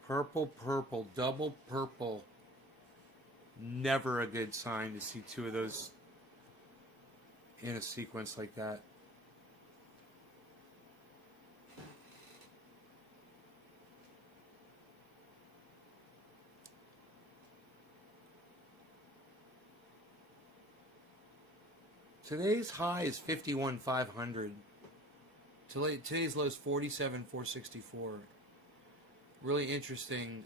Purple, purple, double purple. Never a good sign to see two of those in a sequence like that. Today's high is 51,500. Today's low is 47,464. Really interesting.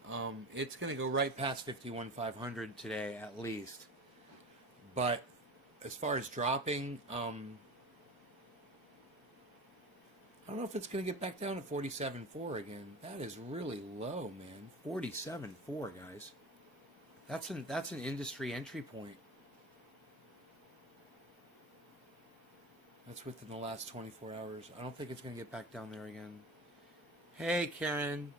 It's going to go right past 51,500 today at least. But as far as dropping, I don't know if it's going to get back down to 47.4 again. That is really low, man. 47.4, guys. That's an industry entry point. That's within the last 24 hours. I don't think it's going to get back down there again. Hey, Karen.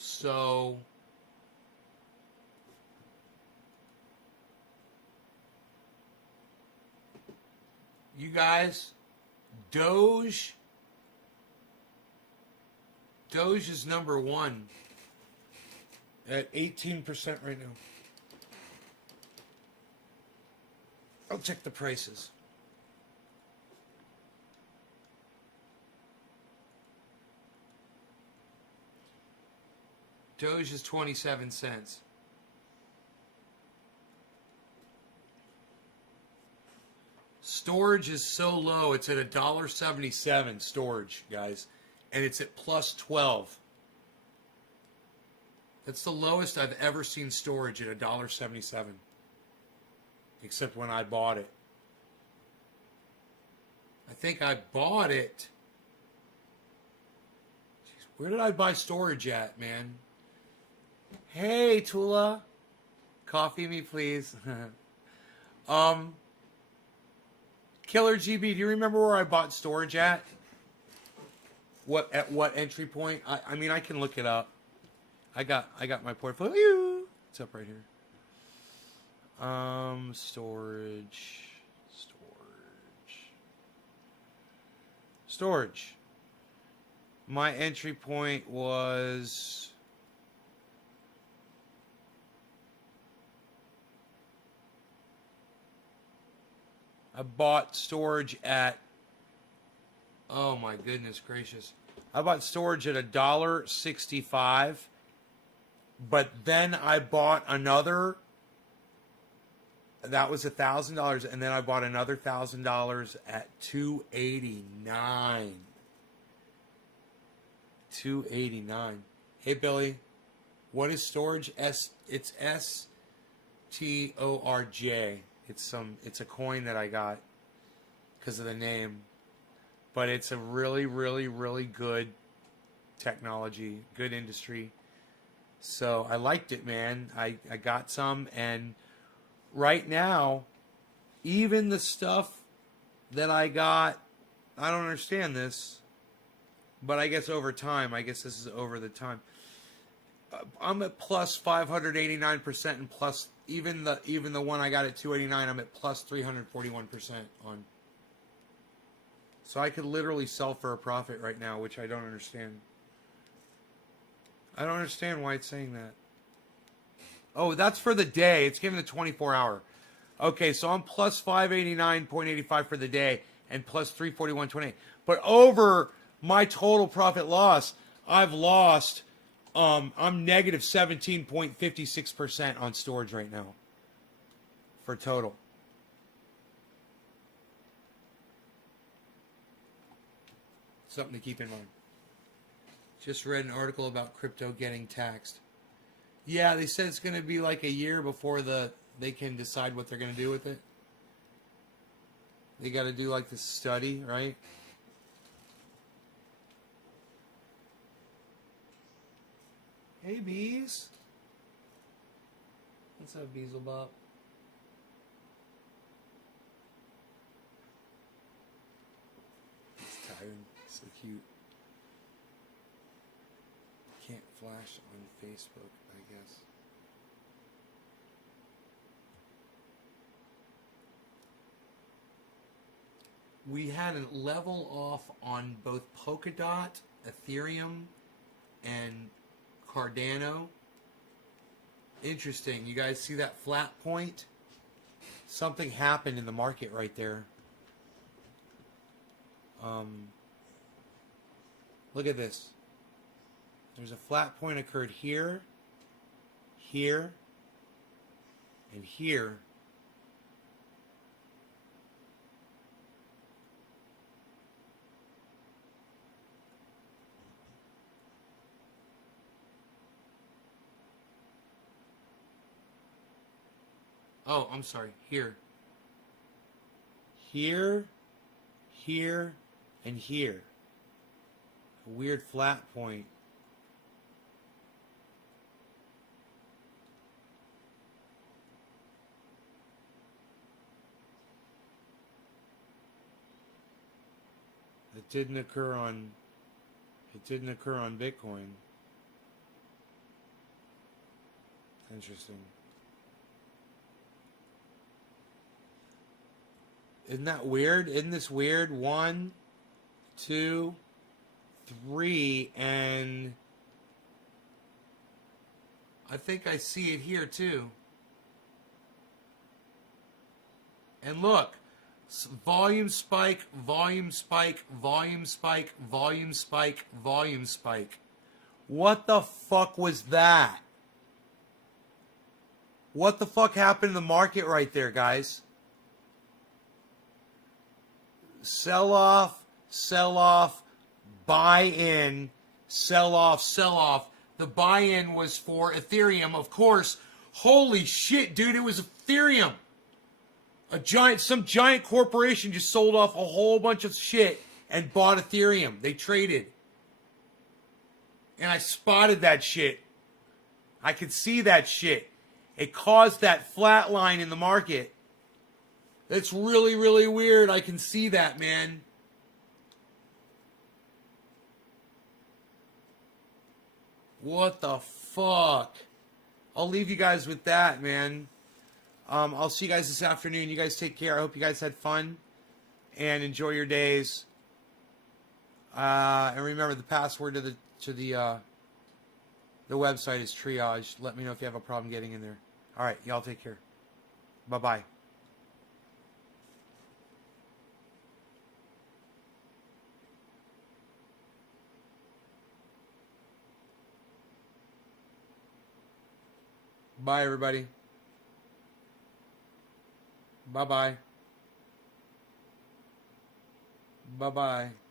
So you guys, Doge is number one at 18% right now. I'll check the prices. Doge is 27 cents. Storage is so low, it's at $1.77 storage, guys. And it's at plus 12. That's the lowest I've ever seen storage at $1.77. Except when I bought it. I think I bought it. Jeez, where did I buy storage at, man? Hey, Tula. Coffee me, please. Killer GB, do you remember where I bought storage at? At what entry point? I mean, I can look it up. I got my portfolio. It's up right here. Storage. My entry point was I bought storage at, oh my goodness gracious. I bought storage at $1.65, but then I bought another, that was $1,000, and then I bought another $1,000 at $289. $289. Hey Billy, what is storage? It's STORJ. It's a coin that I got because of the name. But it's a really, really, really good technology, good industry. So I liked it, man. I got some, and right now, even the stuff that I got, I don't understand this, but I guess over time, I guess this is over the time. I'm at plus 589%, and plus even the one I got at 289, I'm at plus 341% on. So I could literally sell for a profit right now, which I don't understand. I don't understand why it's saying that. Oh, that's for the day. It's giving the 24-hour. Okay, so I'm plus 589.85 for the day and plus 341.28. But over my total profit loss, I've lost, I'm negative 17.56% on storage right now for total. Something to keep in mind. Just read an article about crypto getting taxed. Yeah, they said it's going to be like a year before they can decide what they're going to do with it. They got to do like this study, right? Hey, Bees. What's up, Beelzebub? It's tired. So cute. Can't flash on Facebook, I guess. We had a level off on both Polkadot, Ethereum, and Cardano. Interesting. You guys see that flat point? Something happened in the market right there. Look at this. There's a flat point occurred here, here, and here. Oh, I'm sorry. Here. Here, here, and here. A weird flat point. It didn't occur on Bitcoin. Interesting. Isn't that weird? Isn't this weird? 1, 2, 3, and I think I see it here too. And look, volume spike, volume spike, volume spike, volume spike, volume spike. What the fuck was that? What the fuck happened in the market right there, guys? Sell off, buy in, sell off. The buy in was for Ethereum, of course. Holy shit, dude, it was Ethereum. Some giant corporation just sold off a whole bunch of shit and bought Ethereum. They traded. And I spotted that shit. I could see that shit. It caused that flat line in the market. That's really, really weird. I can see that, man. What the fuck? I'll leave you guys with that, man. I'll see you guys this afternoon. You guys take care. I hope you guys had fun and enjoy your days. And remember, the password to the website is triage. Let me know if you have a problem getting in there. All right, y'all take care. Bye-bye. Bye, everybody. Bye-bye. Bye-bye.